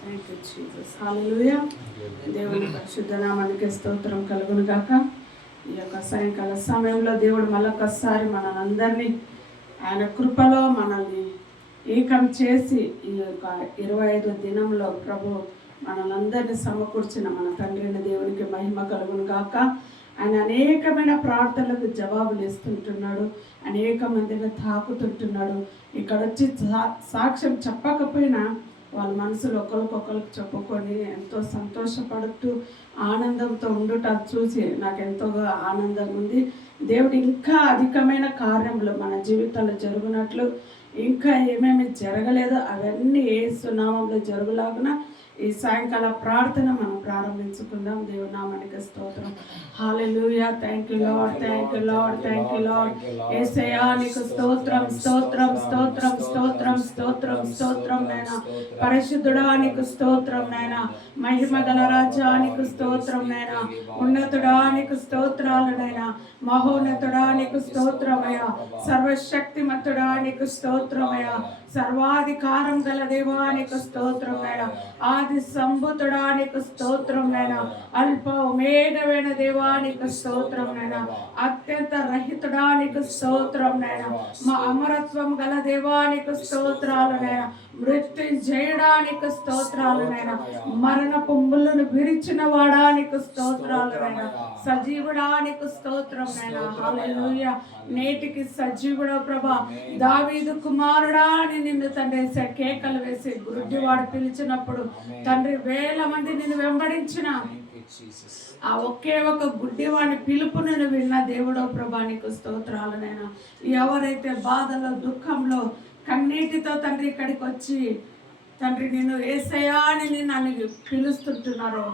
Thank you Jesus. హల్లెలూయా. దేవుని పరిశుద్ధ నామానికి స్తోత్రం కలుగును గాక. ఈ యొక్క సాయంకాల సమయంలో దేవుడు మళ్ళొకసారి మనందరినీ ఆయన కృపలో మనల్ని ఏకం చేసి ఈ యొక్క 25వ దినంలో ప్రభు మనలందరినీ సమకూర్చిన మన తండ్రి అయిన దేవునికి మహిమ కలుగును గాక. ఆయన అనేకమైన ప్రార్థనలకు జవాబులు ఇస్తుంటున్నాడు, అనేక మందిని తాకుతుంటున్నాడు. ఇక్కడ వచ్చి సాక్ష్యం చెప్పకపోయినా వాళ్ళ మనసులో ఒకరికొకరికి చెప్పుకొని ఎంతో సంతోషపడుతూ ఆనందంతో ఉండుట చూసి నాకు ఎంతో ఆనందంగా ఉంది. దేవుడు ఇంకా అధికమైన కార్యములు మన జీవితాల్లో జరుగునట్లు, ఇంకా ఏమేమి జరగలేదో అవన్నీ యేసు నామములో జరుగులాగున ఈ సాయంకాల ప్రార్థన మనం ప్రారంభించుకుందాం. దేవుని నామానికి స్తోత్రం. Hallelujah. Thank you lord, thank you lord, thank you lord. యేసయ్యా నీకు స్తోత్రం, స్తోత్రం, స్తోత్రం, స్తోత్రం, స్తోత్రం, స్తోత్రం నాయనా. పరిశుద్ధుడా నీకు స్తోత్రం నాయనా. మహిమ గల రాజా నీకు స్తోత్రం నాయనా. ఉన్నతుడా నీకు స్తోత్రాలు నాయనా. మహోన్నతుడా నీకు స్తోత్రమయ్యా. సర్వశక్తిమంతుడా నీకు స్తోత్రమయ్యా. సర్వాధికారం గల దేవా నీకు స్తోత్రమయ్యా. ఆది సంభూతుడా నీకు స్తోత్రం నాయనా. అల్ప ఉమేగమైన దేవా నీకు స్తోత్రం నాయనా. అత్యంత రహితుడా నీకు స్తోత్రం నాయనా. మా అమరత్వం గల దేవా నీకు స్తోత్రాలు నాయనా. మృత్యుంజయుడా నీకు స్తోత్రాలు నాయనా. మరణపు ముళ్ళను విరిచిన వాడా నీకు స్తోత్రాలు నాయనా. సజీవుడా నీకు స్తోత్రం నాయనా. హల్లెలూయా. నేటికి సజీవుడా ప్రభా. దావీదు కుమారుడా అని నిన్ను తండ్రి కేకలు వేసి గుడ్డివాడు పిలిచినప్పుడు తండ్రి వేల మంది నిన్ను వెంబడించిన ఆ ఒకే ఒక గుడ్డివాని పిలుపును విన్న దేవుడో ప్రభా నీకు స్తోత్రాలనైనా. ఎవరైతే బాధలో దుఃఖంలో కన్నీటితో తండ్రి ఇక్కడికి వచ్చి తండ్రి నిన్ను యేసయ్యా అని నన్ను పిలుస్తుంటున్నారో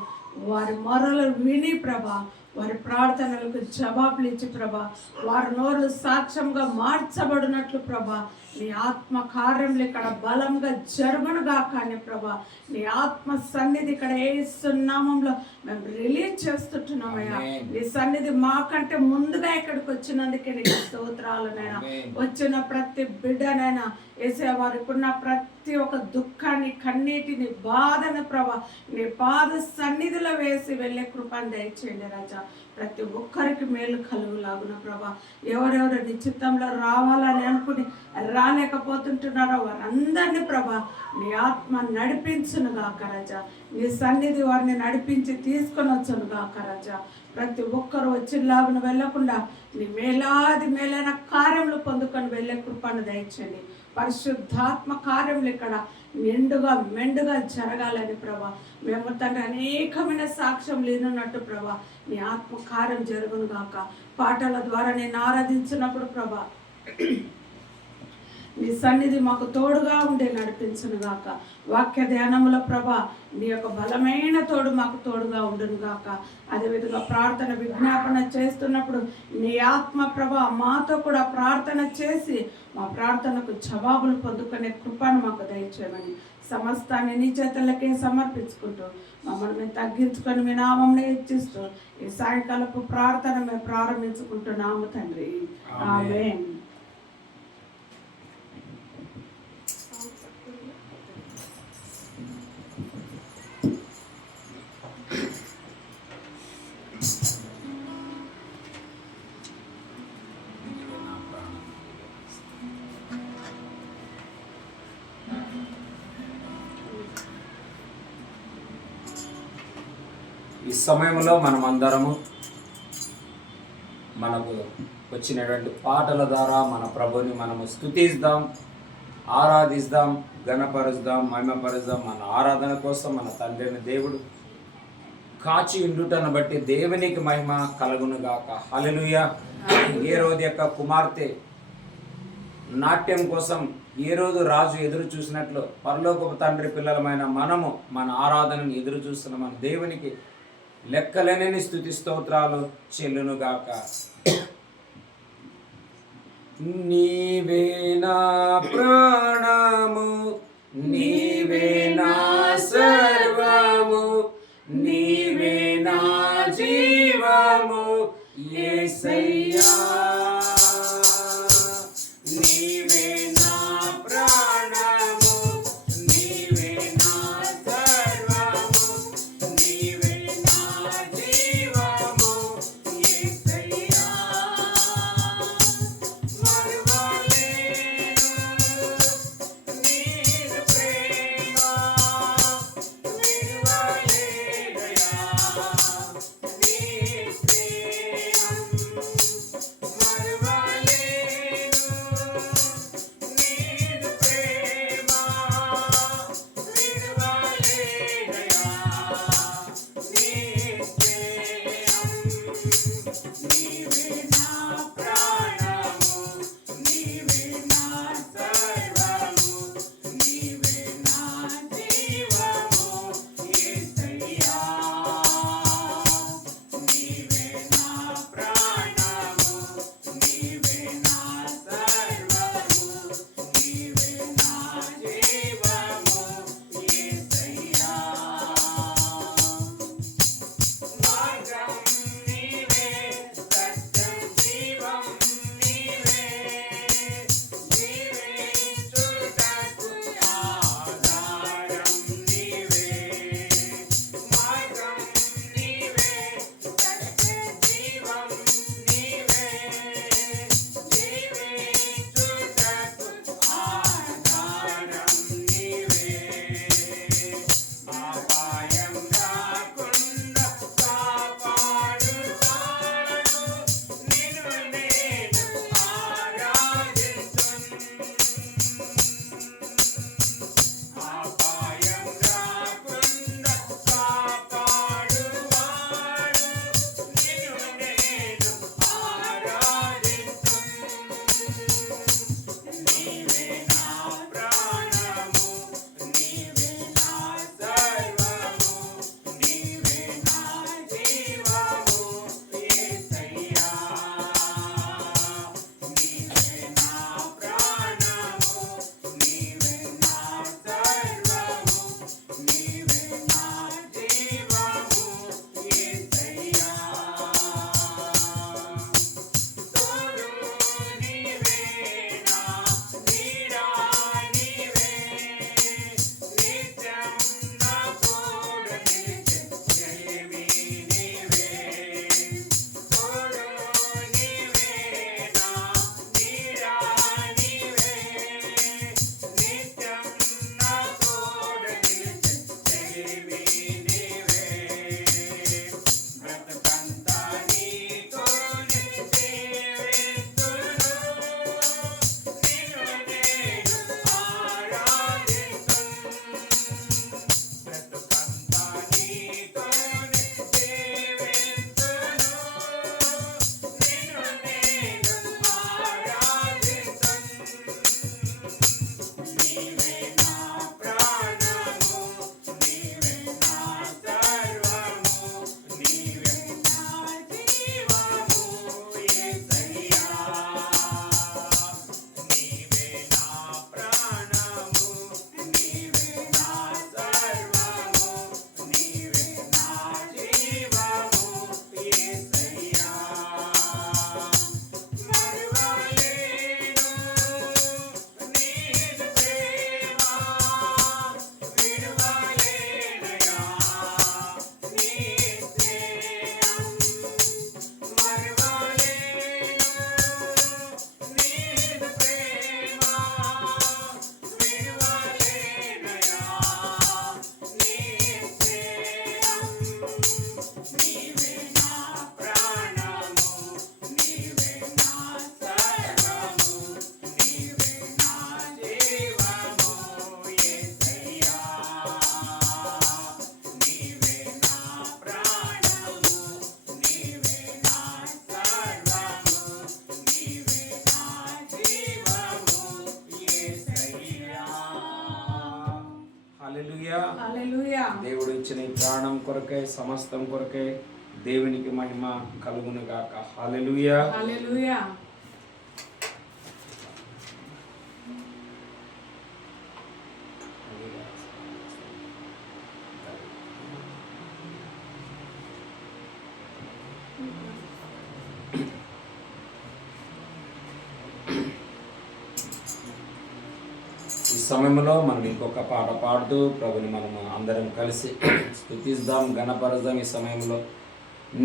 వారి మొరలు విని ప్రభా, వారి ప్రార్థనలకు జవాబులు ఇచ్చి ప్రభా, వారి నోరు సాక్ష్యంగా మార్చబడినట్లు ప్రభా, నీ ఆత్మ కార్యములు ఇక్కడ బలంగా జరుగునుగా. కానీ ప్రభా నీ ఆత్మ సన్నిధి ఇక్కడ యేసు నామములో మేము రిలీజ్ చేస్తుంటున్నామయ్యా. నీ సన్నిధి మాకంటే ముందుగా ఇక్కడికి వచ్చినందుకే నీకు స్తోత్రాలనైనా. వచ్చిన ప్రతి బిడ్డనైనా యేసే వారికున్న ప్రతి ఒక్క దుఃఖాన్ని కన్నీటిని బాధను ప్రభా నీ పాద సన్నిధిలో వేసి వెళ్ళే కృపను దయచేయండి రాజా. ప్రతి ఒక్కరికి మేలు కలుగులాగున ప్రభా. ఎవరెవరు నిశ్చితంలో రావాలని అనుకుని రాలేకపోతుంటున్నారో వారందరినీ ప్రభా నీ ఆత్మ నడిపించును గాక రాజా. నీ సన్నిధి వారిని నడిపించి తీసుకొని వచ్చును గాక రాజా. ప్రతి ఒక్కరు వచ్చిలాగున వెళ్ళకుండా నీ మేలాది మేలైన కార్యములు పొందుకొని వెళ్ళే కృపను దయచేయండి. పరిశుద్ధాత్మ కార్యములు ఇక్కడ నిండుగా మెండుగా జరగాలని ప్రభా. మేము తండ్రి అనేకమైన సాక్ష్యం లేనున్నట్టు ప్రభా నీ ఆత్మ కార్యం జరుగును గాక. పాటల ద్వారా నేను ఆరాధించినప్పుడు ప్రభా నీ సన్నిధి మాకు తోడుగా ఉండే నడిపించును గాక. వాక్య ధ్యానముల ప్రభా నీ యొక్క బలమైన తోడు మాకు తోడుగా ఉండును గాక. అదేవిధంగా ప్రార్థన విజ్ఞాపన చేస్తున్నప్పుడు నీ ఆత్మ ప్రభా మాతో కూడా ప్రార్థన చేసి మా ప్రార్థనకు జవాబులు పొందుకునే కృపను మాకు దయచేయమని సమస్తాన్ని నీ చేతులకే సమర్పించుకుంటూ మమ్మల్ని మేము తగ్గించుకొని మీ నామంని హెచ్చిస్తూ ఈ సాయంకాలపు ప్రార్థన మేము ప్రారంభించుకుంటున్నాము తండ్రి. ఆమేన్. ఈ సమయంలో మనం అందరము మనకు వచ్చినటువంటి పాటల ద్వారా మన ప్రభుని మనము స్తుతిద్దాం, ఆరాధిద్దాం, ఘనపరుద్దాం, మహిమపరుద్దాం. మన ఆరాధన కోసం మన తండ్రిని దేవుడు కాచి ఉండుటను బట్టి దేవునికి మహిమ కలుగును గాక. హల్లెలూయా. ఏ రోజు యొక్క కుమార్తె నాట్యం కోసం ఏ రోజు రాజు ఎదురు చూసినట్లు పరలోకపు తండ్రి పిల్లలమైన మనము మన ఆరాధనను ఎదురు చూస్తున్న మన దేవునికి లెక్కలేని స్తుతి స్తోత్రాలు చెల్లునుగాక. నీవే నా ప్రాణము, నీవే నా సర్వము, నీవే నా జీవము యేసయ్యా. నీవే నా ప్రాణము, నీవే నా సర్వము, హల్లెలూయా. హల్లెలూయా. దేవుడు ఇచ్చిన ఈ ప్రాణం కొరకే, సమస్తం కొరకే దేవునికి మహిమ కలుగును గాక. హల్లెలూయా. హల్లెలూయా. ఈ సమయంలో మనం ఇంకొక పాట పాడుతూ ప్రభుని మనము అందరం కలిసి స్తుతిద్దాం, గణపరుద్దాం. ఈ సమయంలో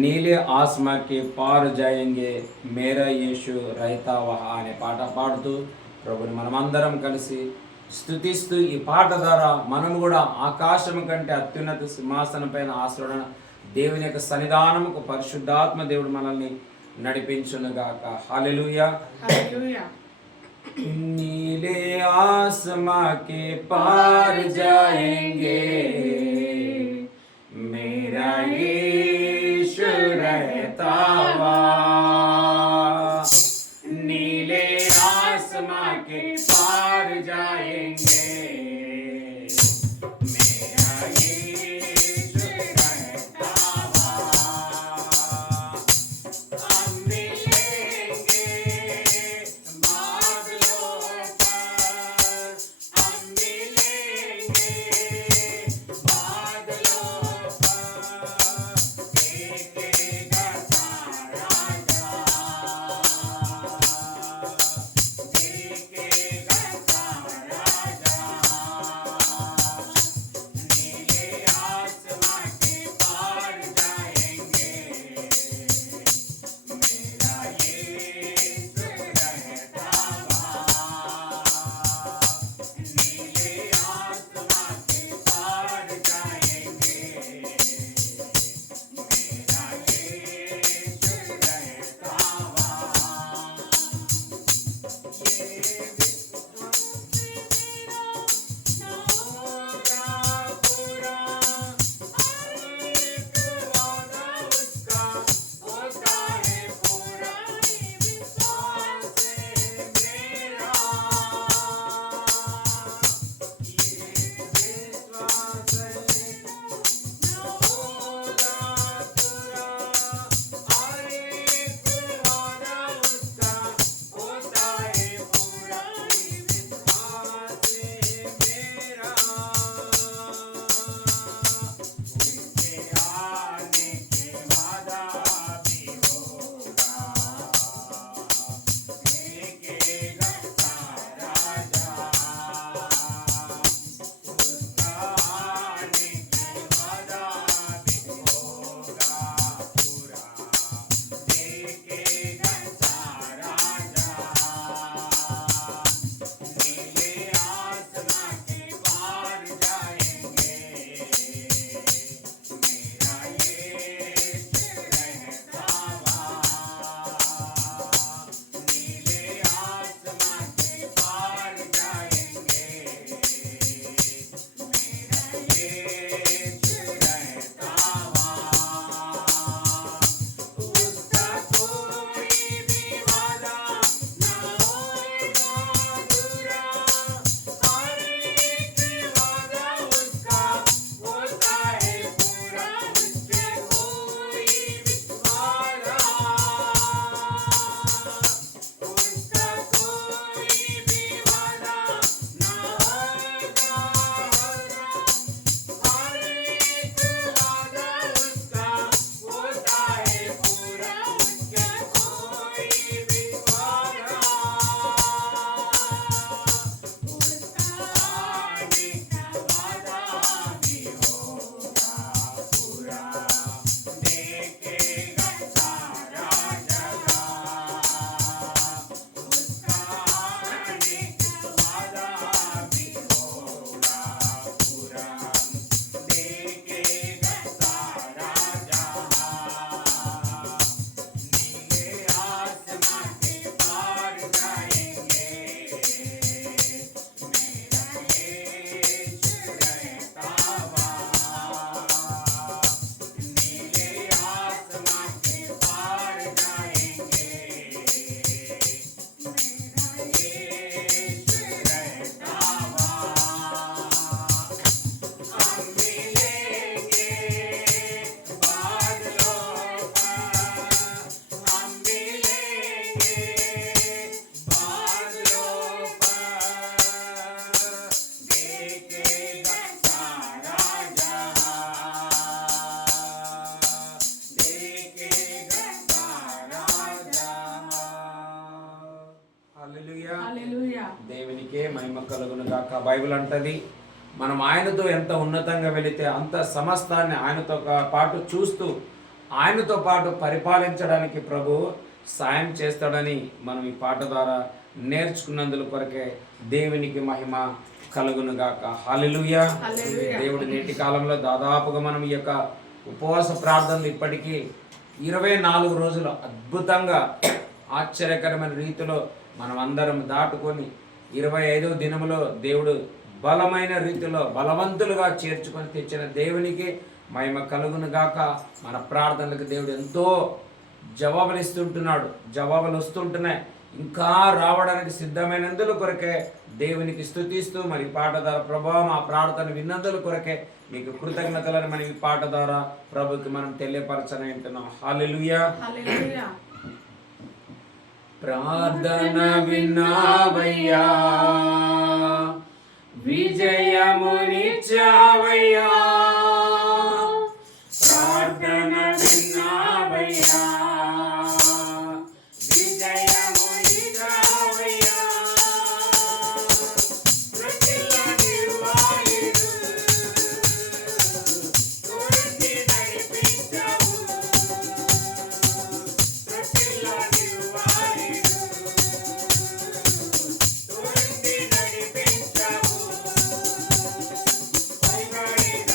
నీలే ఆస్మాకి పారు జాయంగే మేరా యేషు రైతా వహా అనే పాట పాడుతూ ప్రభుని మనం అందరం కలిసి స్తుతిస్తూ ఈ పాట ద్వారా మనం కూడా ఆకాశం కంటే అత్యున్నత సింహాసనం పైన ఆశ్రవణ దేవుని యొక్క సన్నిధానముకు పరిశుద్ధాత్మ దేవుడు మనల్ని నడిపించునుగాక. హల్లెలూయా. హల్లెలూయా. नीले आसमां के पार जाएंगे मेरा यीशु रहता हुआ, नीले आसमां के पार जाएंगे मेरा यीशु रहता हुआ, हम मिलेंगे बादलों पर, हम मिलेंगे మహిమ కలుగును గాక. బైబిల్ అంటది మనం ఆయనతో ఎంత ఉన్నతంగా వెళితే అంత సమస్తాన్ని ఆయనతో పాటు చూస్తూ ఆయనతో పాటు పరిపాలించడానికి ప్రభు సాయం చేస్తాడని మనం ఈ పాట ద్వారా నేర్చుకున్నందుల కొరకే దేవునికి మహిమ కలుగును గాక. హల్లెలూయా. దేవుడు నేటి కాలంలో దాదాపుగా మనం ఈ యొక్క ఉపవాస ప్రార్థనలు ఇప్పటికీ 24 రోజులు అద్భుతంగా ఆశ్చర్యకరమైన రీతిలో మనం అందరం దాటుకొని 25వ దినములో దేవుడు బలమైన రీతిలో బలవంతులుగా చేర్చుకొని తెచ్చిన దేవునికి మహిమ కలుగును గాక. మన ప్రార్థనలకు దేవుడు ఎంతో జవాబులు ఇస్తుంటున్నాడు, జవాబులు వస్తుంటున్నాయి, ఇంకా రావడానికి సిద్ధమైనందుల కొరకే దేవునికి స్తుతిస్తూ మరి పాట ద్వారా ప్రభావం ఆ ప్రార్థన విన్నందుల కొరకే మీకు కృతజ్ఞతలను మనం ఈ పాట ద్వారా ప్రభుకి మనం తెలియపరచని వింటున్నాం. హల్లెలూయా. ప్రార్థన విన్నావయ్యా, విజయమునిచ్చావయ్యా, ప్రార్థన విన్నావయ్యా, విజయమునిచ్చావయ్యా, ప్రతిల నిర్వాయుడు తోడి నడిపించావు, ప్రతిల నిర్వాయుడు తోడి నడిపించావు, పైబడిన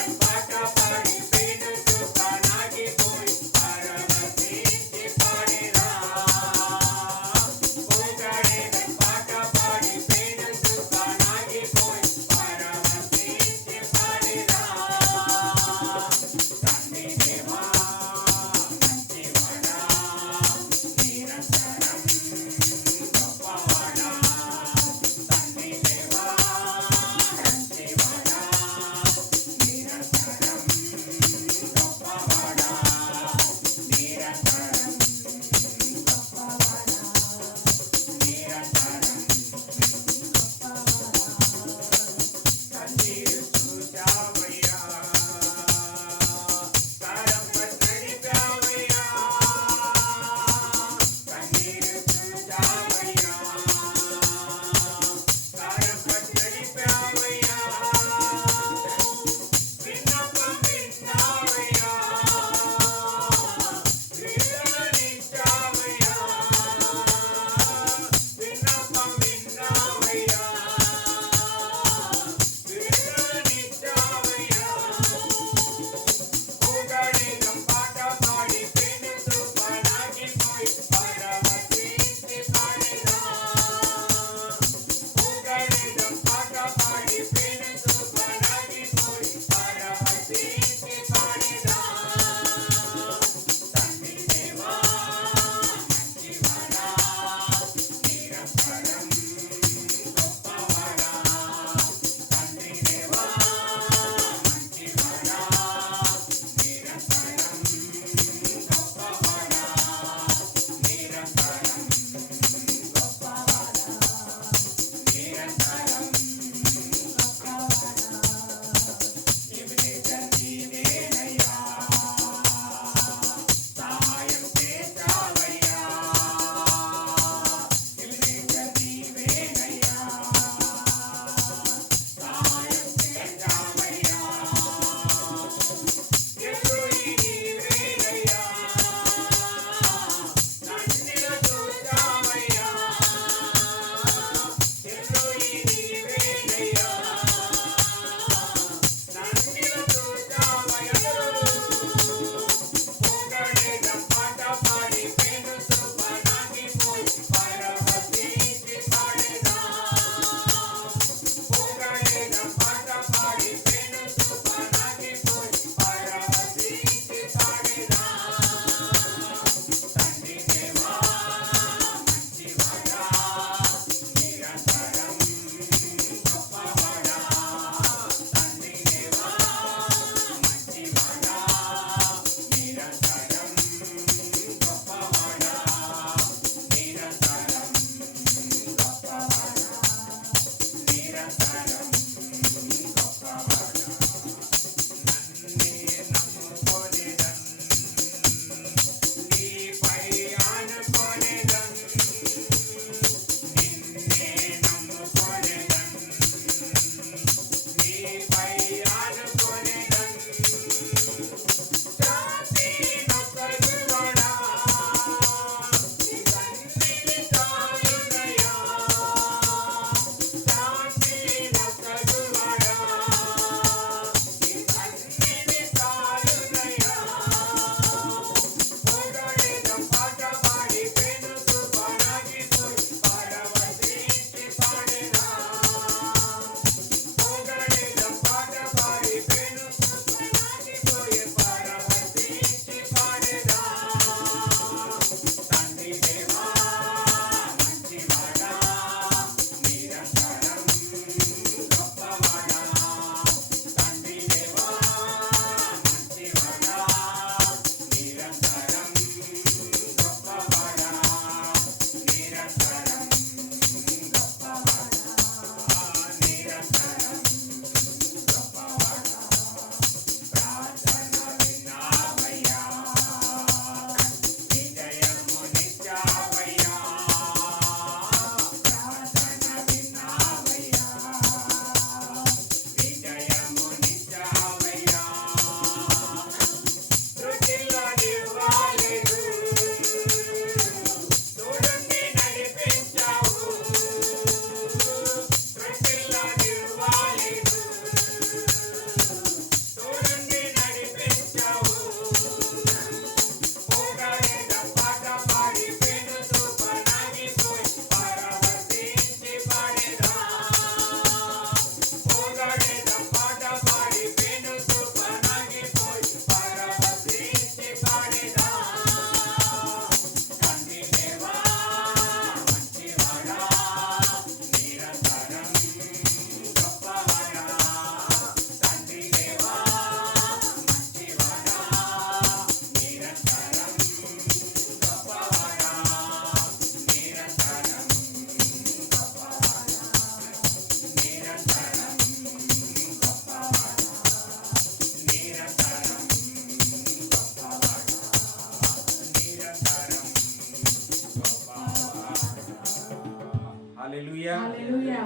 హల్లెలూయా. హల్లెలూయా.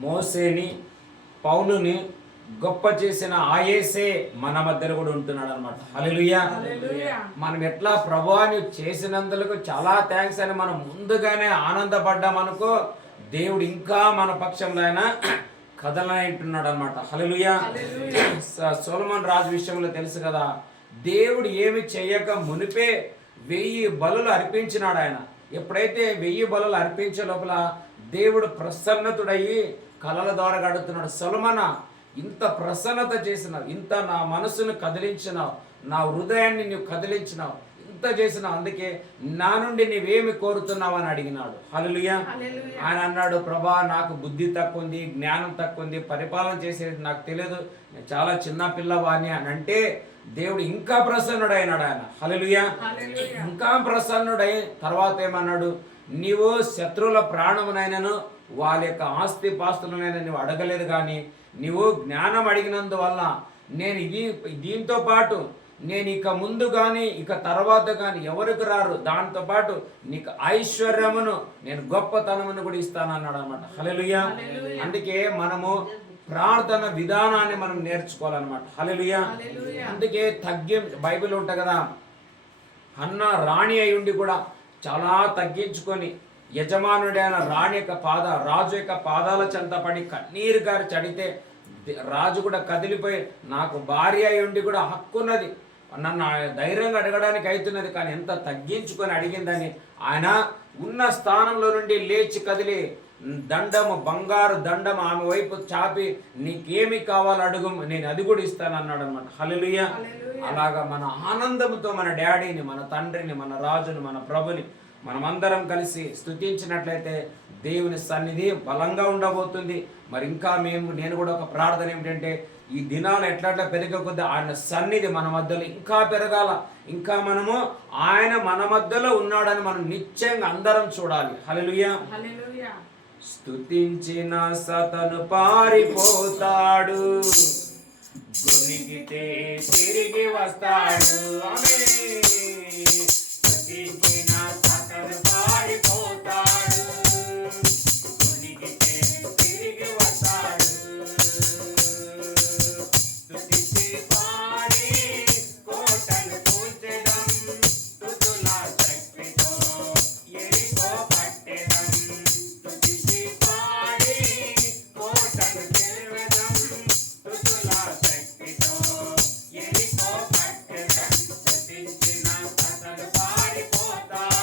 మోసేని పౌలుని గొప్ప చేసిన ఆ యేసే మన మధ్యలో కూడా ఉంటున్నాడు అనమాట. హల్లెలూయా. హల్లెలూయా. మనం ఎట్లా ప్రభువాని చేసినందుకు చాలా థ్యాంక్స్ అని మనం ముందుగానే ఆనందపడ్డాం అనుకో, దేవుడు ఇంకా మన పక్షంలో ఆయన కదలంటున్నాడు అనమాట. హల్లెలూయా. సొలొమోను రాజు విషయంలో తెలుసు కదా, దేవుడు ఏమి చేయక మునిపే 1000 బలులు అర్పించినాడు ఆయన. ఎప్పుడైతే 1000 బలులు అర్పించే లోపల దేవుడు ప్రసన్నతుడయ్యి కలల ద్వారా గడుతున్నాడు. సొలొమోనా, ఇంత ప్రసన్నత చేసినావు, ఇంత నా మనసును కదిలించినావు, నా హృదయాన్ని నువ్వు కదిలించినావు, ఇంత చేసినావు, అందుకే నా నుండి నీవేమి కోరుతున్నావు అని అడిగినాడు. హల్లెలూయా. ఆయన అన్నాడు, ప్రభా నాకు బుద్ధి తక్కువ ఉంది, జ్ఞానం తక్కువ ఉంది, పరిపాలన చేసేది నాకు తెలియదు, నేను చాలా చిన్న పిల్లవాడిని అని అంటే దేవుడు ఇంకా ప్రసన్నుడైనాడు ఆయన. హల్లెలూయా. ఇంకా ప్రసన్నుడై తర్వాత ఏమన్నాడు, నీవు శత్రువుల ప్రాణమునైనను వాళ్ళ యొక్క ఆస్తి పాస్తులనైనా నువ్వు అడగలేదు, కానీ నీవు జ్ఞానం అడిగినందువల్ల నేను దీంతో పాటు నేను ఇక ముందు కానీ ఇక తర్వాత కానీ ఎవరికి రారు, దాంతో పాటు నీకు ఐశ్వర్యమును నేను గొప్పతనమును కూడా ఇస్తానన్నాడు అనమాట. హల్లెలూయా. అందుకే మనము ప్రార్థన విధానాన్ని మనం నేర్చుకోవాలన్నమాట. హల్లెలూయా. అందుకే బైబిల్ ఉంటాయి కదా, అన్న రాణి అయి ఉండి కూడా చాలా తగ్గించుకొని యజమానుడైన రాజు యొక్క పాదాల చెంత పడి కన్నీరు గారు చడితే రాజు కూడా కదిలిపోయి నాకు భార్య అయి ఉండి కూడా హక్కున్నది, నన్ను ధైర్యంగా అడగడానికి అవుతున్నది, కానీ ఎంత తగ్గించుకొని అడిగిందని ఆయన ఉన్న స్థానంలో నుండి లేచి కదిలి దండము, బంగారు దండము ఆమె వైపు చాపి నీకేమి కావాలో అడుగు, నేను అది కూడా ఇస్తాను అన్నాడు అనమాట. హల్లెలూయా. అలాగా మన ఆనందంతో మన డాడీని, మన తండ్రిని, మన రాజుని, మన ప్రభుని మనమందరం కలిసి స్తుతించినట్లయితే దేవుని సన్నిధి బలంగా ఉండబోతుంది. మరి ఇంకా నేను కూడా ఒక ప్రార్థన ఏమిటంటే, ఈ దినాలు ఎట్లా పెరిగే కొద్దీ ఆయన సన్నిధి మన మధ్యలో ఇంకా పెరగాల, ఇంకా మనము ఆయన మన మధ్యలో ఉన్నాడని మనం నిశ్చయంగా అందరం చూడాలి. హల్లెలూయా. స్తుతించిన సతను పారిపోతాడు, గొనిగితే తిరిగి వస్తాడు. ఆమేన్. స్తుతించిన సతను పారిపోతాడు, గొనిగితే తిరిగి వస్తాడు. స్తుతించి పాడి కోటను కూల్చెదం, స్తుతుల శక్తితో యెరికో పట్టెదం. స్తుతించి పాడి కోటను గెలువెదం, స్తుతుల శక్తితో యెరికో పట్టెదం. స్తుతించిన సతను పారిపోతాడు.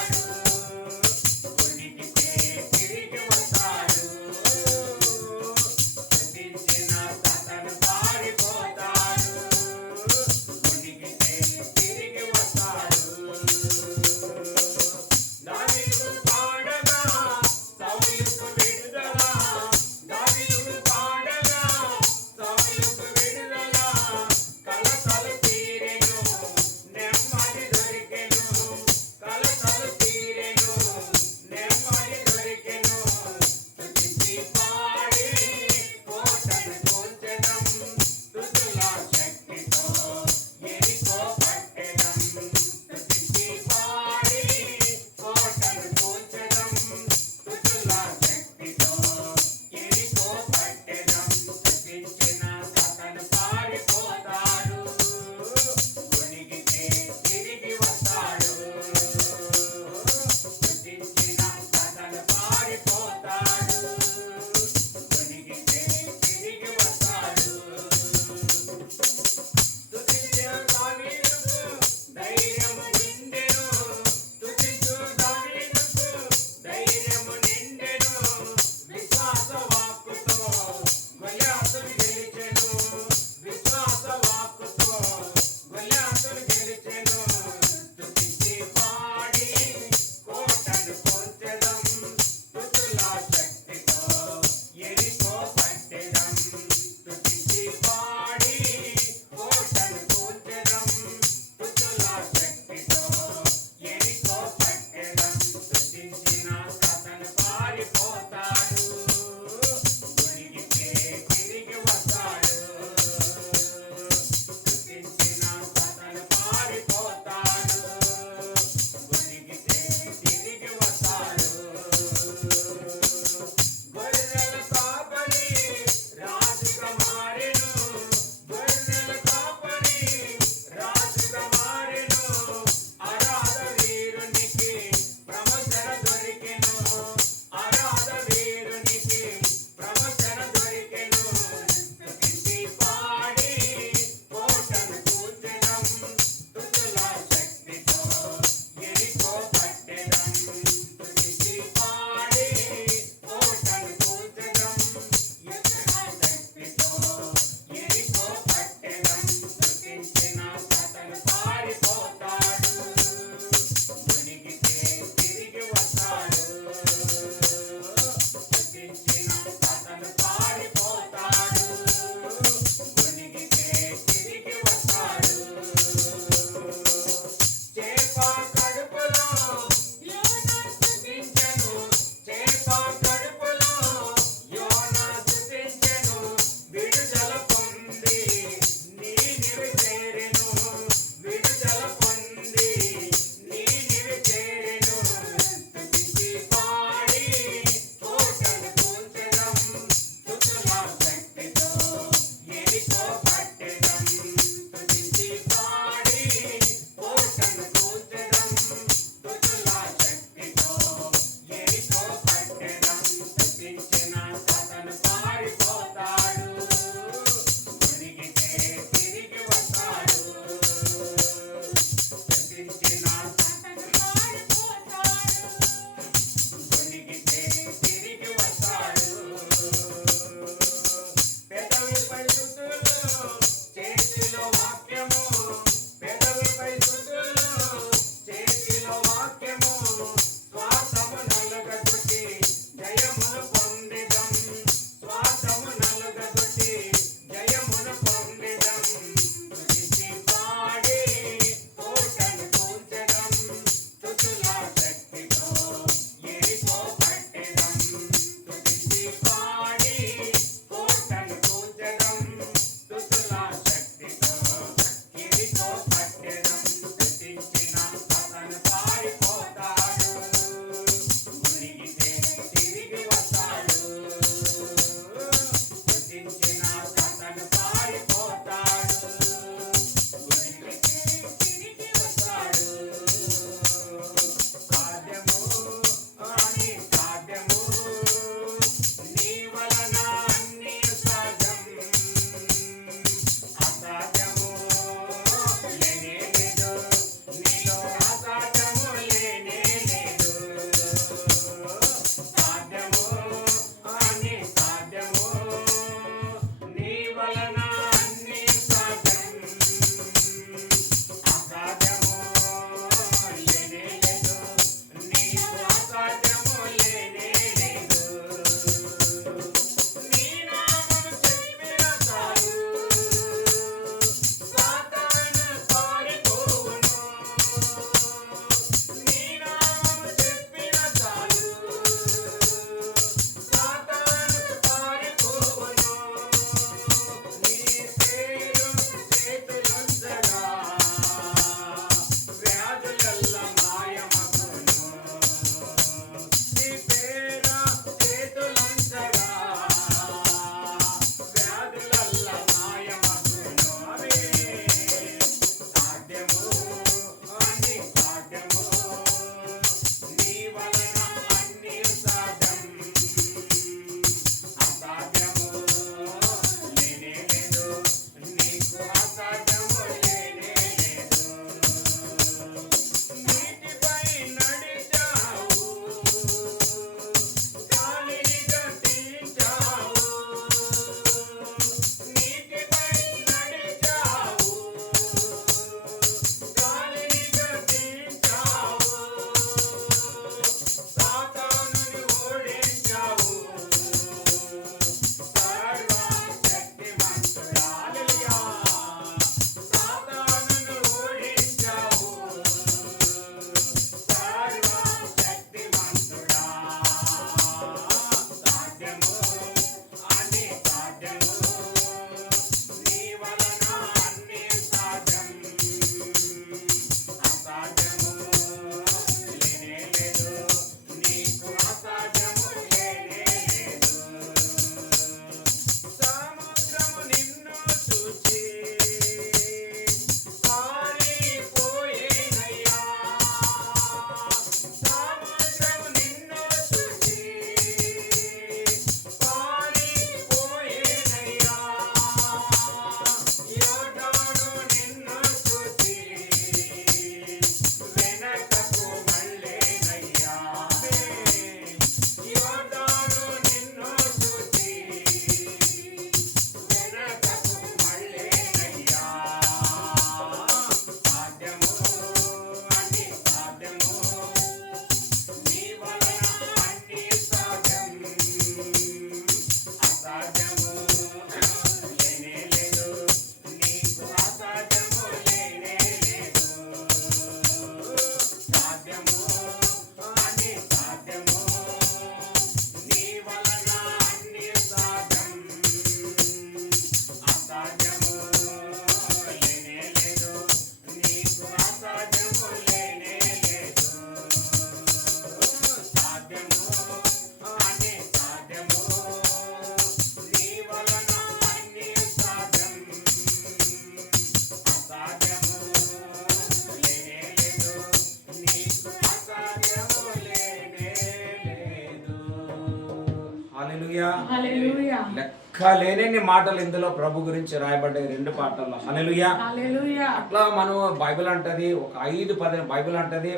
హల్లెలూయా. లెక్క లేని మాటలు ఇందులో ప్రభు గురించి రాయబడ్డాయి 2 పాటల్లో. హల్లెలూయా. హల్లెలూయా. అట్లా మనం బైబిల్ అంటది ఒక 5-10 బైబిల్ అంటది.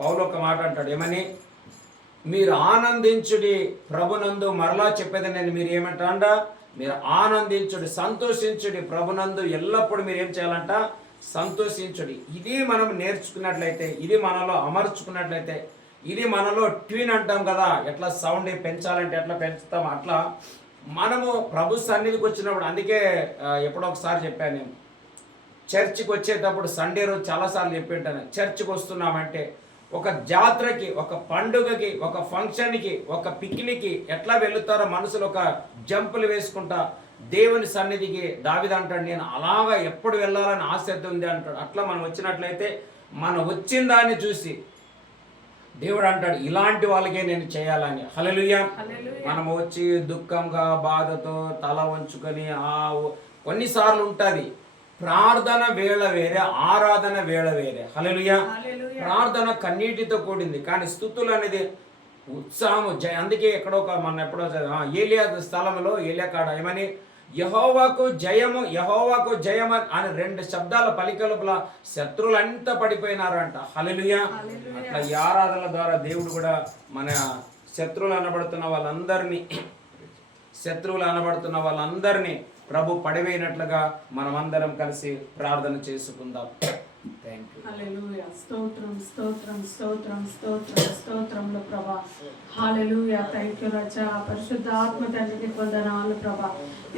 పౌలు ఒక మాట అంటాడు, ఏమని? మీరు ఆనందించుడి ప్రభునందు. మరలా చెప్పేది నేను, మీరు ఏమంటారంట? మీరు ఆనందించుడి, సంతోషించుడి ప్రభునందు. ఎల్లప్పుడూ మీరు ఏం చేయాలంట? సంతోషించుడి. ఇది మనం నేర్చుకున్నట్లయితే, ఇది మనలో అమర్చుకున్నట్లయితే, ఇది మనలో ట్యూన్ అంటాం కదా, ఎట్లా సౌండ్ పెంచాలంటే ఎట్లా పెంచుతాం, అట్లా మనము ప్రభు సన్నిధికి వచ్చినప్పుడు. అందుకే ఎప్పుడో ఒకసారి చెప్పాను నేను, చర్చికి వచ్చేటప్పుడు సండే రోజు చాలాసార్లు చెప్పింటాను, చర్చికి వస్తున్నామంటే ఒక జాతరకి, ఒక పండుగకి, ఒక ఫంక్షన్కి, ఒక పిక్నిక్కి ఎట్లా వెళుతారో మనసులో ఒక జంపులు వేసుకుంటా దేవుని సన్నిధికి దావీదు అంటాడు, నేను అలాగా ఎప్పుడు వెళ్ళాలని ఆసక్తి ఉంది అంటాడు. అట్లా మనం వచ్చినట్లయితే మనం వచ్చిన దాన్ని చూసి దేవుడు అంటాడు, ఇలాంటి వాళ్ళకే నేను చేయాలని. హల్లెలూయా. మనం వచ్చి దుఃఖంగా బాధతో తల వంచుకొని కొన్నిసార్లు ఉంటుంది. ప్రార్థన వేళ వేరే, ఆరాధన వేళ వేరే. హల్లెలూయా. ప్రార్థన కన్నీటితో కూడింది, కానీ స్తుతులు అనేది ఉత్సాహం. అందుకే ఎక్కడో మన ఎప్పుడో ఏలియా స్థలంలో ఏలియా కాడ ఏమని, యెహోవాకు జయము, యెహోవాకు జయము అని 2 శబ్దాల పలికలుపుల శత్రువులంతా పడిపోయినారంట. హల్లెలూయా. అట్లా ఈ ఆరాధనల ద్వారా దేవుడు కూడా మన శత్రువులు అనబడుతున్న వాళ్ళందరినీ ప్రభు పడివేయినట్లుగా మనమందరం కలిసి ప్రార్థన చేసుకుందాం. హల్లెలూయా. స్తోత్రం స్తోత్రం స్తోత్రం స్తోత్రం స్తోత్రములు ప్రభా. హల్లెలూయా. థాంక్యూ రాజా. పరిశుద్ధ ఆత్మ తండ్రికి వందనాలు ప్రభా.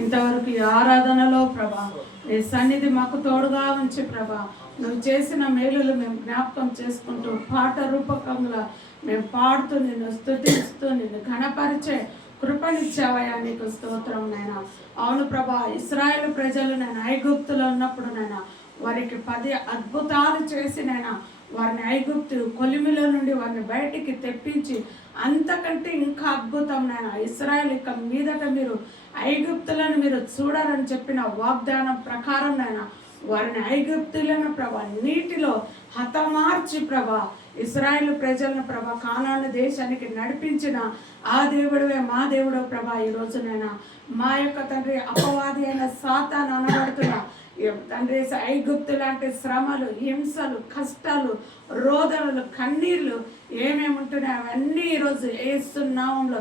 ఇంతవరకు ఈ ఆరాధనలో ప్రభా నీ సన్నిధి మాకు తోడుగా ఉంచి ప్రభా, నువ్వు చేసిన మేలులు మేము జ్ఞాపకం చేసుకుంటూ పాట రూపకంగా మేము పాడుతూ నిన్ను స్తుతిస్తూ నిన్ను ఘనపరిచే కృపనిచ్చావయ్యా, నీకు స్తోత్రం నైనా. అవును ప్రభా, ఇశ్రాయేలు ప్రజలు నేను ఐగుప్తులో ఉన్నప్పుడు నైనా వారికి 10 అద్భుతాలు చేసి నైనా వారిని ఐగుప్తు కొలిమిలో నుండి వారిని బయటికి తెప్పించి, అంతకంటే ఇంకా అద్భుతం నైనా ఇశ్రాయేల్ ఇక మీదట మీరు ఐగుప్తులను మీరు చూడాలని చెప్పిన వాగ్దానం ప్రకారం నైనా వారిని ఐగుప్తులను ప్రభా నీటిలో హతమార్చి ప్రభా ఇశ్రాయేలు ప్రజలను ప్రభా కానాను దేశానికి నడిపించిన ఆ దేవుడివే మా దేవుడు ప్రభా. ఈరోజు నైనా మా యొక్క తండ్రి అపవాది అయిన సాతాను అనబడుతున్న తండ్రి ఐగుప్తు లాంటి శ్రమలు, హింసలు, కష్టాలు, రోదనలు, కన్నీళ్లు ఏమేమి ఉంటున్నాయి అవన్నీ ఈరోజు యేసు నామములో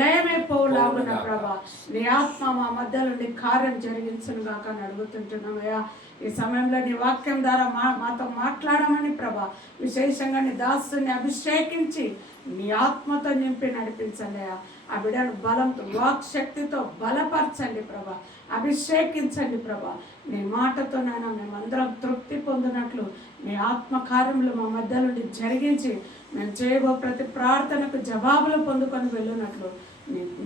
లయమైపోలాగున ప్రభా నీ ఆత్మ మా మధ్యలో నీ కార్యం జరిగించును గాక అని అడుగుతుంటున్నామయ్యా. ఈ సమయంలో నీ వాక్యం ద్వారా మాతో మాట్లాడమని ప్రభా, విశేషంగా నీ దాసుని అభిషేకించి నీ ఆత్మతో నింపి నడిపించండి. ఆ బిడ్డను బలంతో వాక్ శక్తితో బలపరచండి ప్రభా, అభిషేకించండి ప్రభా. నీ మాటతో నైనా మేమందరం తృప్తి పొందినట్లు నీ ఆత్మకార్యములు మా మధ్య నుండి జరిగించి మేము చేయబో ప్రతి ప్రార్థనకు జవాబులు పొందుకొని వెళ్ళినట్లు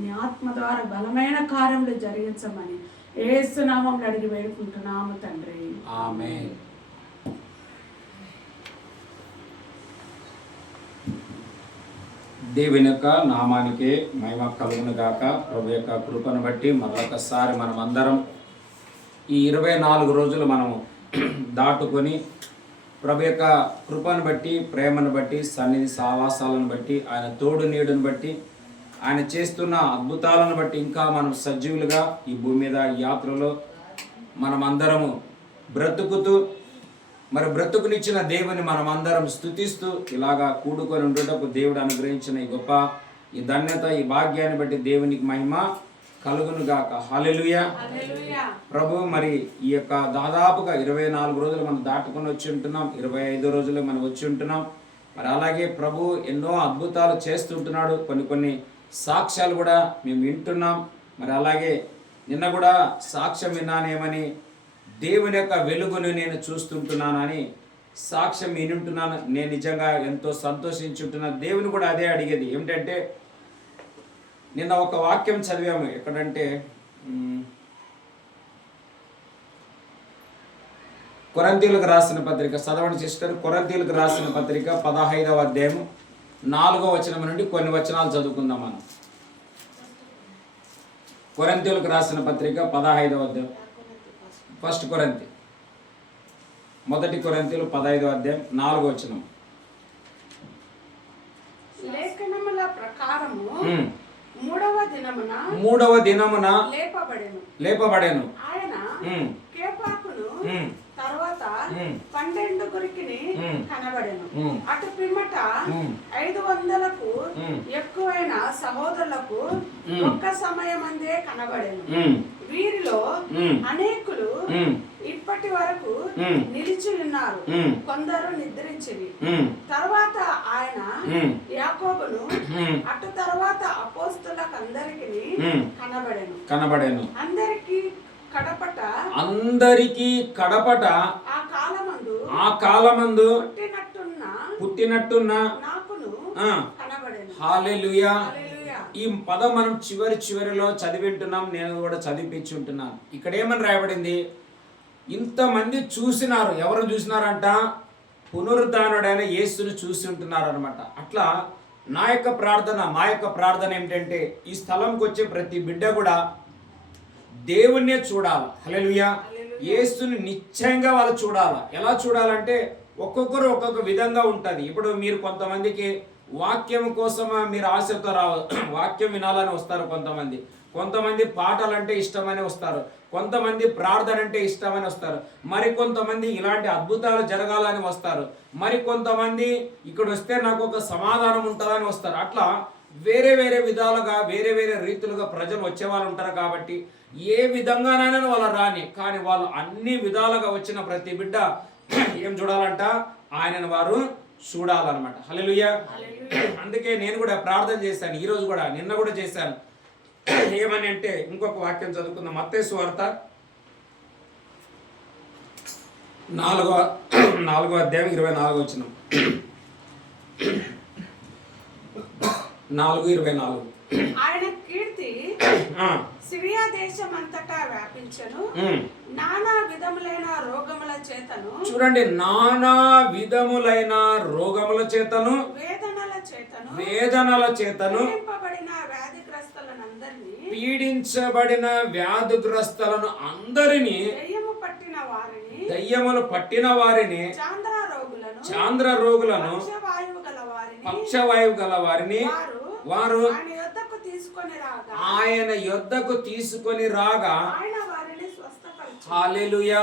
నీ ఆత్మ ద్వారా బలమైన కార్యములు జరిగించమని యేసు నామములో అడిగి వేడుకుంటున్నాము తండ్రి. ఆమేన్. దేవుని యొక్క నామానికి మహిమ కలుగును గాక. ప్రభు యొక్క కృపను బట్టి మరొకసారి మనం అందరం ఈ 24 రోజులు మనము దాటుకొని ప్రభు యొక్క కృపను బట్టి, ప్రేమను బట్టి, సన్నిధి సావాసాలను బట్టి, ఆయన తోడు నీడును బట్టి, ఆయన చేస్తున్న అద్భుతాలను బట్టి ఇంకా మనం సజీవులుగా ఈ భూమి మీద యాత్రలో మనమందరము బ్రతుకుతూ మరి బ్రతుకునిచ్చిన దేవుని మనం అందరం స్తుతిస్తూ ఇలాగా కూడుకొని ఉండటకు దేవుడు అనుగ్రహించిన ఈ గొప్ప ఈ ధన్యత, ఈ భాగ్యాన్ని బట్టి దేవునికి మహిమ కలుగును గాక. హల్లెలూయా. ప్రభు మరి ఈ యొక్క దాదాపుగా 24 రోజులు మనం దాటుకొని వచ్చి ఉంటున్నాం, 25 రోజులు మనం వచ్చి ఉంటున్నాం. మరి అలాగే ప్రభు ఎన్నో అద్భుతాలు చేస్తుంటున్నాడు. కొన్ని సాక్ష్యాలు కూడా మేము వింటున్నాం. మరి అలాగే నిన్న కూడా సాక్ష్యం విన్నానేమని, దేవుని యొక్క వెలుగును నేను చూస్తుంటున్నానని సాక్ష్యం వింటున్నాను. నేను నిజంగా ఎంతో సంతోషించుంటున్నాను. దేవుని కూడా అదే అడిగేది ఏమిటంటే, నిన్న ఒక వాక్యం చదివాము ఎక్కడంటే కొరింథీయులకు రాసిన పత్రిక, చదవండి సిస్టర్. కొరింథీయులకు రాసిన పత్రిక 15వ అధ్యాయం 4వ వచనం నుండి కొన్ని వచనాలు చదువుకుందాం మనం. కొరింథీయులకు రాసిన పత్రిక 15వ అధ్యాయం, 1 కొరింథీ, 1 కొరింథీయులు 15వ అధ్యాయం 4వ వచనం. లేఖనముల ప్రకారము మూడవ దినమున లేపబడెను. ఆయన కేపాకును తర్వాత 12 కనబడెను. అటు పిమ్మట 500కు ఎక్కువైన సహోదరులకు ఒక్క సమయమందే కనబడెను. వీరిలో అనేకులు ఇప్పటి వరకు నిలిచి ఉన్నారు, కొందరు నిద్రించిరి. తర్వాత ఆయన యాకోబును అటు తర్వాత అపోస్తలులకు కనబడెను. అందరికి కడపట ఆ కాలమందు పుట్టినట్టున్న హల్లెలూయా. ఈ పదం మనం చివరిలో చదివింటున్నాం, నేను కూడా చదివించుంటున్నాను. ఇక్కడ ఏమని రాయబడింది? ఇంతమంది చూసినారు. ఎవరు చూసినారంట? పునరుద్ధానుడైన యేసును చూసి ఉంటున్నారు అనమాట. అట్లా నా యొక్క ప్రార్థన, మా యొక్క ప్రార్థన ఏమిటంటే ఈ స్థలంకి వచ్చే ప్రతి బిడ్డ కూడా దేవుణ్ణే చూడాలి. హల్లెలూయా. యేసుని నిశ్చయంగా వాళ్ళు చూడాలి. ఎలా చూడాలంటే ఒక్కొక్కరు ఒక్కొక్క విధంగా ఉంటుంది. ఇప్పుడు మీరు కొంతమందికి వాక్యం కోసం మీరు ఆశతో వాక్యం వినాలని వస్తారు. కొంతమంది పాటలంటే ఇష్టమని వస్తారు. కొంతమంది ప్రార్థన అంటే ఇష్టమని వస్తారు. మరి కొంతమంది ఇలాంటి అద్భుతాలు జరగాలని వస్తారు. మరి కొంతమంది ఇక్కడ వస్తే నాకు ఒక సమాధానం ఉంటుందని వస్తారు. అట్లా వేరే వేరే విధాలుగా వేరే వేరే రీతులుగా ప్రజలు వచ్చే వాళ్ళు ఉంటారు. కాబట్టి ఏ విధంగానైనా వాళ్ళు రాని, కానీ వాళ్ళు అన్ని విధాలుగా వచ్చిన ప్రతి బిడ్డ ఏం చూడాలంట? ఆయనను వారు చూడాలన్నమాట. హల్లెలూయా. అందుకే నేను కూడా ప్రార్థన చేశాను. ఈరోజు కూడా, నిన్న కూడా చేశాను. ఏమని అంటే ఇంకొక వాక్యం చదువుకుందాం. మత్తయి సువార్త 4వ అధ్యాయం 24వ వచనం. 4:24. ఆయన కీర్తి సిరియా దేశమంతటా వ్యాపించెను. నానా విధములైన రోగముల చేతను, చూడండి, నానా విధములైన రోగముల చేతను, వేదనల చేతను పీడించబడిన వ్యాధిగ్రస్తులను అందరినీ, దయ్యములు పట్టిన వారిని, చాంద్ర రోగులను, పక్షవాయువు గల వారిని వారు ఆయన యొద్దకు తీసుకొని రాగా, హల్లెలూయా.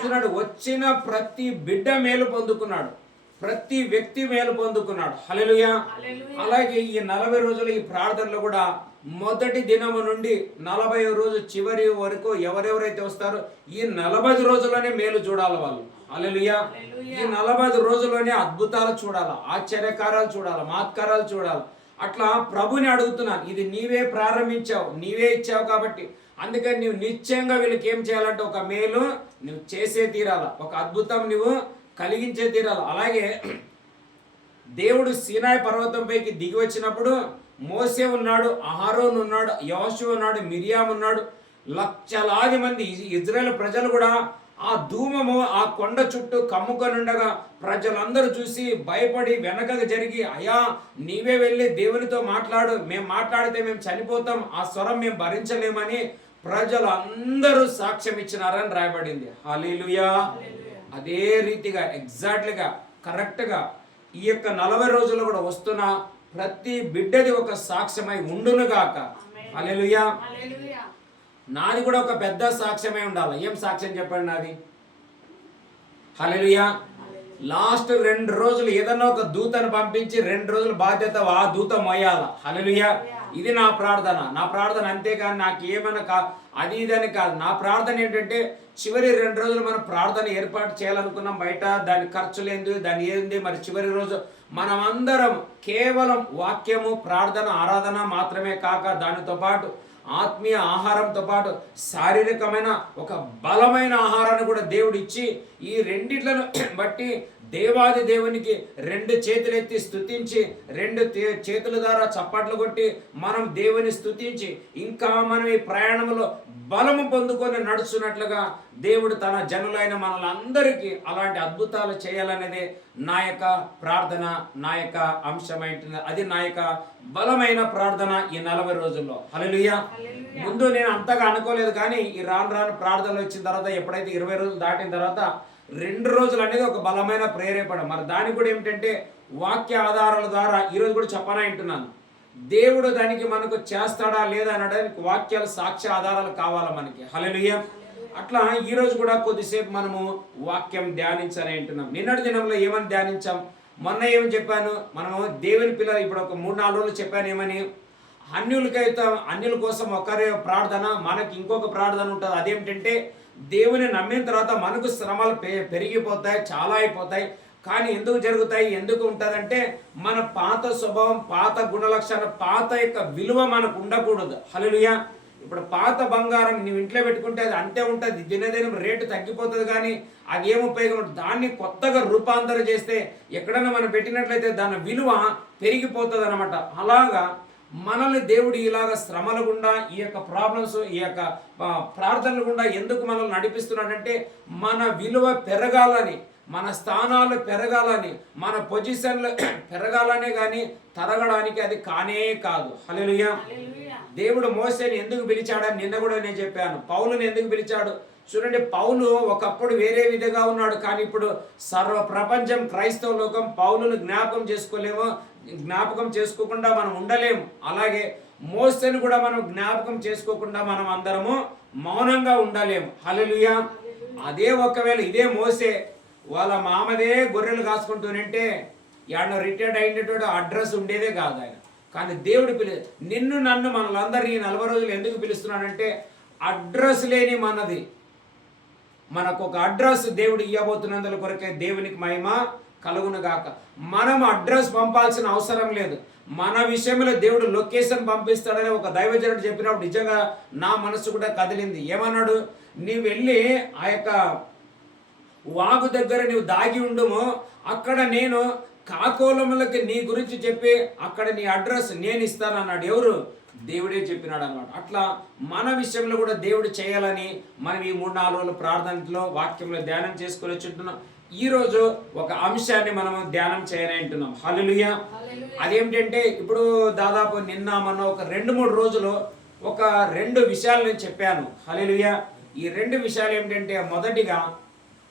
చూడండి, వచ్చిన ప్రతి బిడ్డ మేలు పొందుకున్నాడు, ప్రతి వ్యక్తి మేలు పొందుకున్నాడు. హల్లెలూయా. అలాగే ఈ 40 రోజులు ఈ ప్రార్థనలో కూడా మొదటి దినము నుండి 40వ రోజు చివరి వరకు ఎవరెవరైతే వస్తారో ఈ 40 రోజుల్లోనే మేలు చూడాలి వాళ్ళు. హల్లెలూయా. ఈ 40 రోజుల్లోనే అద్భుతాలు చూడాలి, ఆశ్చర్యకారాలు చూడాలి, మహత్కారాలు చూడాలి. అట్లా ప్రభుని అడుగుతున్నాను. ఇది నీవే ప్రారంభించావు, నీవే ఇచ్చావు కాబట్టి అందుకని నువ్వు నిశ్చయంగా వీళ్ళకి ఏం చేయాలంటే ఒక మేలు నువ్వు చేసే తీరాల, ఒక అద్భుతం నువ్వు కలిగించే తీరాల. అలాగే దేవుడు సీనాయి పర్వతంపైకి దిగి వచ్చినప్పుడు మోసే ఉన్నాడు, అహరోను ఉన్నాడు, యోషువ ఉన్నాడు, మిరియాము ఉన్నాడు, లక్షలాది మంది ఇజ్రాయేల్ ప్రజలు కూడా ఆ ధూమము ఆ కొండ చుట్టూ కమ్ముకొని ఉండగా ప్రజలందరూ చూసి భయపడి వెనకకు జరిగి, అయ్యా నీవే వెళ్ళి దేవునితో మాట్లాడు, మేము మాట్లాడితే మేము చనిపోతాం, ఆ స్వరం మేము భరించలేమని ప్రజలు అందరూ సాక్ష్యం ఇచ్చినారని రాయబడింది. హల్లెలూయా. అదే రీతిగా ఎగ్జాక్ట్లీగా కరెక్ట్గా ఈ యొక్క 40 రోజుల్లో కూడా వస్తున్న ప్రతి బిడ్డది ఒక సాక్ష్యమై ఉండునుగాక. హల్లెలూయా. నాది కూడా ఒక పెద్ద సాక్ష్యమై ఉండాలి. ఏం సాక్ష్యం చెప్పండి నాది? హల్లెలూయా. లాస్ట్ 2 రోజులు ఏదన్నా ఒక దూతను పంపించి 2 రోజుల బాధ్యత ఆ దూత మోయాల. హల్లెలూయా. ఇది నా ప్రార్థన. అంతేగాని నాకు ఏమైనా అది ఇదని కాదు. నా ప్రార్థన ఏంటంటే చివరి 2 రోజులు మనం ప్రార్థన ఏర్పాటు చేయాలనుకున్నాం. బయట దాని ఖర్చులేంది, దాని ఏంది, మరి చివరి రోజు మనం అందరం కేవలం వాక్యము, ప్రార్థన, ఆరాధన మాత్రమే కాక దానితో పాటు ఆత్మీయ ఆహారంతో పాటు శారీరకమైన ఒక బలమైన ఆహారాన్ని కూడా దేవుడు ఇచ్చి ఈ రెండిట్లను బట్టి దేవాది దేవునికి 2 చేతులెత్తి స్తుతించి 2 చేతుల ద్వారా చప్పట్లు కొట్టి మనం దేవుని స్తుతించి ఇంకా మనం ఈ ప్రయాణంలో బలము పొందుకొని నడుచున్నట్లుగా దేవుడు తన జనులైన మనలందరికీ అలాంటి అద్భుతాలు చేయాలనేదే నా యొక్క ప్రార్థన, నా యొక్క అంశమైంటుంది. అది నా యొక్క బలమైన ప్రార్థన ఈ 40 రోజుల్లో. హల్లెలూయా. ముందు నేను అంతగా అనుకోలేదు, కానీ ఈ రాను ప్రార్థనలు వచ్చిన తర్వాత ఎప్పుడైతే 20 రోజులు దాటిన తర్వాత 2 రోజులు అనేది ఒక బలమైన ప్రేరేపణ. మరి దానికి కూడా ఏమిటంటే వాక్య ఆధారాల ద్వారా ఈరోజు కూడా చెప్పనా అంటున్నాను. దేవుడు దానికి మనకు చేస్తాడా లేదా అనడానికి వాక్యాలు సాక్ష్య ఆధారాలు కావాలా మనకి. హల్లెలూయా. అట్లా ఈరోజు కూడా కొద్దిసేపు మనము వాక్యం ధ్యానించాలని అంటున్నాం. నిన్నటి దినంలో ఏమని ధ్యానించాం, మొన్న ఏమని చెప్పాను, మనము దేవుని పిల్లలు ఇప్పుడు ఒక 3-4 రోజులు చెప్పాను ఏమని, అన్యుల కోసం ఒకరే ప్రార్థన, మనకి ఇంకొక ప్రార్థన ఉంటుంది. అదేమిటంటే దేవుని నమ్మిన తర్వాత మనకు శ్రమలు పెరిగిపోతాయి, చాలా అయిపోతాయి. కానీ ఎందుకు జరుగుతాయి, ఎందుకు ఉంటుందంటే మన పాత స్వభావం, పాత గుణలక్షణాలు, పాత యొక్క విలువ మనకు ఉండకూడదు. హల్లెలూయా. ఇప్పుడు పాత బంగారం నువ్వు ఇంట్లో పెట్టుకుంటే అది అంతే ఉంటుంది, దినదినం రేటు తగ్గిపోతుంది, కానీ అది ఏం ఉపయోగం. దాన్ని కొత్తగా రూపాంతరం చేస్తే ఎక్కడన్నా మనం పెట్టినట్లయితే దాని విలువ పెరిగిపోతుంది అనమాట. అలాగా మనల్ని దేవుడు ఇలాగ శ్రమల గుండా, ఈ యొక్క ప్రాబ్లమ్స్, ఈ యొక్క ప్రార్థనల గుండా ఎందుకు మనల్ని నడిపిస్తున్నాడంటే మన విలువ పెరగాలని, మన స్థానాలు పెరగాలని, మన పొజిషన్లు పెరగాలనే కానీ తరగడానికి అది కానే కాదు. హల్లెలూయా. దేవుడు మోసేని ఎందుకు పిలిచాడని నిన్న కూడా నేను చెప్పాను. పౌలుని ఎందుకు పిలిచాడు చూడండి. పౌలు ఒకప్పుడు వేరే విధంగా ఉన్నాడు, కానీ ఇప్పుడు సర్వ ప్రపంచం, క్రైస్తవ లోకం పౌలును జ్ఞాపకం చేసుకోకుండా మనం ఉండలేము. అలాగే మోసేని కూడా మనం జ్ఞాపకం చేసుకోకుండా మనం అందరము మౌనంగా ఉండలేము. హల్లెలూయా. అదే ఒకవేళ ఇదే మోసే వాళ్ళ మామదే గొర్రెలు కాసుకుంటూనంటే ఆయన రిటైర్డ్ అయినటువంటి అడ్రస్ ఉండేదే కాదు ఆయన. కానీ దేవుడు నిన్ను నన్ను మనలందరినీ 40 రోజులు ఎందుకు పిలుస్తున్నాడంటే అడ్రస్ లేని మనది, మనకు ఒక అడ్రస్ దేవుడు ఇవ్వబోతున్నందుల కొరకే దేవునికి మహిమ కలుగును గాక. మనం అడ్రస్ పంపాల్సిన అవసరం లేదు. మన విషయంలో దేవుడు లొకేషన్ పంపిస్తాడని ఒక దైవజనుడు చెప్పినప్పుడు నిజంగా నా మనసు కూడా కదిలింది. ఏమన్నాడు, నీవు వెళ్ళి ఆ యొక్క వాగు దగ్గర నీవు దాగి ఉండుము, అక్కడ నేను కాకోలములకి నీ గురించి చెప్పి అక్కడ నీ అడ్రస్ నేను ఇస్తాను అన్నాడు. ఎవరు? దేవుడే చెప్పినాడు అన్నమాట. అట్లా మన విషయంలో కూడా దేవుడు చేయాలని మనం ఈ 3-4 రోజుల ప్రార్థనలో వాక్యంలో ధ్యానం చేసుకొని వచ్చుంటున్నాం. ఈరోజు ఒక అంశాన్ని మనం ధ్యానం చేయాలంటున్నాం. హల్లెలూయా. అదేమిటంటే ఇప్పుడు దాదాపు నిన్న మన ఒక 2-3 రోజులు ఒక 2 విషయాలు నేను చెప్పాను. హల్లెలూయా. ఈ 2 విషయాలు ఏమిటంటే, మొదటిగా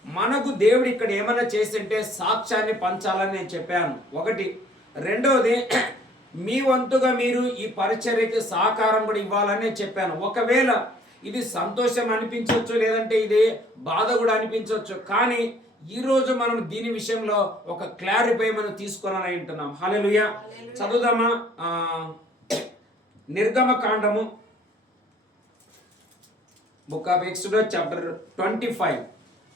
మనకు దేవుడు ఇక్కడ ఏమైనా చేస్తుంటే సాక్ష్యాన్ని పంచాలని నేను చెప్పాను, ఒకటి. రెండవది మీ వంతుగా మీరు ఈ పరిచర్యకి సహకారం కూడా ఇవ్వాలని నేను చెప్పాను. ఒకవేళ ఇది సంతోషం అనిపించవచ్చు, లేదంటే ఇది బాధ కూడా అనిపించవచ్చు, కానీ ఈరోజు మనం దీని విషయంలో ఒక క్లారిఫై మనం తీసుకోవాలని అంటున్నాం. హల్లెలూయా. చదువుదామా? నిర్గమకాండము, బుక్ ఆఫ్ ఎక్సోడస్ చాప్టర్ 25,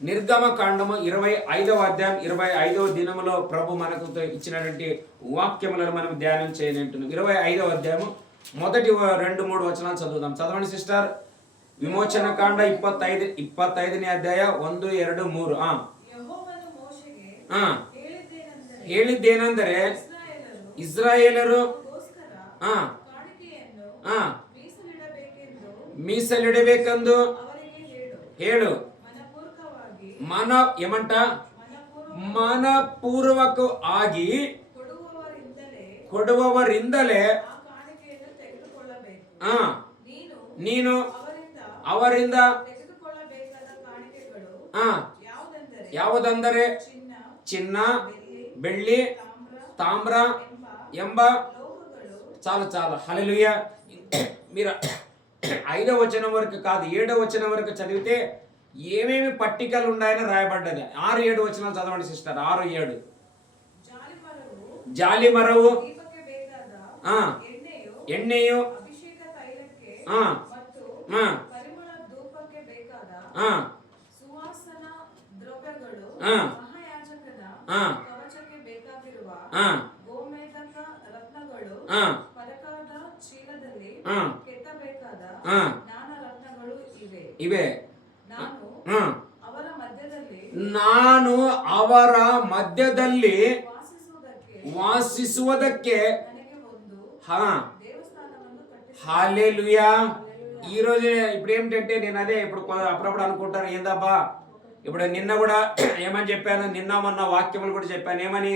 నిర్గమకాండము 25వ అధ్యాయం 25వ దినములో ప్రభు మనకు ఇచ్చినటువంటి వాక్యములను మనం ధ్యానం చేయాలంటున్నాం. 25వ అధ్యాయము మొదటి 2-3 వచనాలు చదువుదాం. చదవండి సిస్టర్. విమోచన కాండ 25ನೇ ಅಧ್ಯಾಯ 1, 2, 3. ಹೇಳಿದ್ದೇನೆಂದರೆ ಇಸ್ರಾಯೇಲರು ಮೀಸಲಿಡಬೇಕೆಂದು ಹೇಳು. ಮನಪೂರ್ವಕ ಆಗಿ ಕೊಡುವವರಿಂದಲೇ ನೀನು ಅವರಿಂದ ಯಾವುದೆಂದರೆ ಚಿನ್ನ, ಬೆಳ್ಳಿ, ತಾಮ್ರ ಎಂಬ చాలు. హల్లెలూయా. మీరు 5వ వచనం వరకు కాదు, 7వ వచనం వరకు చదివితే ఏమేమి పట్టికలు ఉన్నాయని రాయబడ్డది. 6-7 వచనాలు చదవండి సిస్టర్. 6-7. జాలిమరవు, ಎಣ್ಣೆಯು, ಇವೆ. ನಾನು ಅವರ ಮಧ್ಯದಲ್ಲಿ ವಾಸಿಸುವುದಕ್ಕೆ హల్లెలూయా. ఈ రోజు ఇప్పుడు ఏమిటంటే నేను అదే ఇప్పుడు అప్పుడప్పుడు అనుకుంటాను, ఏందబ్బా ఇప్పుడు నిన్న కూడా ఏమని చెప్పాను, నిన్న మొన్న వాక్యములు కూడా చెప్పాను. ఏమని,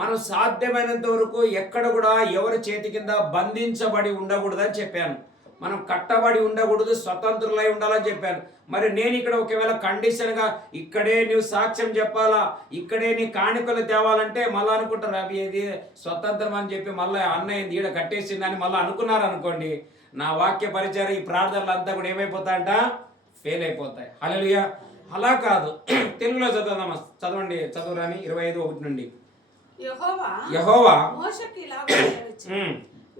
మనం సాధ్యమైనంత వరకు ఎక్కడ కూడా ఎవరి చేతి కింద బంధించబడి ఉండకూడదని చెప్పాను. మనం కట్టబడి ఉండకూడదు, స్వతంత్రులై ఉండాలని చెప్పాను. మరి నేను ఇక్కడ ఒకవేళ కండిషన్గా ఇక్కడే నువ్వు సాక్ష్యం చెప్పాలా, ఇక్కడే నీ కానుకలు తేవాలంటే మళ్ళీ అనుకుంటారు అవి ఇది స్వతంత్రం అని చెప్పి మళ్ళీ అన్నయ్య ఈడ కట్టేసిందని మళ్ళీ అనుకున్నారు అనుకోండి, నా వాక్య పరిచయం ఈ ప్రార్థనలు అంతా కూడా ఏమైపోతాయంట, ఫెయిల్ అయిపోతాయి. హల్లెలూయా. అలా కాదు, తెలుగులో చదవదామా, చదవరాని 25:1 నుండి. యెహోవా మోషేకి ఇలాగ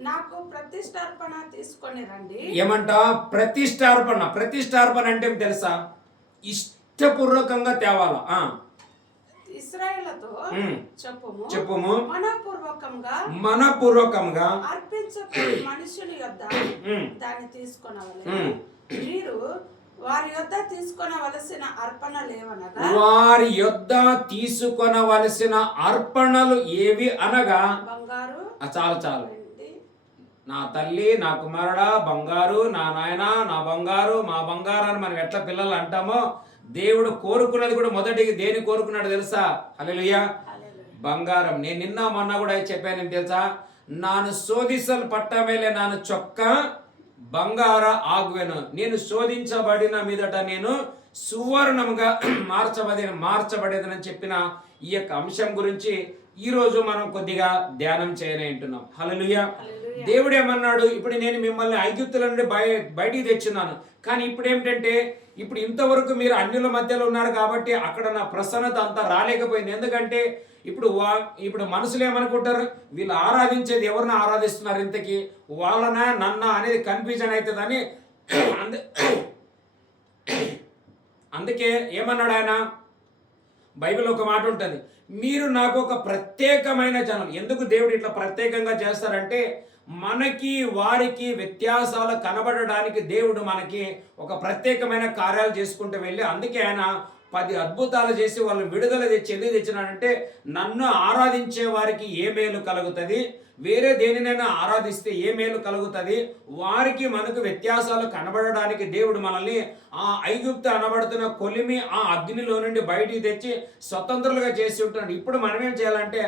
నాకు ప్రతిష్టార్పణ తీసుకొని రండి. ఏమంట? ప్రతిష్టార్పణ అంటే తెలుసా? ఇష్టపూర్వకంగా తేవాలా. ఇశ్రాయేలుతో చెప్పుము, మనపూర్వకంగా అర్పించబడి మనుషుని యొద్ద దాన్ని తీసుకొనవలెను. మీరు వారి యొద్ద తీసుకొనవలసిన అర్పణలేవనగా, వారి యొద్ద తీసుకొనవలసిన అర్పణలు ఏవి అనగా, బంగారు, చాలు నా తల్లి, నా కుమారుడా బంగారు, నా నాయన నా బంగారు, మా బంగారు అని మనం ఎట్లా పిల్లలు అంటామో, దేవుడు కోరుకున్నది కూడా మొదటికి దేని కోరుకున్నాడు తెలుసా? హల్లెలూయా. బంగారం. నేను నిన్న మొన్న కూడా చెప్పాను తెలుసా? నాను శోధిసలు పట్ట మేలే నాను చొక్క బంగార ఆగువెను, నేను శోధించబడిన మీదట నేను సువర్ణముగా మార్చబడేదని చెప్పిన ఈ యొక్క అంశం గురించి ఈరోజు మనం కొద్దిగా ధ్యానం చేయనంటున్నాం. హల్లెలూయా. దేవుడు ఏమన్నాడు? ఇప్పుడు నేను మిమ్మల్ని ఐగుప్తుల నుండి బయటికి తెచ్చున్నాను, కానీ ఇప్పుడు ఏమిటంటే, ఇప్పుడు ఇంతవరకు మీరు అన్యుల మధ్యలో ఉన్నారు కాబట్టి అక్కడ నా ప్రసన్నత అంతా రాలేకపోయింది. ఎందుకంటే ఇప్పుడు మనుషులు ఏమనుకుంటారు, వీళ్ళు ఆరాధించేది ఎవరిని ఆరాధిస్తున్నారు, ఇంతకీ వాళ్ళనా నన్నా అనేది కన్ఫ్యూజన్ అవుతుందని అందుకే ఏమన్నాడు ఆయన? బైబిల్ ఒక మాట ఉంటుంది, మీరు నాకు ఒక ప్రత్యేకమైన జనం. ఎందుకు దేవుడు ఇట్లా ప్రత్యేకంగా చేస్తారంటే, మనకి వారికి వ్యత్యాసాలు కనబడడానికి దేవుడు మనకి ఒక ప్రత్యేకమైన కార్యాలు చేసుకుంటూ వెళ్ళి, అందుకే ఆయన 10 అద్భుతాలు చేసి వాళ్ళు విడుదల తెచ్చి ఎందుకు తెచ్చినాడంటే, నన్ను ఆరాధించే వారికి ఏ మేలు కలుగుతుంది, వేరే దేనినైనా ఆరాధిస్తే ఏ మేలు కలుగుతుంది, వారికి మనకు వ్యత్యాసాలు కనబడడానికి దేవుడు మనల్ని ఆ ఐగుప్తు అనబడుతున్న కొలిమి ఆ అగ్నిలో నుండి బయటికి తెచ్చి స్వతంత్రులుగా చేసి ఉంటున్నాడు. ఇప్పుడు మనం ఏం చేయాలంటే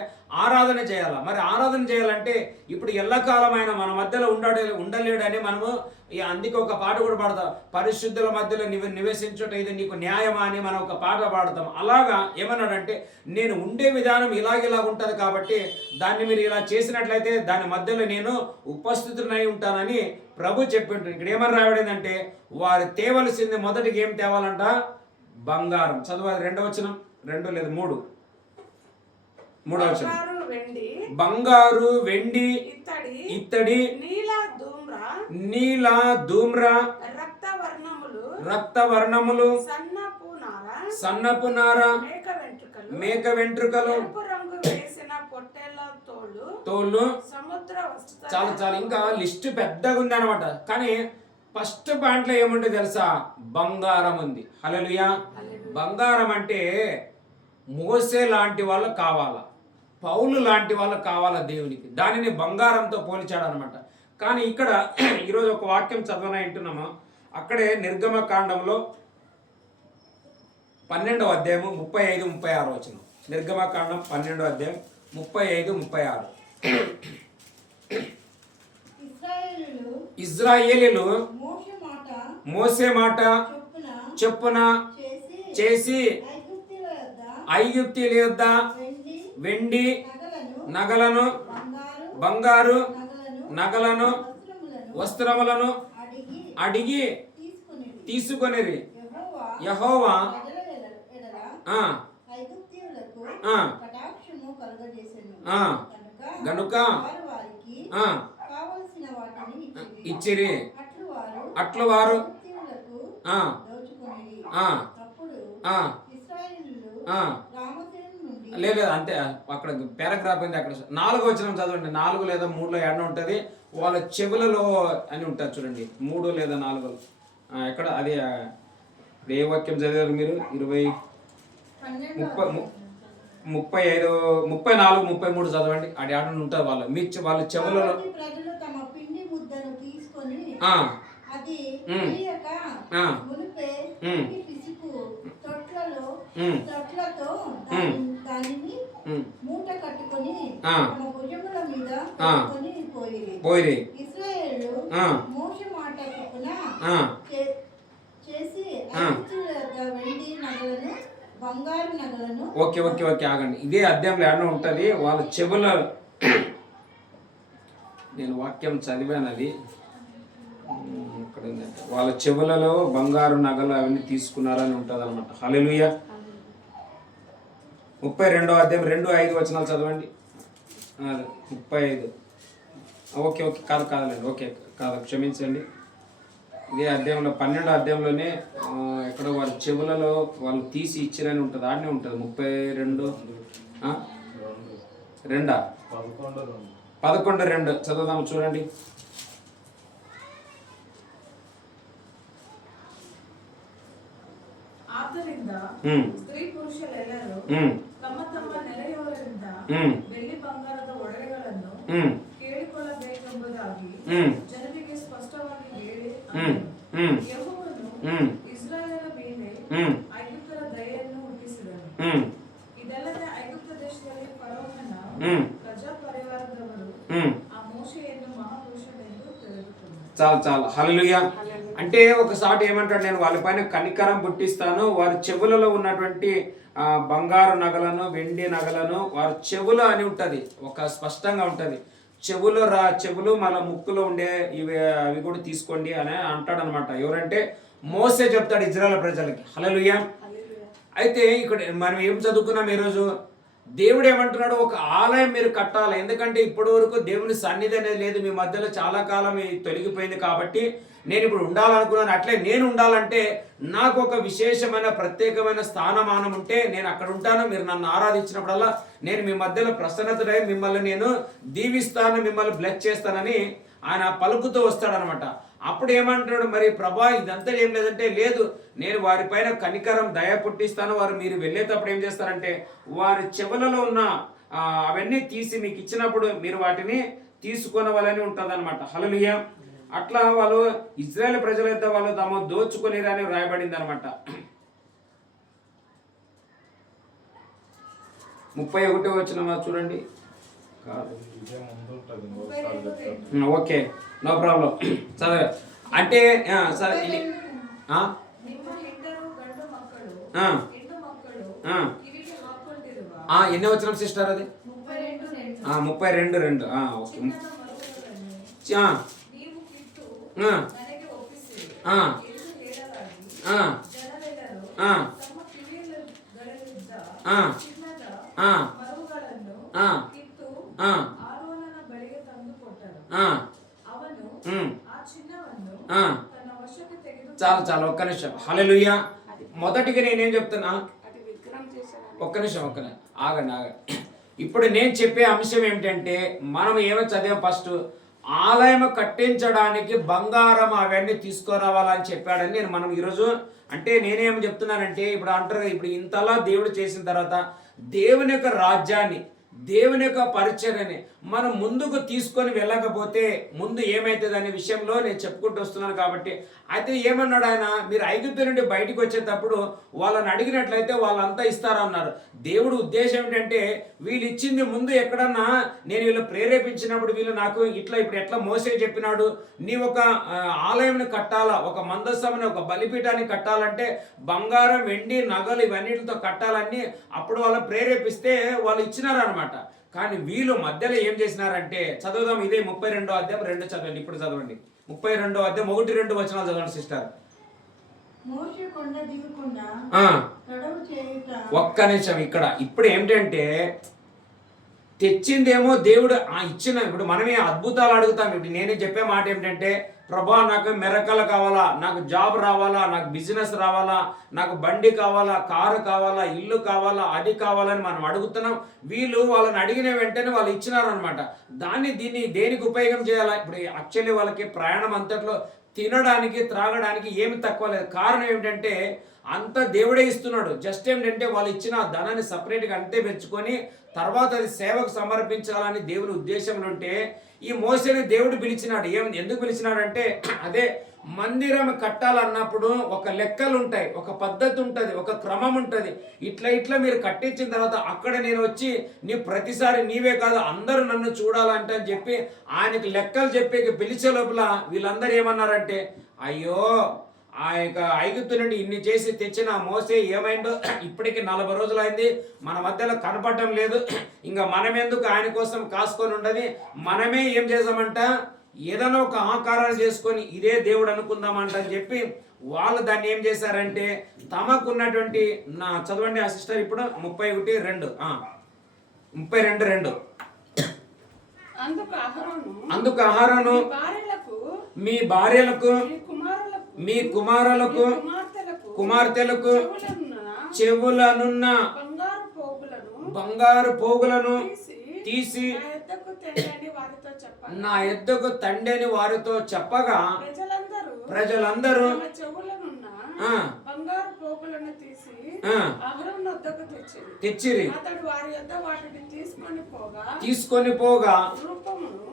ఆరాధన చేయాలా. మరి ఆరాధన చేయాలంటే ఇప్పుడు ఎల్లకాలం ఆయన మన మధ్యలో ఉండలేడని మనము అందుకే ఒక పాట కూడా పాడతాం, పరిశుద్ధుల మధ్యలో నివసించుట ఇది నీకు న్యాయమా అని మనం ఒక పాట పాడతాం. అలాగా ఏమన్నాడంటే, నేను ఉండే విధానం ఇలాగ ఉంటుంది కాబట్టి దాన్ని మీరు ఇలా చేసినట్లయితే దాని మధ్యలో నేను ఉపస్థితునై ఉంటానని ప్రభు చెప్పింటాడు. ఇక్కడ ఏమని రాయబడిందంటే, వారు తేవలసింది మొదటికి ఏం తేవాలంట? బంగారం. చదవాలి 2వ వచనం, 2 లేదా 3. 3వ వచనం. బంగారు, వెండి, ఇత్తడి, నీల ధూమ్ర, రక్తవర్ణములు, సన్నపు నార, మేక వెంట్రుకలు, తోళ్ళు. చాలా ఇంకా లిస్ట్ పెద్దగా ఉంది అనమాట. కానీ ఫస్ట్ పాయింట్లో ఏముంటే తెలుసా? బంగారం ఉంది. హల్లెలూయా. బంగారం అంటే మోసే లాంటి వాళ్ళు కావాలా, పౌలు లాంటి వాళ్ళు కావాలా దేవునికి, దానిని బంగారంతో పోల్చాడు అనమాట. కానీ ఇక్కడ ఈరోజు ఒక వాక్యం చదవనంటున్నాము, అక్కడే నిర్గమకాండంలో 12వ అధ్యాయము 35-36 వచనం. నిర్గమకాండం 12వ అధ్యాయం 35-36. ఇశ్రాయేలీయులు మోసే మాట చొప్పున చేసి ఐగుప్తీయుల యొద్ద వెండి నగలను, బంగారు నగలను, వస్త్రములను అడిగి తీసుకొనిరి. యెహోవా గనుక ఇచ్చిరి. అట్లు వారు లేదు అంతే. అక్కడ పారాగ్రాఫ్ ఉంది, అక్కడ 4వ వచనం చదవండి. 4 లేదా 3లో ఎన్న ఉంటుంది, వాళ్ళ చెవులలో అని ఉంటుంది చూడండి. 3 లేదా 4 ఎక్కడ అది ఏ వాక్యం చదివారు మీరు? 20, 35, 34, 33 చదవండి. అది ఆడ ఉంటుంది వాళ్ళ చెవులలో. పోయిరి. చేసి వెండి నగలను బంగారు నగలను. ఓకే ఓకే ఓకే ఆగండి. ఇదే అధ్యాయంలో ఏమన్నా ఉంటుంది. వాళ్ళ చెవుల నేను వాక్యం చదివాను, అది ఇక్కడ వాళ్ళ చెవులలో బంగారు నగలు అవన్నీ తీసుకున్నారని ఉంటుంది అనమాట. హల్లెలూయా. 32వ అధ్యాయం 2-5 వచనాలు చదవండి. 35. ఓకే ఓకే కాదులేండి. ఓకే కాదు, క్షమించండి. ఇదే అధ్యాయంలో 12వ అధ్యాయంలోనే ఎక్కడో వారి చెవులలో వాళ్ళు తీసి ఇచ్చిరని ఉంటుంది, ఆడనే ఉంటుంది. 32 11:2 చదువుదాము చూడండి. ಆದ್ದರಿಂದ ಸ್ತ್ರೀ ಪುರುಷರೆಲ್ಲರೂ ತಮ್ಮ ತಮ್ಮ ನೆರೆಯವರಿಂದ ಬೆಳ್ಳಿ ಬಂಗಾರದ ಒಡವೆಗಳನ್ನು ಕೇಳಿಕೊಳ್ಳಬೇಕೆಂಬುದಾಗಿ ಜನರಿಗೆ ಸ್ಪಷ್ಟವಾಗಿ ಹೇಳಿ, ಯೆಹೋವನು ಇಸ್ರಾಯೇಲರ ಮೇಲೆ ಐಗುಪ್ತರ ದಯೆಯನ್ನು ಹುಟ್ಟಿಸಿದನು. ಇದಲ್ಲದೆ ಐಗುಪ್ತ ದೇಶದಲ್ಲಿ ಫರೋಹನ ಪ್ರಜಾ ಪರಿವಾರದವರು ಆ ಮೋಶೆಯನ್ನು ಮಹಾಪುರುಷನೆಂದು ತಿಳಿದುಕೊಂಡರು. చాలు హల్లెలూయా. అంటే ఒకసారి ఏమంటాడు, నేను వాళ్ళపైన కనికరం పుట్టిస్తాను, వారి చెవులలో ఉన్నటువంటి బంగారు నగలను వెండి నగలను వారి చెవులు అని ఉంటుంది, ఒక స్పష్టంగా ఉంటుంది. చెవులు మళ్ళీ ముక్కులో ఉండే అవి కూడా తీసుకోండి అని అంటాడు అనమాట. ఎవరంటే మోసే చెప్తాడు ఇజ్రాయెల్ ప్రజలకి. హల్లెలూయా. అయితే ఇక్కడ మనం ఏం చదువుకున్నాం ఈరోజు? దేవుడు ఏమంటున్నాడు, ఒక ఆలయం మీరు కట్టాలి. ఎందుకంటే ఇప్పటి వరకు దేవుని సన్నిధి అనేది లేదు మీ మధ్యలో, చాలా కాలం తొలగిపోయింది. కాబట్టి నేను ఇప్పుడు ఉండాలనుకున్నాను. అట్లే నేను ఉండాలంటే నాకు ఒక విశేషమైన ప్రత్యేకమైన స్థానమానం ఉంటే నేను అక్కడ ఉంటాను. మీరు నన్ను ఆరాధించినప్పుడల్లా నేను మీ మధ్యలో ప్రసన్నతుడై మిమ్మల్ని నేను దీవిస్తాను, మిమ్మల్ని బ్లెస్ చేస్తానని ఆయన పలుకుతూ వస్తాడనమాట. అప్పుడు ఏమంటాడు, మరి ప్రభా ఇదంతా ఏం లేదంటే, లేదు నేను వారిపైన కనికరం దయ పుట్టిస్తాను. వారు మీరు వెళ్ళేటప్పుడు ఏం చేస్తారంటే వారి చెవులలో ఉన్న అవన్నీ తీసి మీకు ఇచ్చినప్పుడు మీరు వాటిని తీసుకొనవాలని ఉంటుంది అనమాట. హల్లెలూయా. అట్లా వాళ్ళు ఇజ్రాయెల్ ప్రజలైతే వాళ్ళు తాము దోచుకొనిరని రాయబడింది అనమాట. 31వ వచనం చూడండి. Okay, no problem. చదివా అంటే సరే. ఎన్ని వచ్చిన సిస్టర్ అది? 32:2. ఓకే. చాలు ఒక్క నిమిషం. హల్లెలూయా. మొదటిగా నేనేం చెప్తున్నా, ఒక్క నిమిషం ఆగండి. ఇప్పుడు నేను చెప్పే అంశం ఏమిటంటే, మనం ఏమో చదివాం ఫస్ట్, ఆలయం కట్టించడానికి బంగారం అవన్నీ తీసుకురావాలని చెప్పాడని మనం ఈరోజు అంటే నేనేం చెప్తున్నానంటే, ఇప్పుడు అంటారు ఇప్పుడు ఇంతలా దేవుడు చేసిన తర్వాత దేవుని యొక్క రాజ్యాన్ని, దేవుని యొక్క పరిచర్యని మనం ముందుకు తీసుకొని వెళ్ళకపోతే ముందు ఏమవుతుంది అనే విషయంలో నేను చెప్పుకుంటూ వస్తున్నాను. కాబట్టి అయితే ఏమన్నాడు ఆయన, మీరు ఐగుప్తు నుండి బయటికి వచ్చేటప్పుడు వాళ్ళని అడిగినట్లయితే వాళ్ళంతా ఇస్తారన్నారు. దేవుడు ఉద్దేశం ఏంటంటే, వీళ్ళు ఇచ్చింది ముందు ఎక్కడన్నా నేను వీళ్ళు ప్రేరేపించినప్పుడు వీళ్ళు నాకు ఇప్పుడు ఎట్లా మోసే చెప్పినాడు, నీ ఒక ఆలయం కట్టాలా, ఒక మందస్సమని ఒక బలిపీఠాన్ని కట్టాలంటే బంగారం వెండి నగలు ఇవన్నిటితో కట్టాలని అప్పుడు వాళ్ళని ప్రేరేపిస్తే వాళ్ళు ఇచ్చినారు అనమాట. కానీ వీళ్ళు మధ్యలో ఏం చేసినారంటే, చదువుదాం. ఇదే 32వ అధ్యాయం 2 చదవండి. ఇప్పుడు చదవండి 32వ అధ్యాయం 1-2 వచనాలు చదవండి సిస్టర్. ఒక్క నిమిషం. ఇక్కడ ఇప్పుడు ఏమిటంటే, తెచ్చిందేమో దేవుడు ఇచ్చిన. ఇప్పుడు మనమే అద్భుతాలు అడుగుతాం. ఇప్పుడు నేనే చెప్పే మాట ఏమిటంటే, ప్రభా నాకు మెరకలు కావాలా, నాకు జాబ్ రావాలా, నాకు బిజినెస్ రావాలా, నాకు బండి కావాలా, కారు కావాలా, ఇల్లు కావాలా, అది కావాలని మనం అడుగుతున్నాం. వీళ్ళు వాళ్ళని అడిగిన వెంటనే వాళ్ళు ఇచ్చినారనమాట. దీన్ని దేనికి ఉపయోగం చేయాలా? ఇప్పుడు యాక్చువల్లీ వాళ్ళకి ప్రయాణం అంతట్లో తినడానికి త్రాగడానికి ఏమి తక్కువ లేదు. కారణం ఏమిటంటే అంత దేవుడే ఇస్తున్నాడు. జస్ట్ ఏంటంటే వాళ్ళు ఇచ్చిన ధనాన్ని సపరేట్గా అంతే పెంచుకొని తర్వాత అది సేవకు సమర్పించాలని దేవుని ఉద్దేశంలో ఉంటే ఈ మోసేని దేవుడు పిలిచినాడు. ఎందుకు పిలిచినాడంటే, అదే మందిరం కట్టాలన్నప్పుడు ఒక లెక్కలు ఉంటాయి, ఒక పద్ధతి ఉంటుంది, ఒక క్రమం ఉంటుంది. ఇట్లా మీరు కట్టించిన తర్వాత అక్కడ నేను వచ్చి ప్రతిసారి నీవే కాదు అందరూ నన్ను చూడాలంటే అని చెప్పి ఆయనకి లెక్కలు చెప్పి పిలిచే లోపల వీళ్ళందరూ ఏమన్నారంటే, అయ్యో ఆ యొక్క ఐగుప్తు నుండి ఇన్ని చేసి తెచ్చిన మోసే ఏమైందో, ఇప్పటికి 40 రోజులు అయింది, మన మధ్యలో కనపడటం లేదు, ఇంకా మనమెందుకు ఆయన కోసం కాసుకొని ఉండదు, మనమే ఏం చేసామంట, ఏదైనా ఒక ఆకారాలు చేసుకొని ఇదే దేవుడు అనుకుందామంట అని చెప్పి వాళ్ళు దాన్ని ఏం చేశారంటే తమకున్నటువంటి, నా చదవండి ఆ సిస్టర్ ఇప్పుడు 31:2 32 అందుకు అహరోను మీ భార్యలకు మీ కుమారులకు కుమార్తెలకు చెవులనున్న బంగారు పోగులను తీసి నా ఎద్దకు తండ్రి వారితో చెప్పగా ప్రజలందరూ బంగారు పోగులను తీసి అహరోను వద్దకు తెచ్చిరి. అతడు వారి యొద్ద వాటిని తీసుకొని పోగా రూపమును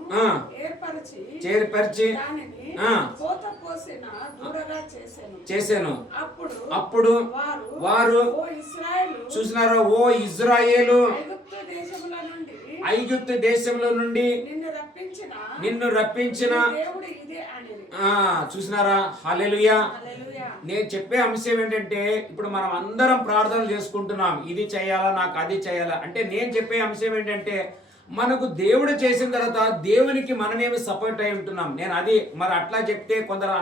చేర్పరిచి దానిని పోత పోసిన దూడగా చేసెను. అప్పుడు వారు చూసినారో, ఓ ఇజ్రాయేలు, ఐగుప్తు దేశంలో నుండి నిన్ను రప్పించిన చూసినారా. హల్లెలూయా. నేను చెప్పే అంశం ఏంటంటే, ఇప్పుడు మనం అందరం ప్రార్థనలు చేసుకుంటున్నాం, ఇది చేయాలా, నాకు అది చేయాలా అంటే, నేను చెప్పే అంశం ఏంటంటే, మనకు దేవుడు చేసిన తర్వాత దేవునికి మనమేమి సపోర్ట్ అయి ఉంటున్నాం. నేను అది మరి అట్లా చెప్తే కొందరు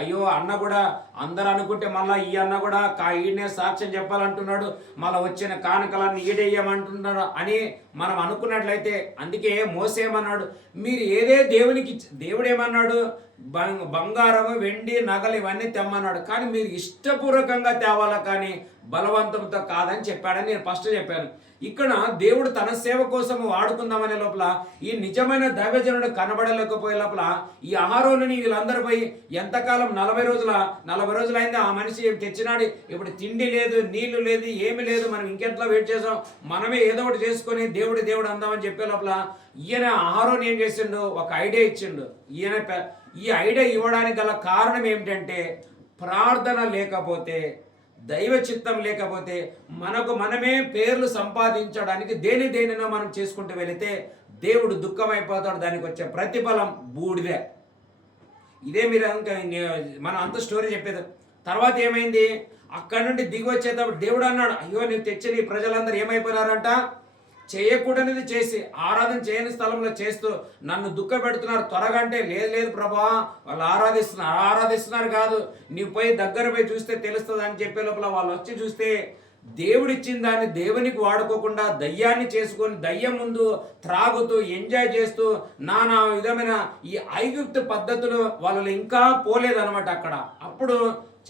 అయ్యో అన్న కూడా అందరు అనుకుంటే మళ్ళీ ఈ అన్న కూడా ఈయనే సాక్ష్యం చెప్పాలంటున్నాడు, మళ్ళీ వచ్చిన కానుకలన్నీ ఈడేయమంటున్నాడు అని మనం అనుకున్నట్లయితే, అందుకే మోసే ఏమన్నాడు, మీరు ఏదే దేవునికి, దేవుడు ఏమన్నాడు, బంగారము వెండి నగలు ఇవన్నీ తెమ్మన్నాడు, కానీ మీరు ఇష్టపూర్వకంగా తేవాలా కానీ బలవంతంతో కాదని చెప్పాడని నేను ఫస్ట్ చెప్పాను. ఇక్కడ దేవుడు తన సేవ కోసం వాడుకుందామనే లోపల ఈ నిజమైన దైవజనుడు కనబడలేకపోయే లోపల ఈ అహరోనుని వీళ్ళందరూ పోయి ఎంతకాలం 40 రోజులు అయింది, ఆ మనిషి తెచ్చినాడు, ఇప్పుడు తిండి లేదు, నీళ్లు లేదు, ఏమి లేదు, మనం ఇంకెట్లా వెయిట్ చేసాం, మనమే ఏదో ఒకటి చేసుకొని దేవుడు అందామని చెప్పే లోపల ఈయన అహరోను ఏం చేసిండు, ఒక ఐడియా ఇచ్చిండు. ఈ ఐడియా ఇవ్వడానికి గల కారణం ఏమిటంటే, ప్రార్థన లేకపోతే, దైవ చిత్తం లేకపోతే, మనకు మనమే పేర్లు సంపాదించడానికి దేనినో మనం చేసుకుంటూ వెళితే దేవుడు దుఃఖమైపోతాడు. దానికి వచ్చే ప్రతిఫలం బూడిదే. ఇదే మీరు మనం అంత స్టోరీ చెప్పేది. తర్వాత ఏమైంది, అక్కడ నుండి దిగి వచ్చేటప్పుడు దేవుడు అన్నాడు, అయ్యో నువ్వు తెచ్చిన ఈ ప్రజలందరూ ఏమైపోయినారంట, చేయకూడనిది చేసి, ఆరాధన చేయని స్థలంలో చేస్తూ నన్ను దుఃఖ పెడుతున్నారు. త్వరగా అంటే, లేదు ప్రభా, వాళ్ళు ఆరాధిస్తున్నారు కాదు, నీవు పోయి దగ్గర పోయి చూస్తే తెలుస్తుంది అని చెప్పే లోపల వాళ్ళు వచ్చి చూస్తే దేవుడిచ్చిన దాన్ని దేవునికి వాడుకోకుండా దయ్యాన్ని చేసుకొని దయ్యం ముందు త్రాగుతూ ఎంజాయ్ చేస్తూ నానా విధమైన ఈ ఐగుప్తు పద్ధతులు వాళ్ళు ఇంకా పోలేదన్నమాట అక్కడ. అప్పుడు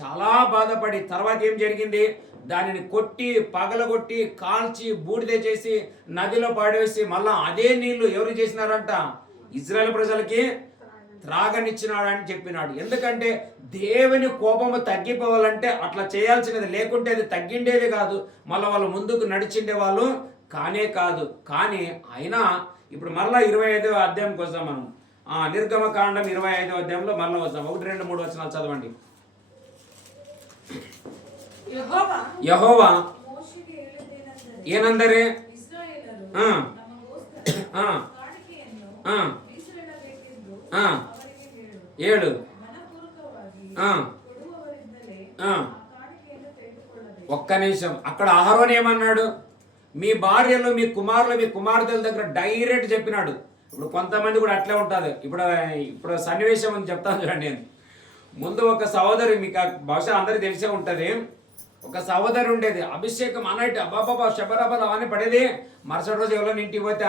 చాలా బాధపడి తర్వాత ఏం జరిగింది, దానిని కొట్టి పగలగొట్టి కాల్చి బూడిద చేసి నదిలో పాడేసి మళ్ళా అదే నీళ్లు ఎవరు చేసినారంట, ఇజ్రాయెల్ ప్రజలకి త్రాగనిచ్చినాడు అని చెప్పినాడు. ఎందుకంటే దేవుని కోపము తగ్గిపోవాలంటే అట్లా చేయాల్సినది, లేకుంటే అది తగ్గిండేది కాదు, మళ్ళీ వాళ్ళు ముందుకు నడిచిండే వాళ్ళు కానే కాదు. కానీ అయినా ఇప్పుడు మళ్ళా 25వ అధ్యాయంకి వస్తాం మనం. నిర్గమకాండం 25వ అధ్యాయంలో మళ్ళీ వస్తాం. 1, 2, 3 వచనాలు చదవండి. యెహోవా ఏనందరే 7 ఒక్క నిమిషం. అక్కడ అహరోను ఏమన్నాడు, మీ భార్యలు, మీ కుమారులు, మీ కుమార్తెల దగ్గర డైరెక్ట్ చెప్పినాడు. ఇప్పుడు కొంతమంది కూడా అట్లే ఉంటుంది. ఇప్పుడు సన్నివేశం అని చెప్తాను చూడండి. నేను ముందు ఒక సహోదరి, మీకు బహుశా అందరికి తెలిసే ఉంటుంది, ఒక సహోదరి ఉండేది, అభిషేకం అన్నట్టు అబ్బాబా శబరాబాద్ అవన్నీ పడేది. మరుసటి రోజు ఎవరైనా ఇంటికి పోతే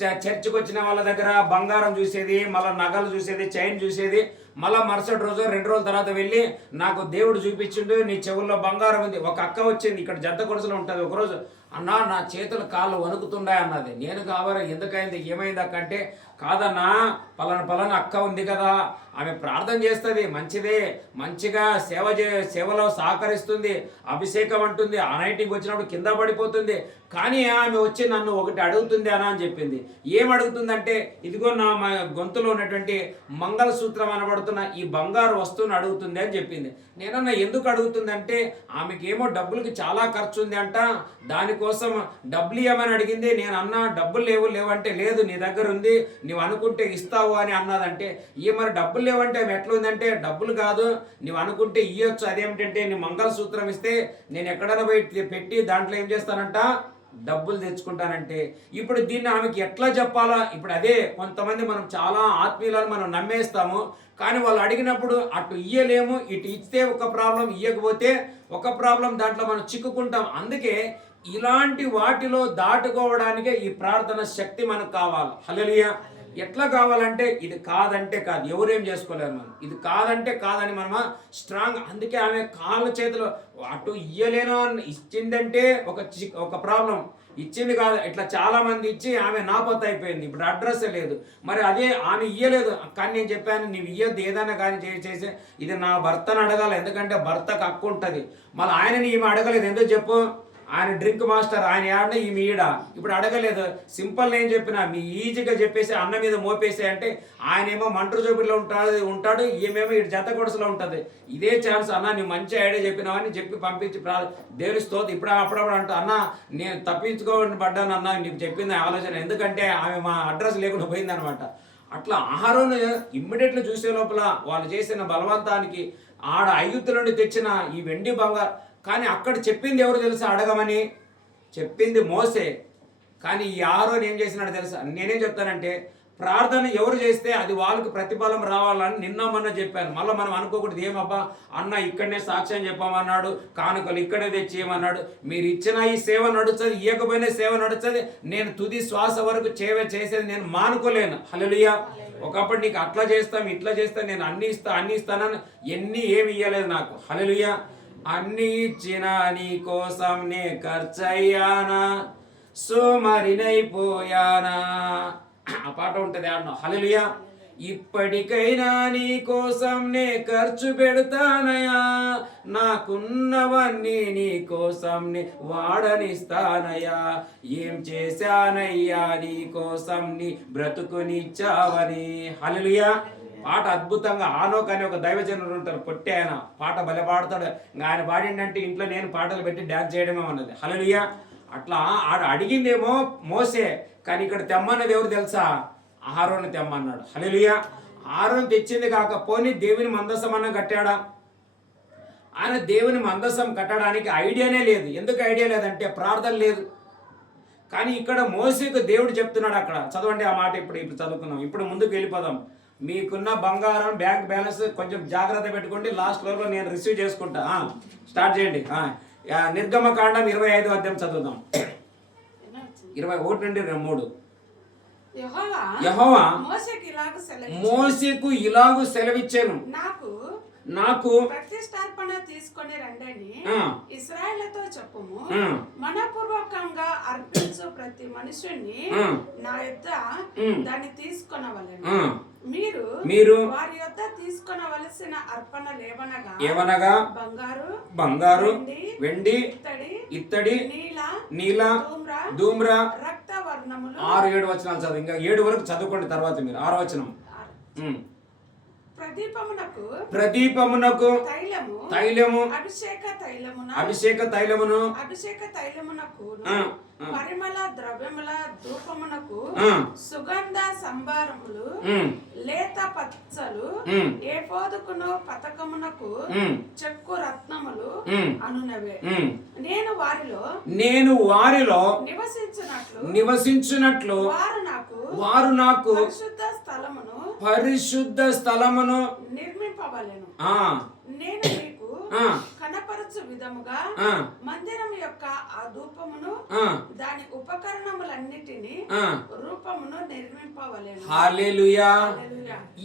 చర్చికి వచ్చిన వాళ్ళ దగ్గర బంగారం చూసేది, మళ్ళీ నగలు చూసేది, చైన్ చూసేది. మళ్ళీ మరుసటి రోజు 2 రోజుల తర్వాత వెళ్ళి, నాకు దేవుడు చూపించిండు, నీ చెవుల్లో బంగారం ఉంది. ఒక అక్క వచ్చింది, ఇక్కడ జంట కొరసలో ఉంటుంది. ఒకరోజు, అన్నా నా చేతులు కాళ్ళు వణుకుతున్నాయి అన్నది. నేను కావాలి, ఎందుకైంది, ఏమైంది అక్క అంటే, కాదన్నా పలానా అక్క ఉంది కదా, ఆమె ప్రార్థన చేస్తుంది, మంచిదే, మంచిగా సేవలో సహకరిస్తుంది, అభిషేకం అంటుంది, నైటింగ్ వచ్చినప్పుడు కింద పడిపోతుంది, కానీ ఆమె వచ్చి నన్ను ఒకటి అడుగుతుంది అని చెప్పింది. ఏం అడుగుతుందంటే, ఇదిగో నా గొంతులో ఉన్నటువంటి మంగళసూత్రం అనబడుతున్న ఈ బంగారు వస్తువుని అడుగుతుంది అని చెప్పింది. నేనన్నా ఎందుకు అడుగుతుందంటే, ఆమెకేమో డబ్బులకి చాలా ఖర్చు ఉంది అంట, దానికోసం డబ్బులు ఇవ్వమని అడిగింది. నేను అన్నా డబ్బులు లేవు అంటే, లేదు నీ దగ్గర ఉంది, నువ్వు అనుకుంటే ఇస్తావు అని అన్నదంటే, మరి డబ్బులు డబ్బులు లేవంటే ఆమె ఎట్లా ఉందంటే, డబ్బులు కాదు నువ్వు అనుకుంటే ఇవ్వచ్చు, అదేమిటంటే నీ మంగళసూత్రం ఇస్తే నేను ఎక్కడైనా పోయి పెట్టి దాంట్లో ఏం చేస్తానంట, డబ్బులు తెచ్చుకుంటానంటే. ఇప్పుడు దీన్ని ఆమెకి ఎట్లా చెప్పాలా? ఇప్పుడు అదే కొంతమంది మనం చాలా ఆత్మీయులను మనం నమ్మేస్తాము, కానీ వాళ్ళు అడిగినప్పుడు అటు ఇయ్యలేము, ఇటు ఇస్తే ఒక ప్రాబ్లం, ఇయ్యకపోతే ఒక ప్రాబ్లం, దాంట్లో మనం చిక్కుకుంటాం. అందుకే ఇలాంటి వాటిలో దాటుకోవడానికే ఈ ప్రార్థన శక్తి మనకు కావాలి. హల్లెలూయా. ఎట్లా కావాలంటే ఇది కాదంటే కాదు, ఎవరేం చేసుకోలేరు మనం, ఇది కాదంటే కాదని మనమా స్ట్రాంగ్. అందుకే ఆమె కాళ్ళ చేతిలో అటు ఇయ్యలేను ఇచ్చిందంటే ఒక ప్రాబ్లం, ఇచ్చింది కాదు, ఇట్లా చాలా మంది ఇచ్చి ఆమె నాపత్త అయిపోయింది, ఇప్పుడు అడ్రస్ లేదు. మరి అదే ఆమె ఇయ్యలేదు, కానీ నేను చెప్పాను నీవు ఇయ్యొద్దు ఏదైనా కానీ చేసే, ఇది నా భర్తను అడగాలి, ఎందుకంటే భర్తకు హక్కు ఉంటుంది. మళ్ళీ ఆయనని ఈమె అడగలేదు, ఎందుకు చెప్పు, ఆయన డ్రింక్ మాస్టర్, ఆయన ఏడ ఈమె ఈడ, ఇప్పుడు అడగలేదు. సింపుల్ నేను చెప్పిన మీ ఈజీగా చెప్పేసి అన్న మీద మోపేసి అంటే, ఆయనేమో మంటరు చూపులో ఉంటాడు, ఈమెమో ఇటు జత కొడసలో ఉంటుంది. ఇదే ఛాన్స్ అన్న, నీ మంచి ఐడియా చెప్పినావని చెప్పి పంపించి దేవుని స్తోత్రం. ఇప్పుడు అప్పుడప్పుడు అంటూ అన్న నేను తప్పించుకోబడ్డాను అన్న, నీకు చెప్పింది ఆలోచన, ఎందుకంటే ఆమె మా అడ్రస్ లేకుండా పోయిందనమాట. అట్లా ఆహారం ఇమ్మీడియట్లీ చూసే లోపల వాళ్ళు చేసిన బలవంతానికి ఆడ ఐగుప్తు నుండి తెచ్చిన ఈ వెండి బంగారు, కానీ అక్కడ చెప్పింది ఎవరు తెలుసా, అడగమని చెప్పింది మోసే. కానీ ఈ ఆరోన్ ఏం చేసినాడు తెలుసా? నేనేం చెప్తానంటే, ప్రార్థన ఎవరు చేస్తే అది వాళ్ళకి ప్రతిఫలం రావాలని నిన్న మొన్న చెప్పాను. మళ్ళీ మనం అనుకోకూడదు ఏమబ్బా అన్న ఇక్కడనే సాక్ష్యం చెప్పామన్నాడు, కానుకలు ఇక్కడే తెచ్చేయమన్నాడు. మీరు ఇచ్చిన ఈ సేవ నడుస్తుంది, ఇవ్వకపోయినా సేవ నడుస్తుంది. నేను తుది శ్వాస వరకు చేసేది నేను మానుకోలేను. హల్లెలూయా. ఒకప్పుడు నీకు అట్లా చేస్తాం ఇట్లా చేస్తాం, నేను అన్ని ఇస్తానని ఏమి ఇవ్వలేదు నాకు. హల్లెలూయా. అన్ని ఇచ్చిన నీ కోసం నే ఖర్చయ్యానా, సోమరినైపోయానా, ఆ పాట ఉంటుంది ఆడను. హల్లెలూయా. ఇప్పటికైనా నీ కోసం నే ఖర్చు పెడతానయా, నాకున్నవన్నీ నీ కోసం నే వాడనిస్తానయా, ఏం చేశానయ్యా నీ కోసం నీ బ్రతుకునిచ్చావని. హల్లెలూయా. పాట అద్భుతంగా, ఆనోక్ అని ఒక దైవజనుడు ఉంటారు, పొట్టి ఆయన, పాట భలే పాడతాడు. ఆయన పాడిండంటే ఇంట్లో నేను పాటలు పెట్టి డ్యాన్స్ చేయడమే అన్నది. హల్లెలూయా. అట్లా ఆడ అడిగిందేమో మోసే, కానీ ఇక్కడ తెమ్మన్నది ఎవరు తెలుసా, ఆరోను తెమ్మన్నాడు. హల్లెలూయా. ఆరోను తెచ్చింది కాకపోని దేవుని మందసం అన్న కట్టాడా? ఆయన దేవుని మందసం కట్టడానికి ఐడియానే లేదు. ఎందుకు ఐడియా లేదంటే ప్రార్థన లేదు. కానీ ఇక్కడ మోసేకు దేవుడు చెప్తున్నాడు, అక్కడ చదవండి ఆ మాట. ఇప్పుడు చదువుకున్నాం, ఇప్పుడు ముందుకు వెళ్ళిపోదాం. మీకున్న బంగారం బ్యాంక్ బ్యాలెన్స్ కొంచెం జాగ్రత్త పెట్టుకోండి, లాస్ట్ లో నేను రిసీవ్ చేసుకుంటా. స్టార్ట్ చేయండి. నిర్గమకాండం 25వ అధ్యాయం చదువుదాం. 21 నుండి 3. యెహోవా మోషేకు ఇలాగు సెలవిచ్చాను, నాకు ప్రతిష్టార్పణ తీసుకొని రండని ఇశ్రాయేలుతో చెప్పుము. మనపూర్వకంగా అర్పించు ప్రతి మనుషుని నా యొద్ద దాన్ని తీసుకొనవలెను. మీరు వారి యొద్ద తీసుకొనవలసిన అర్పణలేవనగా బంగారు, వెండి, ఇత్తడి, నీల, ధూమ్ర, రక్త వర్ణములు. 6-7 వచనాలు చదువు, ఇంకా 7 వరకు చదువుకోండి. తర్వాత మీరు 6వ వచనం. ప్రదీపమునకు తైలము, అభిషేక తైలమునకు పరిమళ ద్రవ్యముల ధూపమునకు సుగంధ సంభారములు, లేత పచ్చలు, ఏఫోదుకును పతకమునకు చెక్కు రత్నములు అనునవే. నేను వారిలో నివసించున్నట్లు వారు నాకు పరిశుద్ధ స్థలమును నిర్మింపవలెను. నేను మీకు కనపరచు విధముగా మందిరం యొక్క ఆ ధూపమును దాని ఉపకరణములన్నిటిని రూపమును నిర్మింపవలెను. హల్లెలూయా.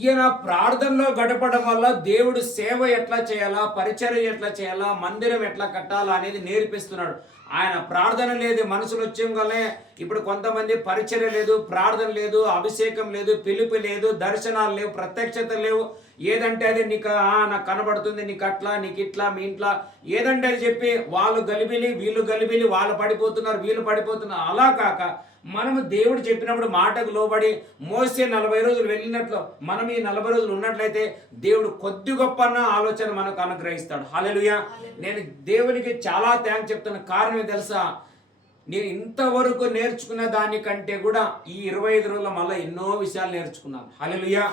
ఈయన ప్రార్థనలో గడపడం వల్ల దేవుడు సేవ ఎట్లా చేయాలా, పరిచర్య ఎట్లా చేయాలా, మందిరం ఎట్లా కట్టాలా అనేది నేర్పిస్తున్నాడు. ఆయన ప్రార్థన లేదు, మనుషులు వచ్చేగానే. ఇప్పుడు కొంతమంది పరిచర్య లేదు, ప్రార్థన లేదు, అభిషేకం లేదు, పిలుపు లేదు, దర్శనాలు లేవు, ప్రత్యక్షత లేవు. ఏదంటే అది నీకు నాకు కనబడుతుంది, నీకు అట్లా, నీకు ఇట్లా, మీ ఇంట్లో ఏదంటే అది చెప్పి వాళ్ళు గలిబిలి వీళ్ళు గలిబిలి, వాళ్ళు పడిపోతున్నారు వీళ్ళు పడిపోతున్నారు. అలా కాక మనము దేవుడు చెప్పినప్పుడు మాటకు లోబడి మోసే 40 రోజులు వెళ్ళినట్లు మనం ఈ 40 రోజులు ఉన్నట్లయితే దేవుడు కొద్ది గొప్ప ఆలోచన మనకు అనుగ్రహిస్తాడు. హల్లెలూయా. నేను దేవునికి చాలా థ్యాంక్స్ చెప్తున్న కారణం తెలుసా, నేను ఇంతవరకు నేర్చుకున్న దానికంటే కూడా ఈ 25 రోజుల్లో మళ్ళీ ఎన్నో విషయాలు నేర్చుకున్నాను. హల్లెలూయా.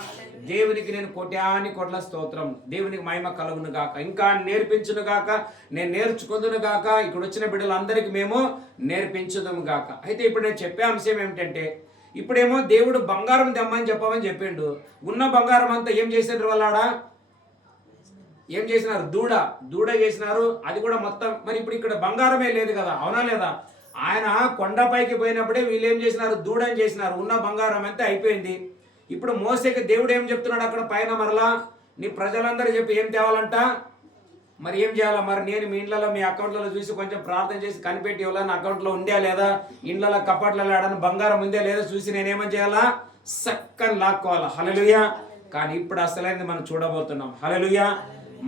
దేవునికి నేను కోటాని కోట్ల స్తోత్రం. దేవునికి మహిమ కలుగును గాక, ఇంకా నేర్పించును గాక, నేను నేర్చుకుందును గాక, ఇక్కడ వచ్చిన బిడ్డలందరికీ మేము నేర్పించుదాము గాక. అయితే ఇప్పుడు నేను చెప్పే అంశం ఏమిటంటే, ఇప్పుడేమో దేవుడు బంగారం తెమ్మని చెప్పమని చెప్పిండు. ఉన్న బంగారం అంతా ఏం చేశారు వాళ్ళాడా? ఏం చేసినారు? దూడ చేసినారు. అది కూడా మొత్తం. మరి ఇప్పుడు ఇక్కడ బంగారమే లేదు కదా, అవునా లేదా? ఆయన కొండపైకి పోయినప్పుడే వీళ్ళు ఏం చేసినారు? దూడని చేసినారు. ఉన్న బంగారం అంతా అయిపోయింది. ఇప్పుడు మోసేకి దేవుడు ఏం చెప్తున్నాడు అక్కడ పైన? మరలా నీ ప్రజలందరూ చెప్పి ఏం తేవాలంట? మరి ఏం చేయాలా? మరి నేను మీ ఇండ్లలో మీ అకౌంట్లలో చూసి కొంచెం ప్రార్థన చేసి కనిపెట్టి ఇవ్వాలని, అకౌంట్లో ఉందా లేదా, ఇండ్లలో కప్పట్లలో ఆడని బంగారం ఉందా లేదా చూసి నేనేమని చేయాలా? సక్కని లాక్కోవాలా. హల్లెలూయా. కానీ ఇప్పుడు అసలైంది మనం చూడబోతున్నాం. హల్లెలూయా.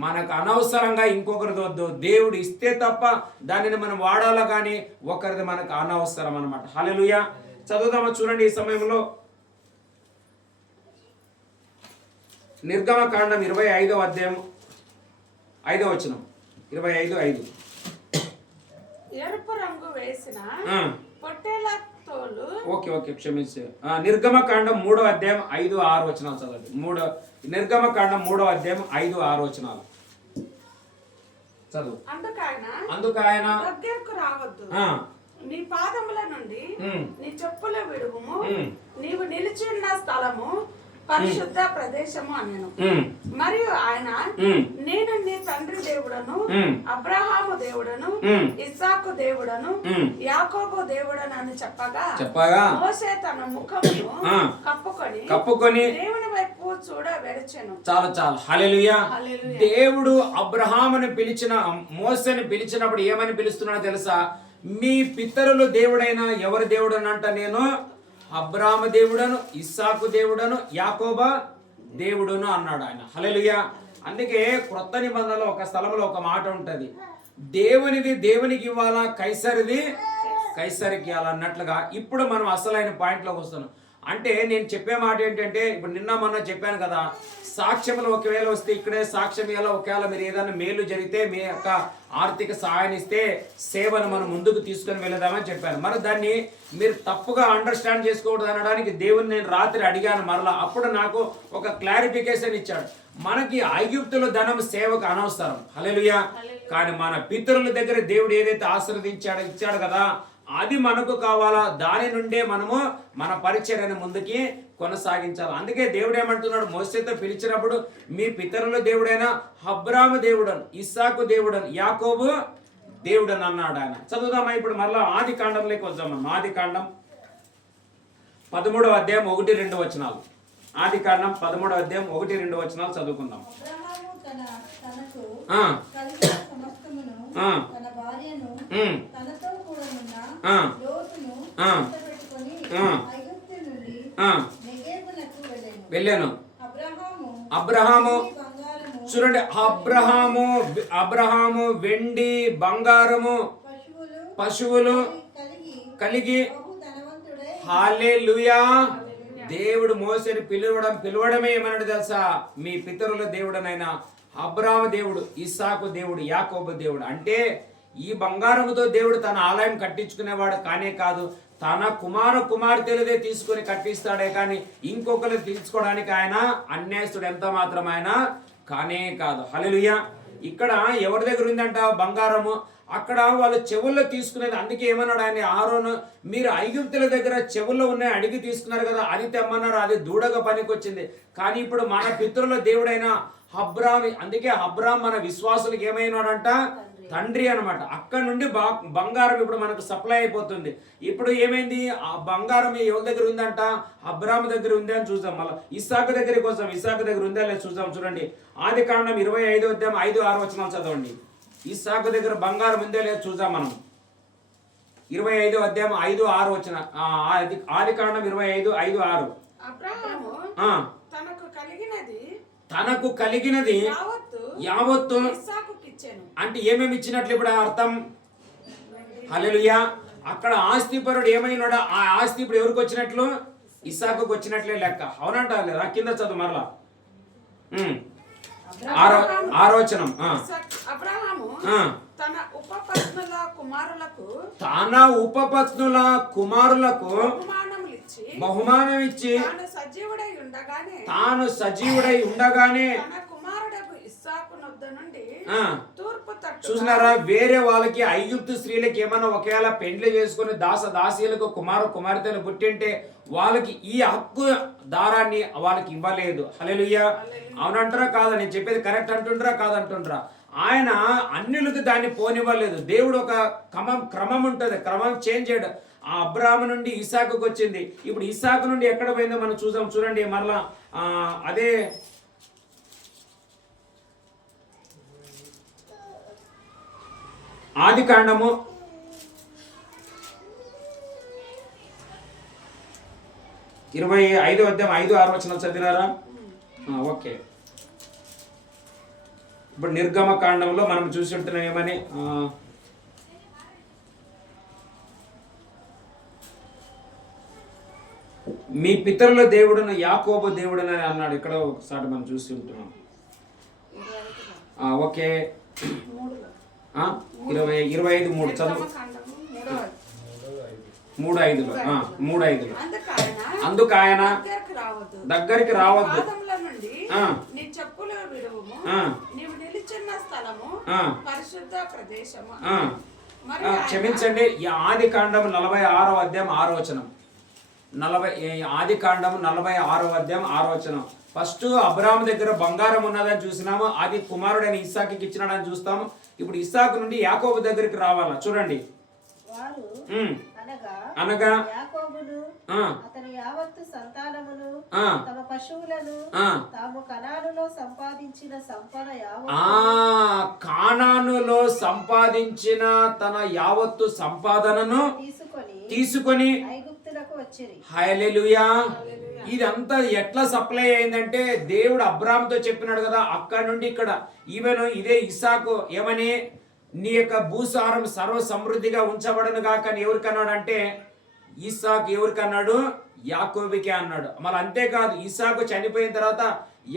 మనకు అనవసరంగా ఇంకొకరిది వద్దు. దేవుడు ఇస్తే తప్ప దానిని మనం వాడాలా, కానీ ఒకరిది మనకు అనవసరం అన్నమాట. హల్లెలూయా. చదువుదామా చూడండి ఈ సమయంలో. నిర్గమకాండం 25వ అధ్యాయం 5వ వచనం. 25:5. ఎరుపు రంగు వేసిన పొట్టేల తోలు. ఓకే క్షమించు. నిర్గమకాండం 3వ అధ్యాయం 5-6 వచనాలు చదవండి. నిర్గమకాండం 3వ అధ్యాయం 5-6 వచనాలు చదువు. అందుకైన దగ్గరకు రావద్దు, నీ పాదముల నుండి నీ చెప్పుల విడుగుము, నీవు నిలిచి ఉన్న స్థలము పరిశుద్ధ ప్రదేశము అన్నాను. మరియు ఆయన, నేను నీ తండ్రి దేవుడను, అబ్రహాము దేవుడను, ఇస్సాకు దేవుడను, యాకోబు దేవుడను అని చెప్పగా మోసే తన ముఖమును కప్పుకొని దేవుని వైపు చూడ వెరచెను. చాలు. హల్లెలూయా. దేవుడు అబ్రహామును పిలిచిన, మోసేని పిలిచినప్పుడు ఏమని పిలుస్తున్నాడో తెలుసా? మీ పితరులు దేవుడైన ఎవరి దేవుడు అంట? నేను అబ్రాహాము దేవుడను, ఇస్సాకు దేవుడను, యాకోబా దేవుడును అన్నాడు ఆయన. హల్లెలూయా. అందుకే క్రొత్త నిబంధనలో ఒక స్థలంలో ఒక మాట ఉంటది, దేవునిది దేవునికి ఇవ్వాలా, కైసరిది కైసరికి ఇవ్వాలన్నట్లుగా. ఇప్పుడు మనం అసలైన పాయింట్లోకి వస్తున్నాం. అంటే నేను చెప్పే మాట ఏంటంటే, ఇప్పుడు నిన్న మొన్న చెప్పాను కదా, సాక్ష్యములు ఒకవేళ వస్తే ఇక్కడే సాక్ష్యం ఎలా, ఒకవేళ మీరు ఏదైనా మేలు జరిగితే మీ యొక్క ఆర్థిక సహాయాన్ని ఇస్తే సేవను మనం ముందుకు తీసుకొని వెళదామని చెప్పాను. మరి దాన్ని మీరు తప్పుగా అండర్స్టాండ్ చేసుకోకూడదు అనడానికి దేవుని నేను రాత్రి అడిగాను మరలా. అప్పుడు నాకు ఒక క్లారిఫికేషన్ ఇచ్చాడు. మనకి ఐగుప్తుల ధనం సేవకు అనవసరం. హల్లెలూయా. కానీ మన పితరుల దగ్గర దేవుడు ఏదైతే ఇచ్చాడు కదా, అది మనకు కావాలా. దాని నుండే మనము మన పరిచర్యను ముందుకి కొనసాగించాలి. అందుకే దేవుడు ఏమంటున్నాడు? మోసేతో పిలిచినప్పుడు మీ పితరుల దేవుడైన అబ్రాహాము దేవుడను, ఇస్సాకు దేవుడను, యాకోబు దేవుడని అన్నాడు ఆయన. చదువుదామా ఇప్పుడు మరలా ఆది కాండంలోకి వద్దాం. ఆది కాండం 13వ అధ్యాయం 1-2 వచనాలు. ఆది కాండం 13వ అధ్యాయం 1-2 వచనాలు చదువుకుందాం. వెళ్ళాను. అబ్రహాము చూడండి, అబ్రహాము వెండి బంగారము పశువులు కలిగి. హల్లెలూయా. దేవుడు మోసేని పిలవడమే ఏమన్నాడు తెలుసా? మీ పితరుల దేవుడనైనా అబ్రహాము దేవుడు, ఇస్సాకు దేవుడు, యాకోబు దేవుడు. అంటే ఈ బంగారముతో దేవుడు తన ఆలయం కట్టించుకునేవాడు కానే కాదు, తన కుమార్తెలదే తీసుకొని కట్టిస్తాడే కానీ ఇంకొకరు తీసుకోవడానికి ఆయన అన్యాయస్తుడు ఎంత మాత్రం ఆయన కానే కాదు. హల్లెలూయా. ఇక్కడ ఎవరి దగ్గర ఉందంట బంగారము? అక్కడ వాళ్ళు చెవుల్లో తీసుకునేది. అందుకే ఏమన్నాడు ఆయన? ఆరోను, మీరు ఐగుప్తుల దగ్గర చెవుల్లో ఉన్నాయి అడిగి తీసుకున్నారు కదా, అది తెమ్మన్నారు, అది దూడగా పనికొచ్చింది. కానీ ఇప్పుడు మన పితరుల దేవుడైన అబ్రాహాము, అందుకే అబ్రాహాము మన విశ్వాసులకు ఏమైనాడంట? తండ్రి అనమాట. అక్కడ నుండి బంగారం ఇప్పుడు మనకు సప్లై అయిపోతుంది. ఇప్పుడు ఏమైంది? ఆ బంగారం ఎవరి దగ్గర ఉందంట? అబ్రాహాము దగ్గర ఉంది అని చూద్దాం. మళ్ళీ ఇస్సాకు దగ్గరికి వస్తాం. ఇస్సాకు దగ్గర ఉందా లేదా చూద్దాం. చూడండి, ఆది కాండం 25వ అధ్యాయం 5-6 వచనాలు చదవండి. ఇస్సాకు దగ్గర బంగారం ఉందే లేదా చూద్దాం మనం. 25వ అధ్యాయం 5-6 వచన. ఆది కాండం 25:5-6. అబ్రహాము తనకు కలిగినది యావత్తు అంటే ఏమేమి ఇచ్చినట్లు ఇప్పుడు అర్థం? హల్లెలూయా. అక్కడ ఆస్తిపరుడు ఏమైనాడు? ఆ ఆస్తి ఇప్పుడు ఎవరికి వచ్చినట్లు? ఇస్సాకుకు వచ్చినట్లే లెక్క. అవునంట లేదా? కింద చదువు మరలా. 6వ వచనం. అబ్రహాము తన ఉపపత్నుల కుమారులకు బహుమానం ఇచ్చి తాను సజీవుడై ఉండగానే తన కుమారుడకు ఇస్సాకు నొద్ద నుండి తూర్పు తట్టు చూసినారా, వేరే వాళ్ళకి ఐగుప్తు స్త్రీలకి ఏమన్నా ఒకవేళ పెండ్లి చేసుకుని దాసీలకు కుమార్తెలు పుట్టింటే వాళ్ళకి ఈ హక్కు దారాన్ని వాళ్ళకి ఇవ్వలేదు. హల్లెలూయా. అవునంటారా కాదా? నేను చెప్పేది కరెక్ట్ అంటుండ్రా కాదంటుండ్రా? ఆయన అన్యులకు దాన్ని పోనివ్వలేదు. దేవుడు ఒక క్రమం ఉంటుంది, క్రమం చేంజ్ చేయడు. ఆ అబ్రాహాము నుండి ఇస్సాకుకు వచ్చింది. ఇప్పుడు ఇస్సాకు నుండి ఎక్కడ పోయిందో మనం చూసాం. చూడండి మరలా అదే ఆదికాండము 25వ అధ్యాయం 5-6 వచనాలు చదివినారా? ఓకే. ఇప్పుడు నిర్గమకాండంలో మనం చూసి ఉంటున్నాం ఏమని, మీ పితరుల దేవుడును యాకోబు దేవుడును అని అన్నాడు. ఇక్కడ ఒకసారి మనం చూసి ఉంటున్నాం. ఓకే, 25:3 చదువు. 3:5లో అందుకు ఆయన దగ్గరికి రావద్దు, క్షమించండి. ఆదికాండం 46వ అధ్యాయం 6వ వచనం. ఆదికాండం 46వ అధ్యాయం 6వ వచనం. ఫస్ట్ అబ్రాహాము దగ్గర బంగారం ఉన్నదని చూసినాము. అది కుమారుడైన ఇస్సాకుకి ఇచ్చినాడని చూస్తాము. ఇప్పుడు ఇస్సాకు నుండి యాకోబు దగ్గరికి రావాలా. చూడండి, అనగా అతని యావత్తు సంతానమును తమ పశువులను తాము కనానులో సంపాదించిన సంపద కానానులో సంపాదించిన తన యావత్తు సంపాదనను తీసుకొని ఐగుప్తులకు వచ్చిరి. హల్లెలూయా. ఇదంతా ఎట్లా సప్లై అయిందంటే దేవుడు అబ్రాహాముతో చెప్పినాడు కదా, అక్కడ నుండి ఇక్కడ ఈవెన్ ఇదే ఇస్సాకు ఏమని, నీ యొక్క భూసారం సర్వ సమృద్ధిగా ఉంచబడను గాక అని ఎవరికన్నాడు అంటే, ఇస్సాకు ఎవరికన్నాడు? యాకోబుకే అన్నాడు. మళ్ళీ అంతేకాదు, ఇస్సాకు చనిపోయిన తర్వాత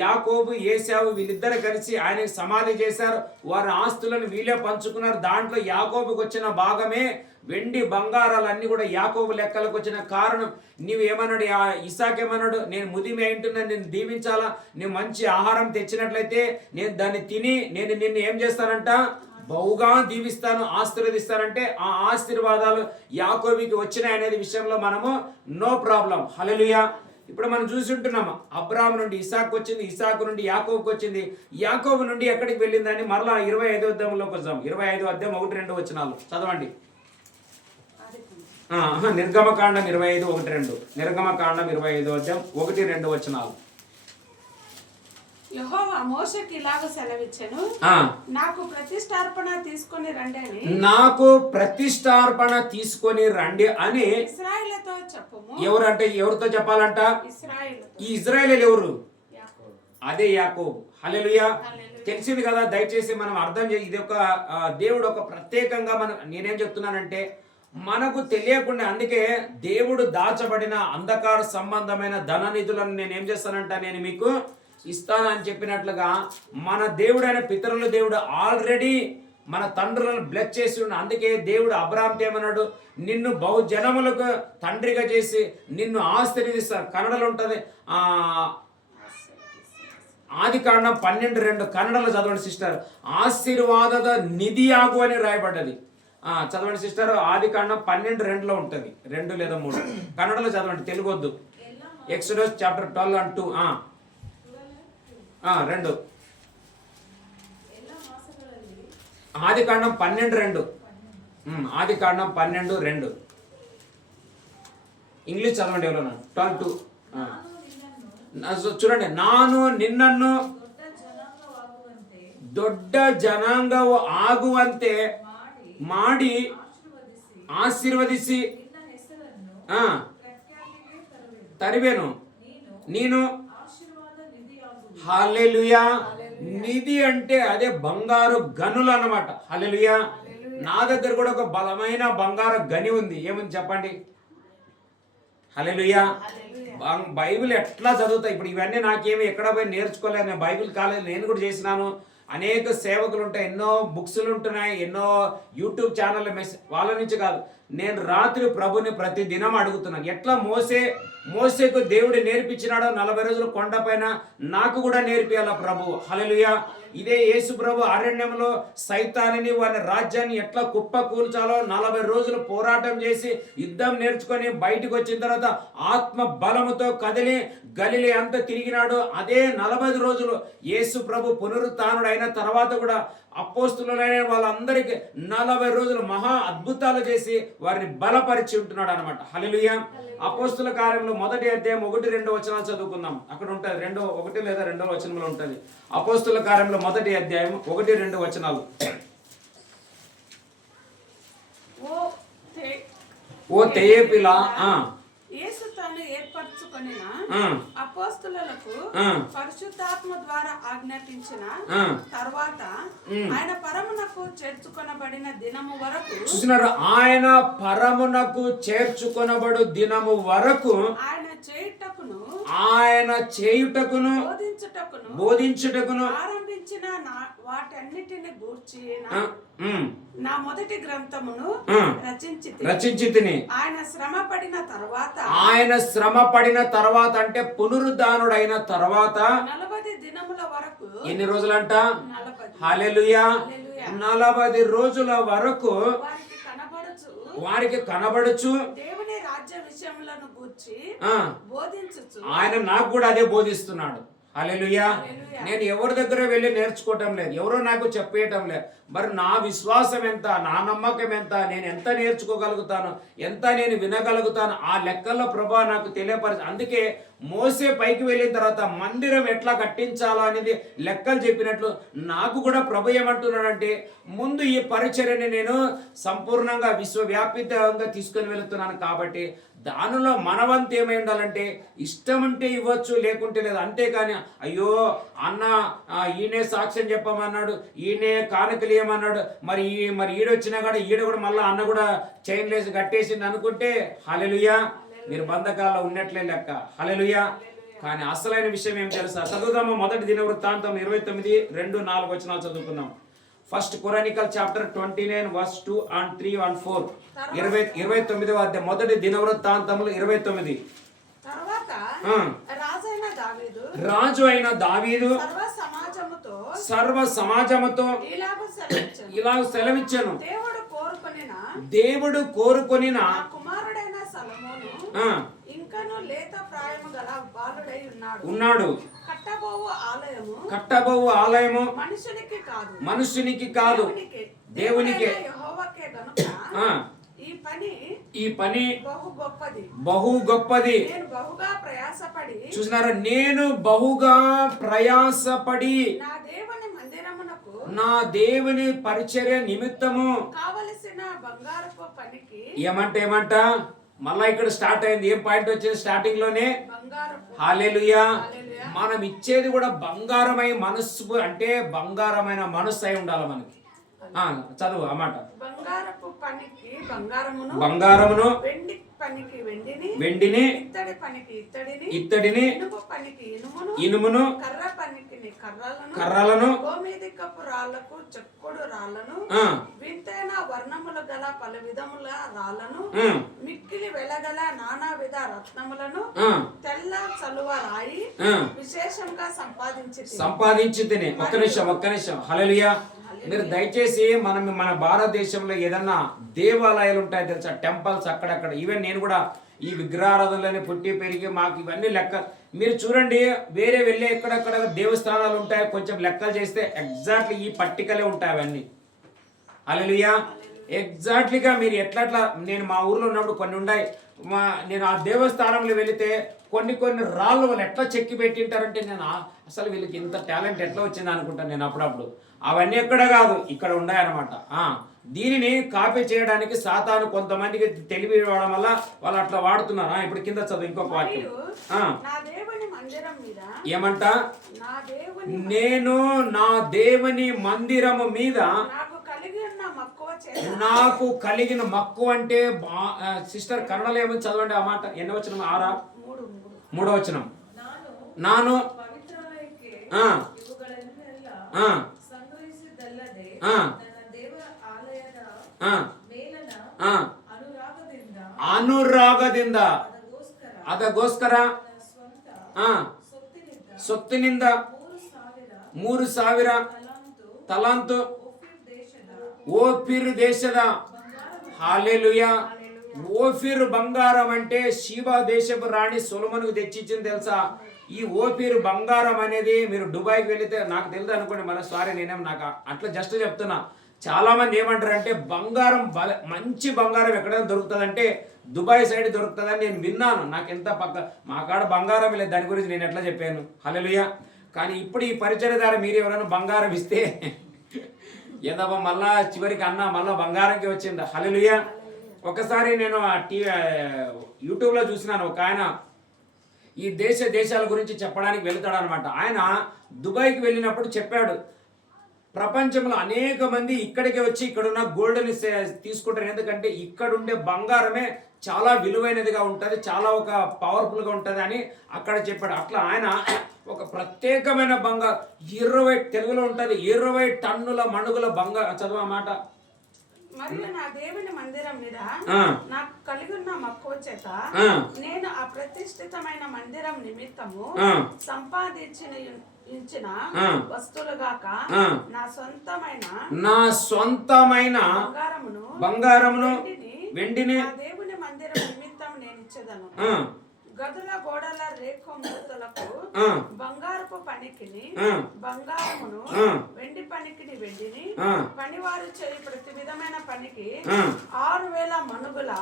యాకోబు ఏశావు వీళ్ళిద్దరు కలిసి ఆయనకి సమాధి చేశారు. వారి ఆస్తులను వీళ్ళే పంచుకున్నారు. దాంట్లో యాకోబుకి వచ్చిన భాగమే వెండి బంగారాలన్నీ కూడా యాకోబు లెక్కలకు వచ్చిన కారణం. నీవు ఏమన్నాడు? ఇస్సాకు ఏమన్నాడు? నేను ముదిమి అయింటున్నా, నేను దీవించాలా, నువ్వు మంచి ఆహారం తెచ్చినట్లయితే నేను దాన్ని తిని నేను నిన్ను ఏం చేస్తానంట, బహుగా దీవిస్తాను, ఆశీర్వదిస్తానంటే ఆ ఆశీర్వాదాలు యాకోబుకి వచ్చినాయి అనేది విషయంలో మనము నో ప్రాబ్లం. హల్లెలూయా. ఇప్పుడు మనం చూసి ఉంటున్నాము, అబ్రాహాము నుండి ఇస్సాకు వచ్చింది, ఇస్సాకు నుండి యాకోబుకి వచ్చింది, యాకోబు నుండి ఎక్కడికి వెళ్ళిందని మరలా 25వ అధ్యాయంలోకి వచ్చాం. 25వ అధ్యాయం 1-2 వచనాలు చదవండి. నిర్గమకాండం 25:1-2. నిర్గమకాండం 25వ అధ్యాయం 1-2 వచనాలు. యెహోవా మోషేకి ఇలాగ సెలవిచ్చెను, నాకు ప్రతిష్టార్పణ తీసుకొని రండి అని ఇశ్రాయేలుతో చెప్పుము. ఎవరంటే ఎవరితో చెప్పాలంట? ఈ ఇశ్రాయేలీయులు ఎవరు? అదే యాకోబు. హల్లెలూయా. తెలిసింది కదా. దయచేసి మనం అర్థం చేసి, ఇది ఒక దేవుడు ఒక ప్రత్యేకంగా నేనేం చెప్తున్నానంటే, మనకు తెలియకుండా, అందుకే దేవుడు దాచబడిన అంధకార సంబంధమైన ధన నిధులను నేనేం చేస్తానంట, నేను మీకు ఇస్తానని చెప్పినట్లుగా మన దేవుడైన పితరుల దేవుడు ఆల్రెడీ మన తండ్రులను బ్లెస్ చేసి ఉన్నాడు. అందుకే దేవుడు అబ్రాహాముతో ఏమన్నాడు? నిన్ను బహుజనములకు తండ్రిగా చేసి నిన్ను ఆశీర్వదిస్తాను. కన్నడలో ఉంటుంది, ఆదికాండం 12:2 కన్నడలో చదవండి సిస్టర్. ఆశీర్వాదద నిధి ఆగు అని రాయబడ్డది. చదవండి సిస్టర్. ఆదికాండం 12:2లో ఉంటుంది, 2 లేదా 3. కన్నడలో చదవండి, తెలుగు వద్దు. Exodus chapter 12:2. 2 ఆదికాండం 12:2. ఆదికాండం 12:2 ఇంగ్లీష్ చదవండి ఎవరన్నా. 12:2 చూడండి. నాను నిన్నను దొడ్డ జనాంగವು ಆಗುವಂತೆ ಮಾಡಿ ఆశీర్వదిసి తరివేను. నేను హల్లెలూయా. నిధి అంటే అదే బంగారు గనులు అన్నమాట. హల్లెలూయా. నా దగ్గర కూడా ఒక బలమైన బంగారు గని ఉంది. ఏముంది చెప్పండి? హల్లెలూయా. బైబిల్ ఎట్లా చదువుతా? ఇప్పుడు ఇవన్నీ నాకేమి ఎక్కడ పోయి నేర్చుకోలేదు. నేను బైబిల్ కాలేదు, నేను కూడా చేసినాను. అనేక సేవకులు ఉంటాయి, ఎన్నో బుక్స్లు ఉంటున్నాయి, ఎన్నో యూట్యూబ్ ఛానల్ వాళ్ళ నుంచి కాదు. నేను రాత్రి ప్రభుని ప్రతి దినం అడుగుతున్నాను. ఎట్లా మోసేకు దేవుడు నేర్పించినాడో 40 రోజులు కొండపైన నాకు కూడా నేర్పియాల ప్రభు. హల్లెలూయా. ఇదే యేసు ప్రభు అరణ్యంలో సైతానిని వారి రాజ్యాన్ని ఎట్లా కుప్ప కూల్చాలో 40 రోజులు పోరాటం చేసి యుద్ధం నేర్చుకొని బయటకు వచ్చిన తర్వాత ఆత్మ బలముతో కదిలి గలిలే అంతా తిరిగినాడు. అదే 40 రోజులు యేసు ప్రభు పునరుత్థానుడు అయిన తర్వాత కూడా అపోస్తులైన వాళ్ళందరికీ 40 రోజులు మహా అద్భుతాలు చేసి వారిని బలపరిచి ఉంటున్నాడు అనమాట. హల్లెలూయా. అపోస్తుల కార్యంలో 1వ అధ్యాయం 1-2 వచనాలు చదువుకుందాం. అక్కడ ఉంటుంది 1 లేదా 2వ వచనంలో ఉంటుంది. అపోస్తుల కార్యంలో 1వ అధ్యాయం 1-2 వచనాలు. ఓ తెయేపిలా, యేసు తాను ఏర్పరచుకొనిన అపోస్తలులకు పరిశుద్ధాత్మ ద్వారా ఆజ్ఞాపించిన తర్వాత ఆయన పరమునకు చేర్చుకొనబడిన దినము వరకు చూసినారు. ఆయన పరమునకు చేర్చుకొనబడు దినము వరకు ఆయన చేయుటకును బోధించుటకును ఆరంభించిన వాటన్నిటిని గూర్చి నా మొదటి గ్రంథమును రచించి తిని ఆయన శ్రమ పడిన తర్వాత అంటే పునరుద్ధానుడైన తర్వాత 40 దినముల వరకు, ఎన్ని రోజులంట? హల్లెలూయా. 40 రోజుల వరకు వారికి కనబడుచు దేవుని రాజ్య విషయములను గూర్చి బోధించుచు ఆయన నాకు కూడా అదే బోధిస్తున్నాడు. హల్లెలూయా. నేను ఎవరి దగ్గర వెళ్ళి నేర్చుకోవటం లేదు, ఎవరో నాకు చెప్పేయటం లేదు. మరి నా విశ్వాసం ఎంత, నా నమ్మకం ఎంత, నేను ఎంత నేర్చుకోగలుగుతాను, ఎంత నేను వినగలుగుతాను, ఆ లెక్కల్లో ప్రభా నాకు తెలియపరచు. అందుకే మోసే పైకి వెళ్ళిన తర్వాత మందిరం ఎట్లా కట్టించాలో అనేది లెక్కలు చెప్పినట్లు నాకు కూడా ప్రభు ఏమంటున్నాడంటే, ముందు ఈ పరిచర్యని నేను సంపూర్ణంగా విశ్వవ్యాపితంగా తీసుకొని వెళుతున్నాను కాబట్టి దానిలో మనవంతు ఏమై ఉండాలంటే ఇష్టం ఉంటే ఇవ్వచ్చు, లేకుంటే లేదు. అంతేకాని అయ్యో అన్న ఈయనే సాక్ష్యం చెప్పమన్నాడు, ఈయనే కానుకలు ఇవ్వమన్నాడు, మరి ఈడొచ్చినా కూడా ఈడ కూడా మళ్ళీ అన్న కూడా చైన్ లేసి కట్టేసింది అనుకుంటే హల్లెలూయా మీరు బంధకాల్లో ఉన్నట్లే లెక్క. హల్లెలూయా. కానీ అసలైన విషయం ఏం తెలుసా? చదువుదాము. 1వ దినవృత్తాంతం 29:2-4 వచనాలు చదువుకుందాం. First chronicle chapter 29 verse 2 and 3 and 4. 29వ అధ్యాయం 1వ దినవృత్తాంతములు 29. తర్వాత రాజు అయిన దావీదు సర్వ సమాజముతో ఇలా సెలవిచ్చాను, దేవుడు కోరుకొనిన కుమారుడైన సొలొమోను ఇంకను లేత ప్రాయము గల బాలుడై ఉన్నాడు. కట్టబోవు ఆలయము మనుషునికి కాదు దేవునికే. ఈ పని బహు గొప్పది. చూసినారా? నేను బహుగా ప్రయాసపడి నా దేవుని పరిచర్య నిమిత్తము ఏమంట మళ్ళా ఇక్కడ స్టార్ట్ అయింది. ఏం పాయింట్ వచ్చేది స్టార్టింగ్ లోనే? హల్లెలూయా. మనం ఇచ్చేది కూడా బంగారమై మనస్సు అంటే బంగారమైన మనస్సు అయి ఉండాలి మనకి. చదువు అన్నమాట. బంగారపు పనికి బంగారమును, వెండిని, ఇత్తడిని, ఇనుమును, కర్రలను, రాళ్లకు చెక్కుడు రాళ్లను, వింతైన వర్ణములు గల పలు విధముల రాళ్లను, మిక్కిలి వెలగల నానా విధ రత్నములను, తెల్ల చలువ రాయి విశేషంగా సంపాదించి తిని. ఒక్క నిమిషం. హల్లెలూయా. మీరు దయచేసి మన భారతదేశంలో ఏదన్నా దేవాలయాలు ఉంటాయి తెలుసా, టెంపుల్స్ అక్కడక్కడ. ఈవెన్ నేను కూడా ఈ విగ్రహారాధనలోనే పుట్టి పెరిగి మాకు ఇవన్నీ లెక్క. మీరు చూడండి, వేరే వెళ్ళి ఎక్కడెక్కడ దేవస్థానాలు ఉంటాయి, కొంచెం లెక్కలు చేస్తే ఎగ్జాక్ట్లీ ఈ పట్టికలే ఉంటాయి అవన్నీ. హల్లెలూయా. ఎగ్జాక్ట్లీగా మీరు ఎట్లా నేను మా ఊర్లో ఉన్నప్పుడు కొన్ని ఉన్నాయి. నేను ఆ దేవస్థానంలో వెళితే కొన్ని రాళ్ళు వాళ్ళు ఎట్లా చెక్కి పెట్టింటారంటే నేను అసలు వీళ్ళకి ఇంత టాలెంట్ ఎట్లా వచ్చింది అనుకుంటాను నేను అప్పుడప్పుడు. అవన్నీ ఎక్కడ కాదు, ఇక్కడ ఉన్నాయన్నమాట. దీనిని కాపీ చేయడానికి సాతాను కొంతమందికి తెలివి ఇవ్వడం వల్ల వాళ్ళు అట్లా వాడుతున్నారు. ఇప్పుడు కింద చదువు ఇంకొక వాక్యం. ఏమంట? నేను నా దేవుని మందిరము మీద నాకు కలిగిన మక్కువ అంటే సిస్టర్ కన్నడలో ఏమని చదవండి ఆ మాట. ఎన్నో వచనం? 3వ వచనం. నాను ఆ, ನನ್ನ ದೇವ ಆಲಯದ ఆ, ಮೇಲನ ఆ. ಅನುರಾಗದಿಂದ ಅನುರಾಗದಿಂದ ಅದಗೋಸ್ಕರ ಅದಗೋಸ್ಕರ ನನ್ನ ಸ್ವಂತ ಆ, ಸೊತ್ತಿನಿಂದ ಸೊತ್ತಿನಿಂದ 3,000 3,000 ತಲಾಂತು ಓಫೀರ್ ದೇಶದ ఓఫీర్ దేశದ హల్లెలూయా. ఓఫీర్ బంగారం అంటే షీబా దేశపు రాణి సొలొమోనుకు తెచ్చిచ్చింది తెలుసా? ఈ ఓఫీర్ బంగారం అనేది మీరు దుబాయ్కి వెళితే, నాకు తెలియదు అనుకోండి, మన సారీ నేనేం నాకు అట్లా జస్ట్ చెప్తున్నా. చాలా మంది ఏమంటారంటే బంగారం మంచి బంగారం ఎక్కడైనా దొరుకుతుందంటే దుబాయ్ సైడ్ దొరుకుతుందని నేను విన్నాను. నాకు ఎంత మా కాడ బంగారం లేదు, దాని గురించి నేను ఎట్లా చెప్పాను. హల్లెలూయా. కానీ ఇప్పుడు ఈ పరిచయ ద్వారా మీరు ఎవరైనా బంగారం ఇస్తే ఏదబ్బా మళ్ళా చివరికి అన్న మళ్ళా బంగారంకి వచ్చింది. హల్లెలూయా. ఒకసారి నేను యూట్యూబ్లో చూసినాను, ఒక ఆయన ఈ దేశాల గురించి చెప్పడానికి వెళ్తాడు అనమాట. ఆయన దుబాయ్కి వెళ్ళినప్పుడు చెప్పాడు, ప్రపంచంలో అనేక మంది ఇక్కడికి వచ్చి ఇక్కడున్న గోల్డ్ని తీసుకుంటారు. ఎందుకంటే ఇక్కడ ఉండే బంగారమే చాలా విలువైనదిగా ఉంటుంది, చాలా ఒక పవర్ఫుల్గా ఉంటుంది అని అక్కడ చెప్పాడు. అట్లా ఆయన ఒక ప్రత్యేకమైన బంగారం 20 తెలుగులో ఉంటుంది 20 టన్నుల మణుగుల బంగారం. చదువు మాట. మరియు నా దేవుని మందిరం మీద నాకు కలిగి ఉన్న మక్కువ చేత నేను ఆ ప్రతిష్ఠితమైన మందిరం నిమిత్తము సంపాదించిన వస్తువులుగాక నా సొంతమైన బంగారమును వెండిని దేవుని మందిరం నిమిత్తం నేను ఇచ్చేదను. గదుల గోడల రేఖ మూతలకు బంగారపు పనికిని బంగారమును, వెండి పనికిని వెండిని, పనివారు చేయి ప్రతి విధమైన పనికి 6,000 మణుగుల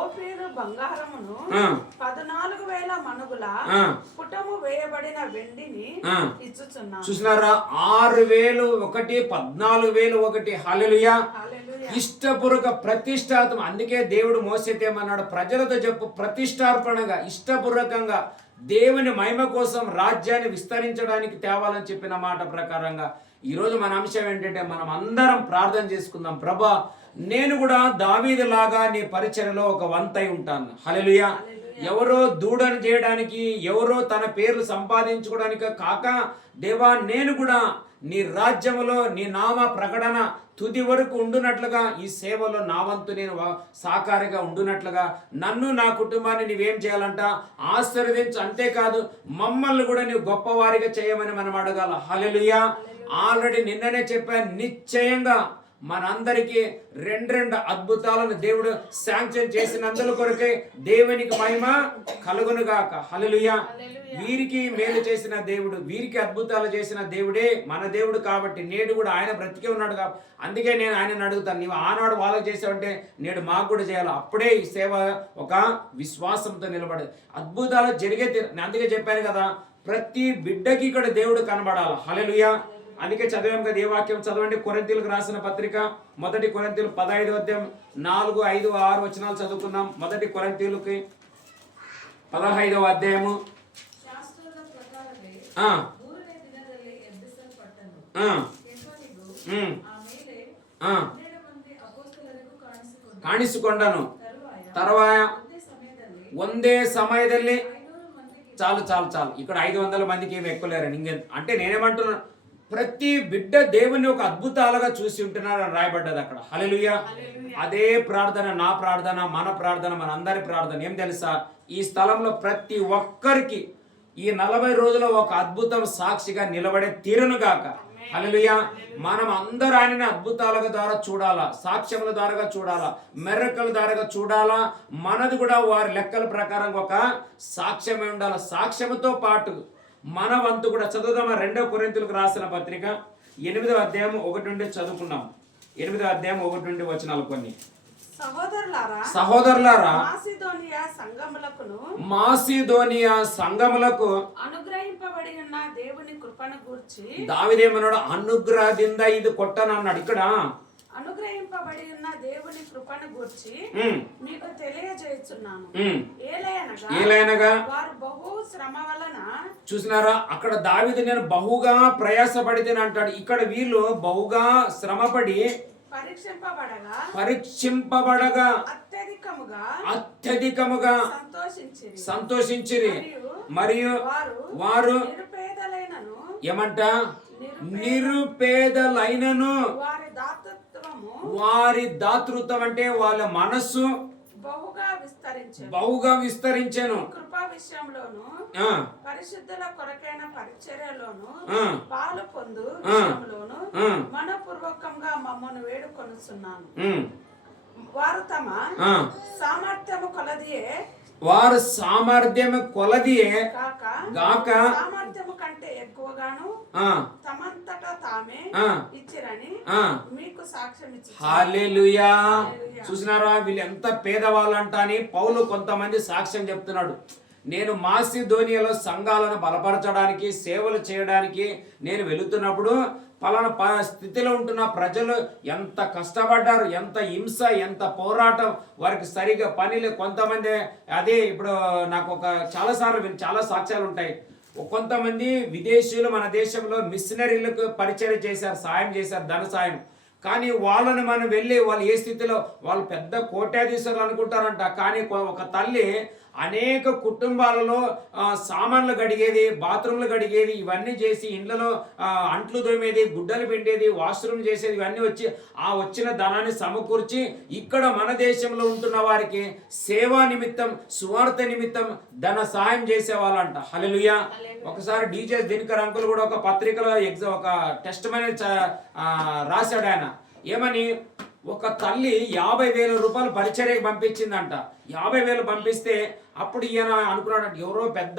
ఓఫీరు బంగారమును, 14,000 మణుగుల పుటము వేయబడిన వెండిని ఇచ్చుచున్నాను. చూసినారా? 6,000 ఒకటి, 14,000 ఒకటి. హల్లెలూయా. ఇష్టపూర్వక ప్రతిష్టాత్మ. అందుకే దేవుడు మోసేతో ఏమన్నాడు? ప్రజలతో చెప్పు, ప్రతిష్టార్పణగా ఇష్టపూర్వకంగా దేవుని మహిమ కోసం రాజ్యాన్ని విస్తరించడానికి తేవాలని చెప్పిన మాట ప్రకారంగా ఈరోజు మన అంశం ఏంటంటే, మనం అందరం ప్రార్థన చేసుకుందాం. ప్రభా, నేను కూడా దావీదులాగా నీ పరిచర్యలో ఒక వంతై ఉంటాను. హల్లెలూయా. ఎవరో దూడను చేయడానికి, ఎవరో తన పేర్లు సంపాదించుకోవడానికి కాక, దేవా నేను కూడా నీ రాజ్యములో నీ నామ ప్రకటన తుది వరకు ఉండునట్లుగా ఈ సేవలో నా వంతు నేను సాకారిగా ఉండునట్లుగా నన్ను, నా కుటుంబాన్ని నీవేం చేయాలంట? ఆశీర్వదించు. అంతేకాదు మమ్మల్ని కూడా నీవు గొప్పవారిగా చేయమని మనం అడగాల. హల్లెలూయా. ఆల్రెడీ నిన్ననే చెప్పాను, నిశ్చయంగా మనందరికీ 2 అద్భుతాలను దేవుడు శాంక్షన్ చేసినందుల కొరకే దేవునికి మహిమ కలుగునుగాక. హల్లెలూయా. వీరికి మేలు చేసిన దేవుడు, వీరికి అద్భుతాలు చేసిన దేవుడే మన దేవుడు. కాబట్టి నేడు కూడా ఆయన బ్రతికే ఉన్నాడు. కాబట్టి అందుకే నేను ఆయనను అడుగుతాను, నీవు ఆనాడు వాళ్ళకి చేసావంటే నేడు మాకు కూడా చేయాలి. అప్పుడే ఈ సేవ ఒక విశ్వాసంతో నిలబడదు. అద్భుతాలు జరిగే. అందుకే చెప్పాను కదా, ప్రతి బిడ్డకి ఇక్కడ దేవుడు కనబడాలి. హల్లెలూయా. అందుకే చదివాం కదా, ఏ వాక్యం చదవండి? కొరింథీయులకు రాసిన పత్రిక 1 కొరింథీయులు 15వ అధ్యాయం 4, 5, 6 వచనాలు చదువుకుందాం. 1 కొరింథీయులకి 15వ అధ్యాయము. ಕಾಣಿಸಿಕೊಂಡನು. ತರುವಾಯ ಒಂದೇ ಸಮಯದಲ್ಲಿ చాలు ఇక్కడ 500 మందికి ఏమి ఎక్కువలేరని అంటే నేనేమంటున్నాను, ప్రతి బిడ్డ దేవుని ఒక అద్భుతాలుగా చూసి ఉంటున్నారు అని రాయబడ్డది అక్కడ. హల్లెలూయా. అదే ప్రార్థన, నా ప్రార్థన, మన ప్రార్థన, మన అందరి ప్రార్థన. ఏం తెలుసా? ఈ స్థలంలో ప్రతి ఒక్కరికి ఈ 40 రోజుల్లో ఒక అద్భుతం సాక్షిగా నిలబడే తీరునుగాక. హల్లెలూయా. మనం అందరూ ఆయనని అద్భుతాల ద్వారా చూడాలా, సాక్ష్యముల ద్వారా చూడాలా, మెర్రకల ద్వారా చూడాలా. మనది కూడా వారి లెక్కల ప్రకారం ఒక సాక్ష్యమే ఉండాలి. సాక్ష్యముతో పాటు మన వంతు కూడా చదువుదామా? 2 కొరింథీయులకు రాసిన పత్రిక 8వ అధ్యాయం 1 నుండి చదువుకున్నాం. 8వ అధ్యాయం 1 నుండి వచనాలు కొన్ని. సహోదరులారా, మాసిదోనియా సంఘములకు అనుగ్రహింపబడి ఉన్న దేవుని కృపను గూర్చి దావీదేమన్నాడు? అనుగ్రహದಿಂದ ఇది కొట్టనన్నాడు. ఇక్కడ అనుగ్రహింపబడి ఉన్న దేవుని కృపను గూర్చి మీకు తెలియజేస్తున్నాను. ఏలయనగా వారు బహు శ్రమ వలన. చూసినారా? అక్కడ దావీదు నేను బహుగా ప్రయాసపడితేనే అంటాడు. ఇక్కడ వీళ్ళు బహుగా శ్రమపడి పరీక్షింపబడగా అత్యధికముగా సంతోషించిరి. మరియు వారు ఏమంట? నిరుపేదలైనను వారి దాతృత్వం అంటే వాళ్ళ మనస్సు బహుగా విస్తరించెను. విస్తరించాను. కృపా విషయంలోను పరిశుద్ధుల కొరకైన పరిచర్యలోను పాలు పొందు విషయంలోను మనపూర్వకంగా మమ్మను వేడుకొనుచున్నాను. వారు తమ సామర్థ్యము కొలదియే వారు సామర్థ్యం కొలదియే గాక సామర్థ్యము కంటే ఎక్కువగాను తమంతటా తామే ఇచ్చిరని మీకు సాక్ష్యం ఇచ్చి. హల్లెలూయా. చూసినారా వీళ్ళు ఎంత పేదవాళ్ళు అంట అని పౌలు కొంతమంది సాక్ష్యం చెప్తున్నాడు. నేను మాసిదోనియాలో సంఘాలను బలపరచడానికి సేవలు చేయడానికి నేను వెళుతున్నప్పుడు పలానా స్థితిలో ఉంటున్న ప్రజలు ఎంత కష్టపడ్డారు, ఎంత హింస, ఎంత పోరాటం, వారికి సరిగా పనిలే. కొంతమంది అదే ఇప్పుడు నాకు చాలాసార్లు చాలా సాక్ష్యాలు ఉంటాయి. కొంతమంది విదేశీయులు మన దేశంలో మిషనరీలకు పరిచయం చేశారు, సాయం చేశారు, ధన సాయం. కానీ వాళ్ళని మనం వెళ్ళి వాళ్ళు ఏ స్థితిలో, వాళ్ళు పెద్ద కోట్యాధీశులు అనుకుంటారంట. కానీ ఒక తల్లి అనేక కుటుంబాలలో సామాన్లు గడిగేది, బాత్రూమ్లు గడిగేది, ఇవన్నీ చేసి ఇండ్లలో అంట్లు తోమేది, గుడ్డలు పిండేది, వాష్రూమ్ చేసేది, ఇవన్నీ వచ్చి ఆ వచ్చిన ధనాన్ని సమకూర్చి ఇక్కడ మన దేశంలో ఉంటున్న వారికి సేవా నిమిత్తం, సువార్త నిమిత్తం ధన సహాయం చేసేవాళ్ళంట. హల్లెలూయా. ఒకసారి డీజే దినకర్ అంకుల్ కూడా ఒక పత్రికలో ఒక టెస్ట్ మనీ రాశాడు. ఆయన ఏమని, ఒక తల్లి 50,000 రూపాయలు పరిచర్యకు పంపించిందంట. 50,000 పంపిస్తే అప్పుడు ఈయన అనుకున్నాడంట ఎవరో పెద్ద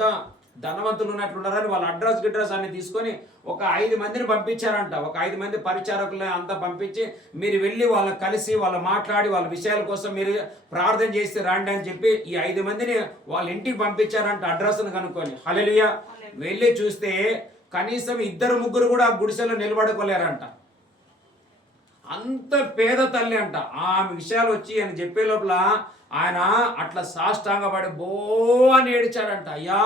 ధనవంతులు ఉన్నట్లున్నారని వాళ్ళ అడ్రస్ అన్ని తీసుకొని ఒక 5 మందిని పంపించారంట. ఒక 5 మంది పరిచారకులు అంతా పంపించి మీరు వెళ్ళి వాళ్ళని కలిసి వాళ్ళు మాట్లాడి వాళ్ళ విషయాల కోసం మీరు ప్రార్థన చేసి రండి అని చెప్పి ఈ 5 మందిని వాళ్ళ ఇంటికి పంపించారంట అడ్రస్ను కనుక్కొని. హల్లెలూయా. వెళ్ళి చూస్తే కనీసం 2-3 కూడా ఆ గుడిసెలో నిలబడుకోలేరంట. అంత పేద తల్లి అంట. ఆమె విషయాలు వచ్చి అని చెప్పే లోపల ఆయన అట్లా సాష్టాంగపడి బో అని ఏడిచాడంట. అయ్యా,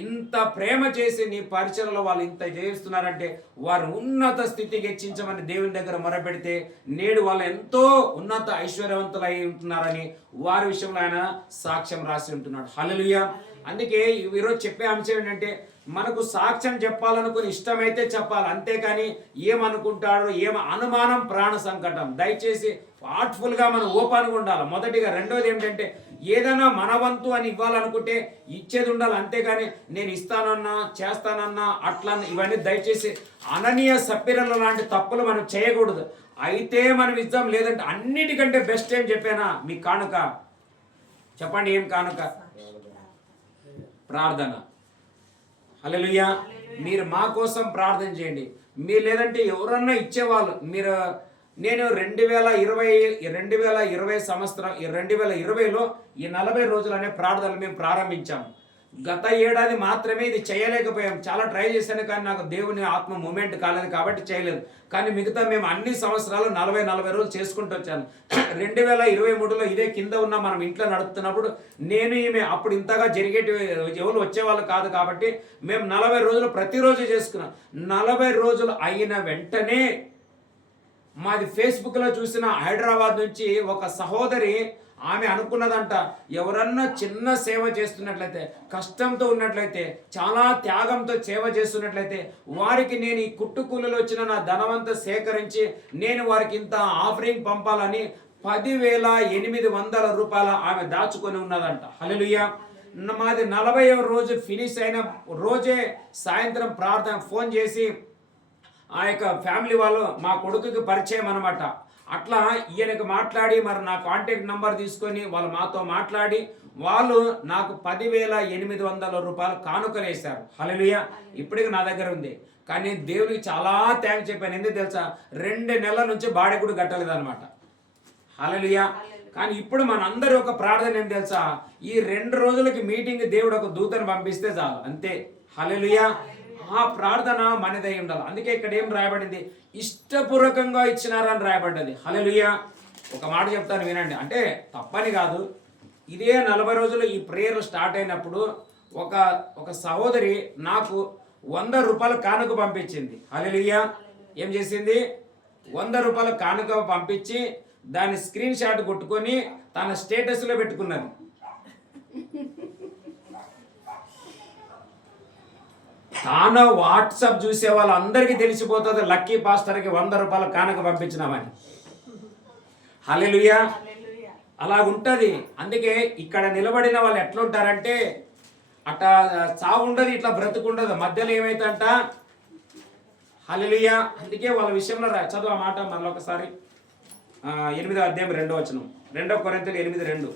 ఇంత ప్రేమ చేసి నీ పరిచయంలో వాళ్ళు ఇంత చేస్తున్నారంటే వారు ఉన్నత స్థితికి హెచ్చించమని దేవుని దగ్గర మొరపెడితే నేడు వాళ్ళు ఎంతో ఉన్నత ఐశ్వర్యవంతులు అయి ఉంటున్నారని వారి విషయంలో ఆయన సాక్ష్యం రాసి ఉంటున్నాడు. హల్లెలూయా. అందుకే ఈరోజు చెప్పే అంశం ఏంటంటే మనకు సాక్ష్యం చెప్పాలనుకుని ఇష్టమైతే చెప్పాలి, అంతేకాని ఏమనుకుంటాడో అనుమానం ప్రాణ సంకటం. దయచేసి హార్ట్ఫుల్గా మనం ఓపెన్గా ఉండాలి మొదటిగా. రెండోది ఏంటంటే ఏదైనా మన వంతు అని ఇవ్వాలనుకుంటే ఇచ్చేది ఉండాలి, అంతేగాని నేను ఇస్తానన్నా చేస్తానన్నా అట్లా ఇవన్నీ దయచేసి అననీయ సప్పిరల లాంటి తప్పులు మనం చేయకూడదు. అయితే మనం ఇద్దాం, లేదంటే అన్నిటికంటే బెస్ట్ ఏం చెప్పానా మీ కానుక చెప్పండి. ఏం కానుక? ప్రార్థన. హల్లెలూయా. మీరు మా కోసం ప్రార్థన చేయండి. మీరు లేదంటే ఎవరన్నా ఇచ్చేవాళ్ళు మీరు. నేను 2020 సంవత్సరం 2020లో ఈ 40 రోజులు అనే ప్రార్థనలు మేము ప్రారంభించాము. గత ఏడాది మాత్రమే ఇది చేయలేకపోయాం. చాలా ట్రై చేశాను కానీ నాకు దేవుని ఆత్మ మూమెంట్ కాలేదు కాబట్టి చేయలేదు. కానీ మిగతా మేము అన్ని సంవత్సరాలు 40 రోజులు చేసుకుంటూ వచ్చాను. 2023లో ఇదే కింద ఉన్న మనం ఇంట్లో నడుపుతున్నప్పుడు నేను ఈమె అప్పుడు ఇంతగా జరిగేటి ఎవరు వచ్చేవాళ్ళు కాదు కాబట్టి మేము 40 రోజులు ప్రతిరోజు చేసుకున్నాం. 40 రోజులు అయిన వెంటనే మాది ఫేస్బుక్లో చూసిన హైదరాబాద్ నుంచి ఒక సహోదరి ఆమె అనుకున్నదంట, ఎవరన్నా చిన్న సేవ చేస్తున్నట్లయితే, కష్టంతో ఉన్నట్లయితే, చాలా త్యాగంతో సేవ చేస్తున్నట్లయితే వారికి నేను ఈ కుట్టుకూలలో వచ్చిన నా ధనవంతా సేకరించి నేను వారికి ఇంత ఆఫరింగ్ పంపాలని 10,800 రూపాయలు ఆమె దాచుకొని ఉన్నదంట. హల్లెలూయా. మాది 40వ రోజు ఫినిష్ అయిన రోజే సాయంత్రం ప్రార్థన ఫోన్ చేసి ఆ యొక్క ఫ్యామిలీ వాళ్ళు మా కొడుకుకి పరిచయం అనమాట. అట్లా ఈయనకి మాట్లాడి మరి నా కాంటాక్ట్ నెంబర్ తీసుకొని వాళ్ళు మాతో మాట్లాడి వాళ్ళు నాకు 10,800 రూపాయలు కానుకలేశారు. హల్లెలూయా. ఇప్పటికి నా దగ్గర ఉంది. కానీ దేవునికి చాలా థ్యాంక్స్ చెప్పాను. ఎందుకు తెలుసా? 2 నెలల నుంచి బాడీ కూడా కట్టలేదు అనమాట. హల్లెలూయా. కానీ ఇప్పుడు మనందరూ ఒక ప్రార్థన ఏం తెలుసా? ఈ 2 రోజులకి మీటింగ్ దేవుడు ఒక దూతను పంపిస్తే చాలు, అంతే. హల్లెలూయా. ఆ ప్రార్థన మనదై ఉండాలి. అందుకే ఇక్కడ ఏం రాయబడింది? ఇష్టపూర్వకంగా ఇచ్చినారని రాయబడ్డది. హల్లెలూయా. ఒక మాట చెప్తాను వినండి. అంటే తప్పని కాదు, ఇదే 40 రోజులు ఈ ప్రేయర్ స్టార్ట్ అయినప్పుడు ఒక సహోదరి నాకు 100 రూపాయల కానుక పంపించింది. హల్లెలూయా. ఏం చేసింది? 100 రూపాయల కానుక పంపించి దాన్ని స్క్రీన్ షాట్ కొట్టుకొని తన స్టేటస్లో పెట్టుకున్నది. తాను వాట్సాప్ చూసే వాళ్ళందరికీ తెలిసిపోతుంది లక్కీ పాస్టర్కి 100 రూపాయల కానుక పంపించినామని. హల్లెలూయా. హల్లెలూయా. అలాగుంటది. అందుకే ఇక్కడ నిలబడిన వాళ్ళు ఎట్లుంటారంటే అట్లా చావు ఉండదు, ఇట్లా బ్రతుకుండదు, మధ్యలో ఏమైతుందంట. హల్లెలూయా. అందుకే వాళ్ళ విషయంలో చదువు ఆ మాట మరొకసారి. 8వ అధ్యాయం 2వ వచనం, 2 కొరింథీయులు 8:2.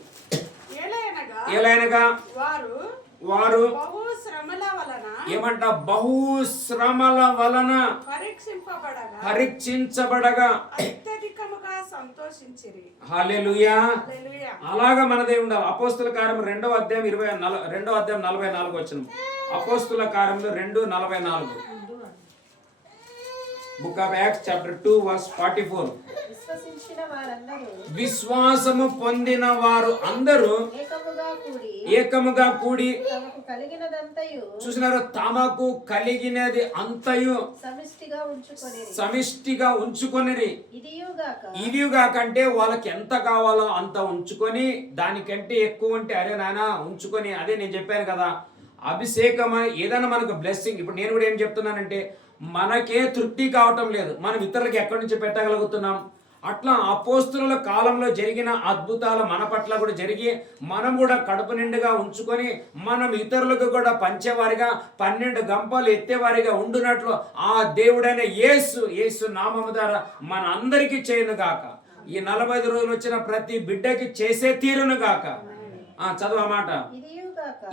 ఏలైనగా వారు బహు శ్రమల వలన ఏమంట, బహుశ్రమల వలన పరీక్షించబడగా అత్యధికముగా సంతోషించిరి. హల్లెలూయా. హల్లెలూయా. అలాగా మనదే ఉండాలి. అపోస్తుల కార్యము 2వ అధ్యాయం 44వ వచనం. అపోస్తుల కార్యములు 2:44. Book of Acts chapter 2 verse 44. విశ్వాసము పొందిన వారు అందరూ ఏకముగా కూడి చూసినారు, తమకు కలిగినది అంతయు సమిష్టిగా ఉంచుకొనిరి. ఇదియుగాక అంటే వాళ్ళకి ఎంత కావాలో అంత ఉంచుకొని, దానికంటే ఎక్కువ ఉంటే అరే నాయనా ఉంచుకొని, అదే నేను చెప్పాను కదా, అభిషేకం ఏదైనా మనకు బ్లెస్సింగ్. ఇప్పుడు నేను కూడా ఏం చెప్తున్నానంటే, మనకే తృప్తి కావటం లేదు, మనం ఇతరులకు ఎక్కడి నుంచి పెట్టగలుగుతున్నాం. అట్లా అపోస్తుల కాలంలో జరిగిన అద్భుతాలు మన పట్ల కూడా జరిగి, మనం కూడా కడుపు నిండుగా ఉంచుకొని మనం ఇతరులకు కూడా పంచేవారిగా, 12 గంపలు ఎత్తేవారిగా ఉండునట్లు ఆ దేవుడైన యేసు నామము ద్వారా మన అందరికీ చేయను గాక. ఈ 45 రోజులు వచ్చిన ప్రతి బిడ్డకి చేసే తీరును గాక. చదువు ఆ మాట.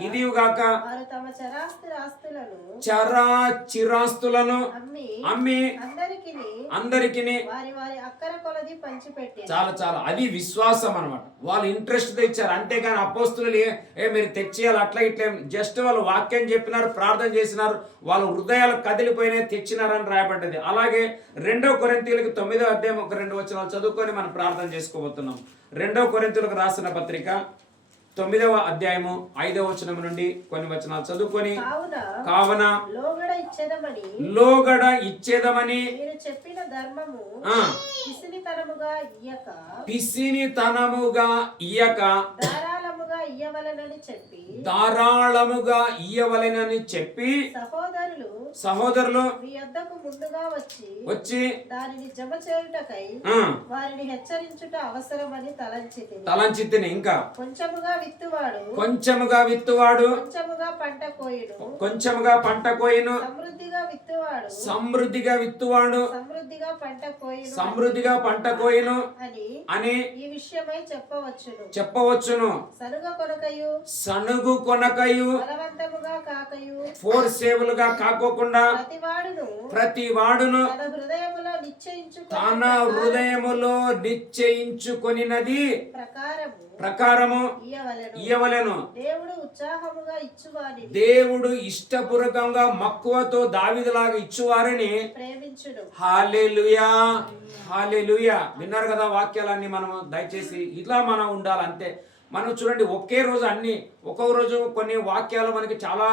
ఇదియుగాక చరాచిరాస్తులను అమ్మి అందరికి చాలా అది విశ్వాసం అన్నమాట. వాళ్ళు ఇంట్రెస్ట్ తో ఇచ్చారు, అంతేగాని అపోస్తులు మీరు తెచ్చేయాలి అట్లా ఇట్లా జస్ట్ వాళ్ళు వాక్యం చెప్పినారు, ప్రార్థన చేసినారు, వాళ్ళ హృదయాలు కదిలిపోయినాయి, తెచ్చినారని రాయబడ్డది. అలాగే 2 కొరింథీయులకు 9వ అధ్యాయం 1-2 వచనాలు చదువుకొని మనం ప్రార్థన చేసుకోబోతున్నాం. 2 కొరింథీయులకు రాసిన పత్రిక 9వ అధ్యాయము 5వ వచనం నుండి కొన్ని వచనాలు చదువుకొని, కావున లోగడ ఇచ్చేదమని చెప్పిన ధర్మము పిసినితనముగా ఇయ్యక ధారాళముగా ఇయ్యవలెనని చెప్పి సహోదరులు మీ యొద్దకు ముందుగా వచ్చి దానిని జమ చేయుటకై వారిని హెచ్చరించుట అవసరమని తలంచితిని. ఇంకా కొంచెముగా విత్తువాడు కొంచెముగా పంట కోయును, సమృద్ధిగా విత్తువాడు సమృద్ధిగా పంట కోయును అని ఈ విషయమై చెప్పవచ్చును. సనుగు కొనకయు ఫోర్సేబులుగా కాకోకుండా ప్రతి వాడును తన హృదయములో నిశ్చయించుకొనినది ప్రకారము ఇయ్యవలెను. దేవుడు ఇష్టపూర్వకంగా మక్కువతో దావీదులాగా ఇచ్చువారని హల్లెలూయా. హల్లెలూయా. విన్నారు కదా వాక్యాలన్నీ. మనం దయచేసి ఇట్లా మనం ఉండాలి అంతే. మనం చూడండి, ఒకే రోజు ఒక్కొక్క రోజు కొన్ని వాక్యాలు మనకి చాలా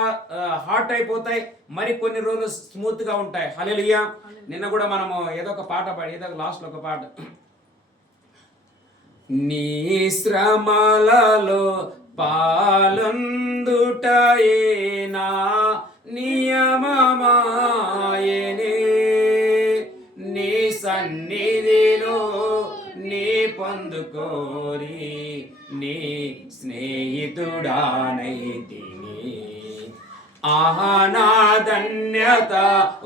హార్ట్ అయిపోతాయి, మరి కొన్ని రోజులు స్మూత్ గా ఉంటాయి. హల్లెలూయా. నిన్న కూడా మనము ఏదో ఒక పాట పాడి, ఏదో లాస్ట్ లో ఒక పాట, నీ శ్రమలలో పాలొందుటయేనా నియమమాయనే, నీ సన్నిధిలో నీ పొందుకోరి నీ స్నేహితుడానైతిని. ఆహా నా ధన్యత,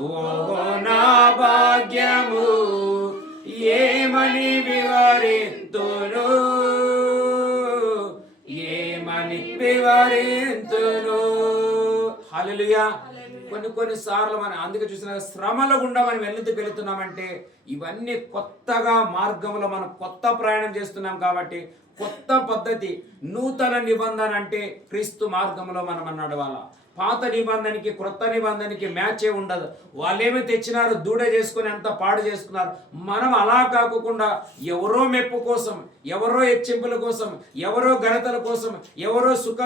ఓహో నా భాగ్యము, ఏమని వివరింతును హల్లెలూయా. కొన్ని సార్లు మనం అందుకే చూసిన శ్రమల గుండా మనం వెళ్తున్నామంటే ఇవన్నీ కొత్తగా మార్గంలో మనం కొత్త ప్రయాణం చేస్తున్నాం కాబట్టి కొత్త పద్ధతి, నూతన నిబంధన అంటే క్రీస్తు మార్గంలో మనం నడవాల. పాత నిబంధనకి క్రొత్త నిబంధనకి మ్యాచే ఉండదు. వాళ్ళేమో తెచ్చినారు, దూడ చేసుకుని అంత పాడు చేసుకున్నారు. మనం అలా కాకుండా ఎవరో మెప్పు కోసం, ఎవరో హెచ్చింపుల కోసం, ఎవరో ఘనతల కోసం, ఎవరో సుఖ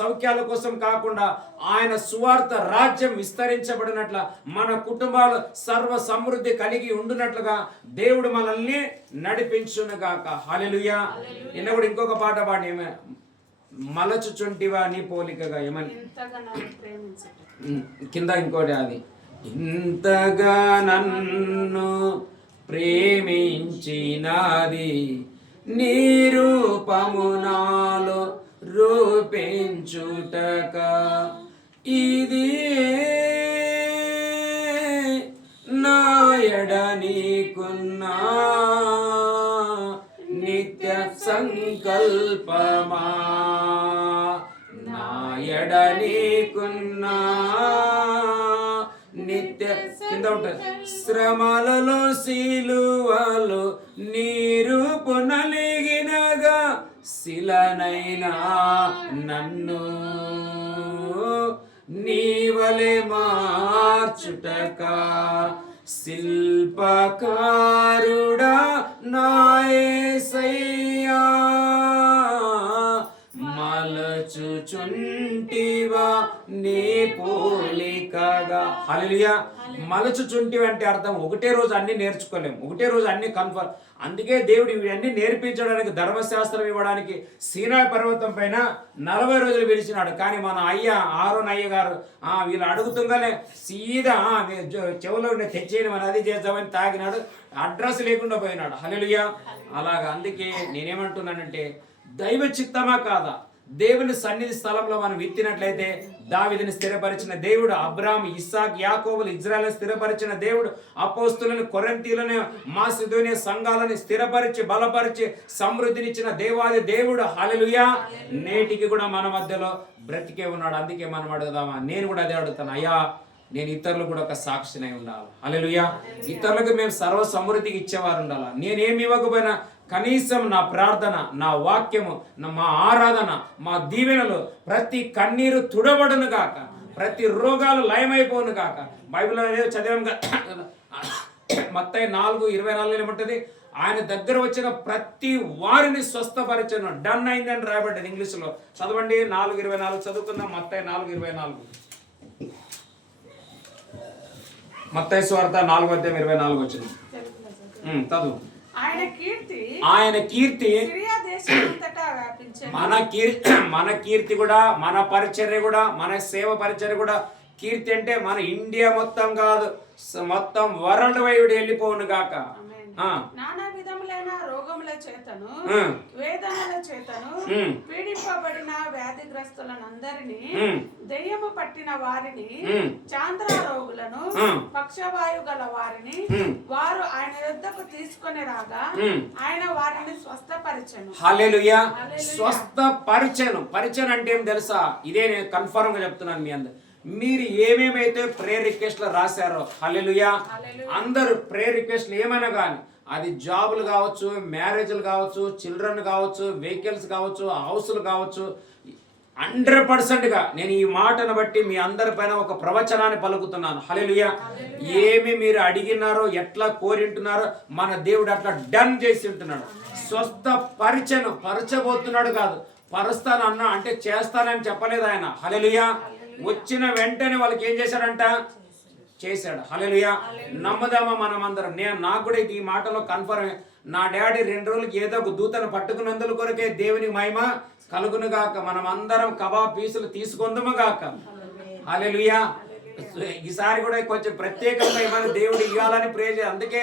సౌఖ్యాల కోసం కాకుండా ఆయన సువార్త రాజ్యం విస్తరించబడినట్ల, మన కుటుంబాలు సర్వ సమృద్ధి కలిగి ఉండునట్లుగా దేవుడు మనల్ని నడిపించునుగాక. హల్లెలూయా. నిన్న కూడా ఇంకొక పాట పాడి, మలచుచుంటివా నీ పోలికగా, ఏమని కింద ఇంకోటి, అది ఇంతగా నన్ను ప్రేమించినది నీ రూపము నాలో రూపించుటక ఇది నా ఎడ నీకున్నా నిత్య సంకల్పమా, నా ఎడ నీకున్నా నిత్య కింద ఉంటుంది శ్రమలలో సిలువలో నీరు పునలిగినగా శిలనైనా నన్ను నీవలే మార్చుటక శిల్పకారుడా నా యేసయ్యా మలచుచుంటివా నీ పోలికగా. హల్లెలూయా. మలచుచుంటివి అంటే అర్థం ఒకటే రోజు అన్ని నేర్చుకోలేము, ఒకటే రోజు అన్ని కన్ఫర్మ్. అందుకే దేవుడు ఇవన్నీ నేర్పించడానికి, ధర్మశాస్త్రం ఇవ్వడానికి సీనాయి పర్వతం పైన 40 రోజులు పిలిచినాడు. కానీ మన ఆరోన్ అయ్య గారు వీళ్ళు అడుగుతుంగానే సీదా చెవులో తెచ్చేయడం అని అది చేద్దామని తాగినాడు, అడ్రస్ లేకుండా పోయినాడు. హల్లెలూయా. అలాగా అందుకే నేనేమంటున్నానంటే దైవ చిత్తమా కాదా, దేవుని సన్నిధి స్థలంలో మనం విత్తినట్లయితే దావీదుని స్థిరపరిచిన దేవుడు, అబ్రాహాము, ఇస్సాకు, యాకోబులు, ఇజ్రాయెల్ స్థిరపరిచిన దేవుడు, అపోస్తులను, కొరింథీయులను, మాసిదోనియ సంఘాలను స్థిరపరిచి బలపరిచి సమృద్ధినిచ్చిన దేవాది దేవుడు. హల్లెలూయా. నేటికి కూడా మన మధ్యలో బ్రతికే ఉన్నాడు. అందుకే మనం అడుగుదామా, నేను కూడా అదే అడుగుతాను, అయ్యా నేను ఇతరులకు కూడా ఒక సాక్షినై ఉండాలి. హల్లెలూయా. ఇతరులకు మేము సర్వ సమృద్ధికి ఇచ్చేవారు ఉండాలి. నేనేమి ఇవ్వకపోయినా కనీసం నా ప్రార్థన, నా వాక్యము, మా ఆరాధన, మా దీవెనలు, ప్రతి కన్నీరు తుడబడును గాక, ప్రతి రోగాలు లయమైపోను గాక. బైబిల్లో చదివాం మత్తయి 4:24 ఏమంటది, ఆయన దగ్గర వచ్చిన ప్రతి వారిని స్వస్థపరిచను, డన్ అయిందని రాయబడ్డది ఇంగ్లీష్లో. చదవండి 4:24 చదువుకుందాం. మత్తయి 4:24. మత్తయి సువార్త 4:24 వచ్చింది. చదువు. ఆయన కీర్తి మన కీర్తి కూడా, మన పరిచర్య కూడా, మన సేవ పరిచర్య కూడా, కీర్తి అంటే మన ఇండియా మొత్తం కాదు, మొత్తం వరల్డ్ వైడ్ వెళ్ళిపోవును గాక. నానా విధములైన రోగముల చేతను, వేదనల చేతను పీడింపబడిన వ్యాధిగ్రస్తులనందరినీ, దెయ్యము పట్టిన వారిని, చాంద్ర రోగులను, పక్షవాయు గల వారిని వారు ఆయన యొద్దకు తీసుకొని రాగా ఆయన వారిని స్వస్థపరిచెను. హల్లెలూయా. స్వస్థపరిచెను. పరిచయం అంటే ఏం తెలుసా? ఇదే నేను కన్ఫర్మ్ గా చెప్తున్నాను మీ అందరు. మీరు ఏమేమైతే ప్రేయర్ రిక్వెస్ట్లు రాశారో, హల్లెలూయా, అందరూ ప్రేయర్ రిక్వెస్ట్లు ఏమైనా కానీ, అది జాబులు కావచ్చు, మ్యారేజ్లు కావచ్చు, చిల్డ్రన్ కావచ్చు, వెహికల్స్ కావచ్చు, హౌస్లు కావచ్చు, 100%గా నేను ఈ మాటను బట్టి మీ అందరి పైన ఒక ప్రవచనాన్ని పలుకుతున్నాను. హల్లెలూయా. ఏమి మీరు అడిగినారో, ఎట్లా కోరింటున్నారో మన దేవుడు అట్లా డన్ చేసి ఉంటున్నాడు. స్వస్థ పరచబోతున్నాడు కాదు, పరుస్తానన్నా అంటే చేస్తానని చెప్పలేదు ఆయన. హల్లెలూయా. వచ్చిన వెంటనే వాళ్ళకి ఏం చేశాడంట? చేశాడు. హల్లెలూయా. నమ్ముదామా మనం అందరం? నాకు కూడా ఈ మాటలో కన్ఫర్మ్. నా డాడీ 2 రోజులకి ఏదో ఒక దూతను పట్టుకున్నందుల కొరకే దేవునికి మహిమ కలుగును గాక. మనం అందరం కబాబ్ పీసులు తీసుకుందాము గాక. హల్లెలూయా. ఈసారి కూడా కొంచెం ప్రత్యేకంగా ఏమైనా దేవుడు ఇవ్వాలని ప్రే చేయాలి. అందుకే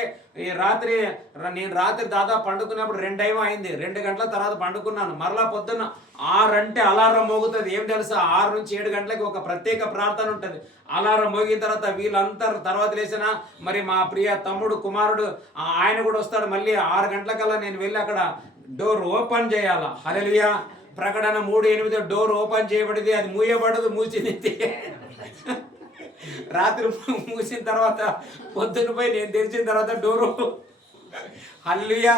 నేను రాత్రి దాదాపు పండుకున్నప్పుడు 2 అయింది. 2 గంటల తర్వాత పండుకున్నాను. మరలా పొద్దున్న 6 అంటే అలారం మోగుతుంది. ఏం తెలుసా? 6 నుంచి 7 గంటలకి ఒక ప్రత్యేక ప్రార్థన ఉంటుంది. అలారం మోగిన తర్వాత వీళ్ళంతా తర్వాత లేచిన మరి మా ప్రియ తమ్ముడు కుమారుడు ఆయన కూడా వస్తాడు. మళ్ళీ 6 గంటలకల్లా నేను వెళ్ళి అక్కడ డోర్ ఓపెన్ చేయాలా. హల్లెలూయా. ప్రకటన 3:8 డోర్ ఓపెన్ చేయబడింది, అది మూయబడదు, మూసింది. రాత్రి మూసిన తర్వాత పొద్దున పోయి నేను తెరిచిన తర్వాత డోరు. హల్లెలూయా.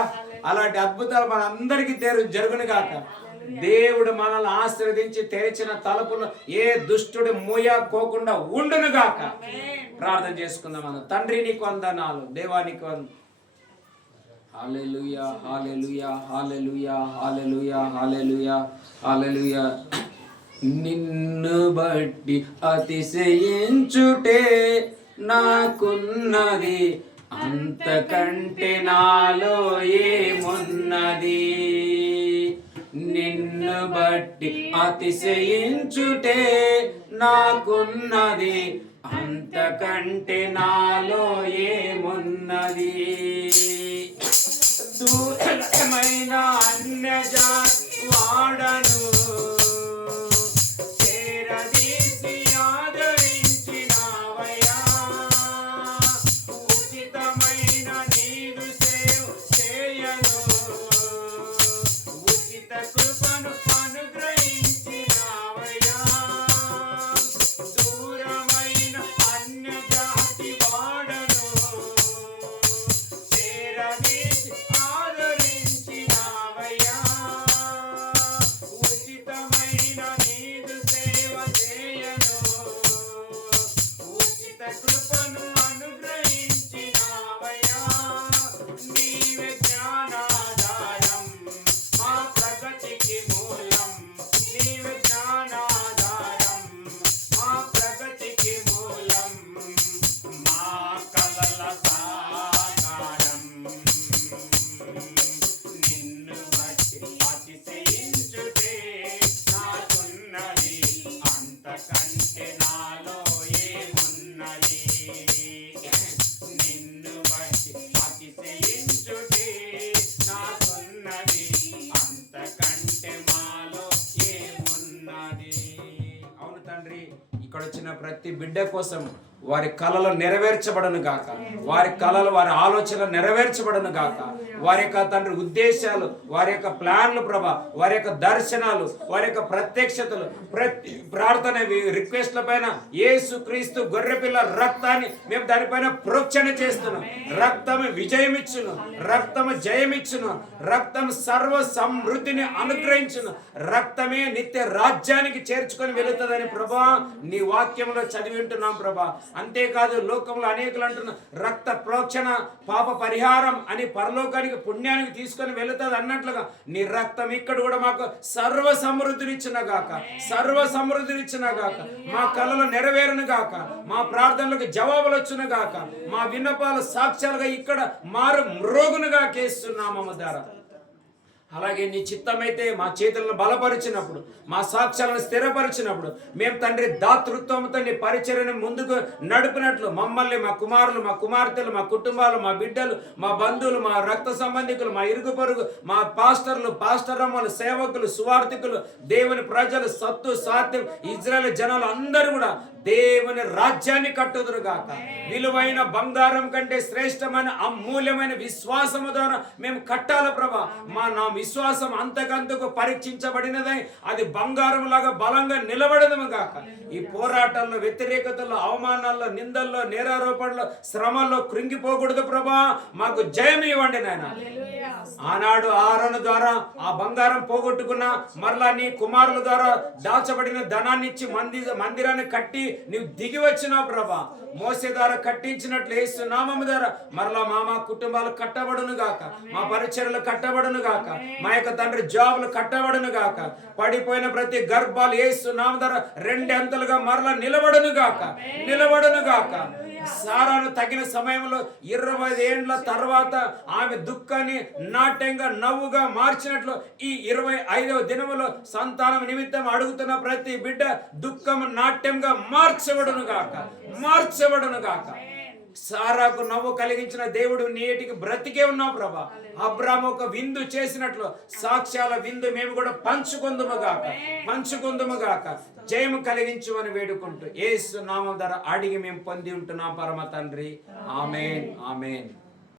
అలాంటి అద్భుతాలు మన అందరికీ జరుగును గాక. దేవుడు మనల్ని ఆశీర్వదించి తెరిచిన తలుపులు ఏ దుష్టుడు మూయకోకుండా ఉండును గాక. ప్రార్థన చేసుకుందాం. తండ్రి నీకు వందనాలు, దేవా నీకు వందనాలు. హల్లెలూయా, హల్లెలూయా, హల్లెలూయా, హల్లెలూయా, హల్లెలూయా, హల్లెలూయా. నిన్ను బట్టి అతిశయించుటే నాకున్నది, అంతకంటే నాలో ఏమున్నది. నిన్ను బట్టి అతిశయించుటే నాకున్నది, అంతకంటే నాలో ఏమున్నది. దూరమైన అన్యజాతి వాడను చేరదీసి ఆదరించినావయ్యా. ఉచితమైన నీదు సేవ చేయను, ఉచిత కృపను అనుగ్రహించినావయ్యా. దూరమైన అన్యజాతి వాడను చేరదీసి ఆదరించినావయ్యా. ఉచితమైన నీదు సేవ చేయను, ఉచిత కృపను అనుగ్రహించినావయ్యా. నీవే జ్ఞానాధారం మా ప్రగతికి మూలం, నీవే జ్ఞానాధారం మా ప్రగతికి మూలం, మా కలల సాకారం. నిన్ను బట్టి అతిశయించుటే నాకున్నది, అంతకంటే నాలో ఏమున్నది. నిన్ను బట్టి అతిశయించుటే నాకున్నది, అంతకంటే మాలో ఏమున్నది. అవును తండ్రి, ఇక్కడ వచ్చిన ప్రతి బిడ్డ కోసం వారి కళలు నెరవేర్చబడను గాక, వారి కళలు వారి ఆలోచన నెరవేర్చబడను గాక. వారి యొక్క తండ్రి ఉద్దేశాలు, వారి యొక్క ప్లాన్లు ప్రభా, వారి యొక్క దర్శనాలు, వారి యొక్క ప్రత్యక్షతలు, ప్రతి ప్రార్థన రిక్వెస్ట్ల పైన యేసు క్రీస్తు గొర్రెపిల్ల రక్తాన్ని మేము దానిపైన ప్రోక్షణ చేస్తున్నాం. రక్తము విజయమిచ్చును, రక్తము జయమిచ్చును, రక్తం సర్వ సమృద్ధిని అనుగ్రహించును, రక్తమే నిత్య రాజ్యానికి చేర్చుకొని వెళుతుందని ప్రభా నీ వాక్యంలో చదివి ఉంటున్నాం ప్రభా. అంతేకాదు లోకంలో అనేకులు అంటున్న రక్త ప్రోక్షణ పాప పరిహారం అని పరలోకానికి పుణ్యానికి తీసుకొని వెళుతుంది అన్నట్లుగా నీ రక్తం ఇక్కడ కూడా మాకు సర్వ సమృద్ధినిచ్చిన గాక, సర్వ సమృద్ధినిచ్చిన గాక. మా కళలు నెరవేరును గాక, మా ప్రార్థనలకు జవాబులు వచ్చును గాక, మా విన్నపాలు సాక్ష్యాలుగా ఇక్కడ మారు మ్రోగునుగా కేస్తున్నాము ద్వారా. అలాగే నీ చిత్తమైతే మా చేతులను బలపరిచినప్పుడు, మా సాక్ష్యాలను స్థిరపరిచినప్పుడు మేము తండ్రి దాతృత్వంతో నీ పరిచర్యను ముందుకు నడిపినట్లు మమ్మల్ని, మా కుమారులు, మా కుమార్తెలు, మా కుటుంబాలు, మా బిడ్డలు, మా బంధువులు, మా రక్త సంబంధికులు, మా ఇరుగు పొరుగు, మా పాస్టర్లు, పాస్టరమ్మలు, సేవకులు, సువార్థికులు, దేవుని ప్రజలు, సత్తు సాత్యం ఇజ్రాయేల్ జనాలు అందరూ కూడా దేవుని రాజ్యాన్ని కట్టుదురు గాక. విలువైన బంగారం కంటే శ్రేష్టమైన అమూల్యమైన విశ్వాసము ద్వారా మేము కట్టాలి ప్రభా. నా విశ్వాసం అంతకంతకు పరీక్షించబడినదై అది బంగారం లాగా బలంగా నిలబడదు గాక. ఈ పోరాటాల్లో, వ్యతిరేకతల్లో, అవమానాల్లో, నిందల్లో, నేరారోపణలో, శ్రమల్లో కృంగిపోకూడదు ప్రభా. మాకు జయం ఇవ్వండి నాయన. ఆనాడు ఆరోను ద్వారా ఆ బంగారం పోగొట్టుకున్న మరలా నీ కుమారుల ద్వారా దాచబడిన ధనాన్ని ఇచ్చి మందిరాన్ని కట్టి నీవు దిగి వచ్చినావు ప్రభా. మోసే ద్వారా కట్టించినట్లు యేసు నామము ద్వారా మరలా మా కుటుంబాలు కట్టబడును గాక, మా పరిచర్యలు కట్టబడును గాక, మా యొక్క తండ్రి జాబులు కట్టబడును గాక. పడిపోయిన ప్రతి గర్భాలు యేసు నామము ద్వారా రెండంతలుగా మరలా నిలబడును గాక, నిలబడును గాక. సారాను తగిన సమయంలో 20 ఏండ్ల తర్వాత ఆమె దుఃఖాన్ని నాట్యంగా నవ్వుగా మార్చినట్లు ఈ 25వ దినములో సంతానం నిమిత్తం అడుగుతున్న ప్రతి బిడ్డ దుఃఖం నాట్యంగా మార్చబడును గాక, మార్చబడును గాక. సారాకు నవ్వు కలిగించిన దేవుడు నేటికి బ్రతికే ఉన్నావు ప్రభా. అబ్రాము ఒక విందు చేసినట్లు సాక్ష్యాల విందు మేము కూడా పంచుకుందుము గాక, పంచుకుందుము గాక. జయము కలిగించుమని వేడుకుంటూ యేసు నామం ద్వారా అడిగి మేము పొంది ఉంటున్నాం పరమ తండ్రి. ఆమేన్, ఆమేన్.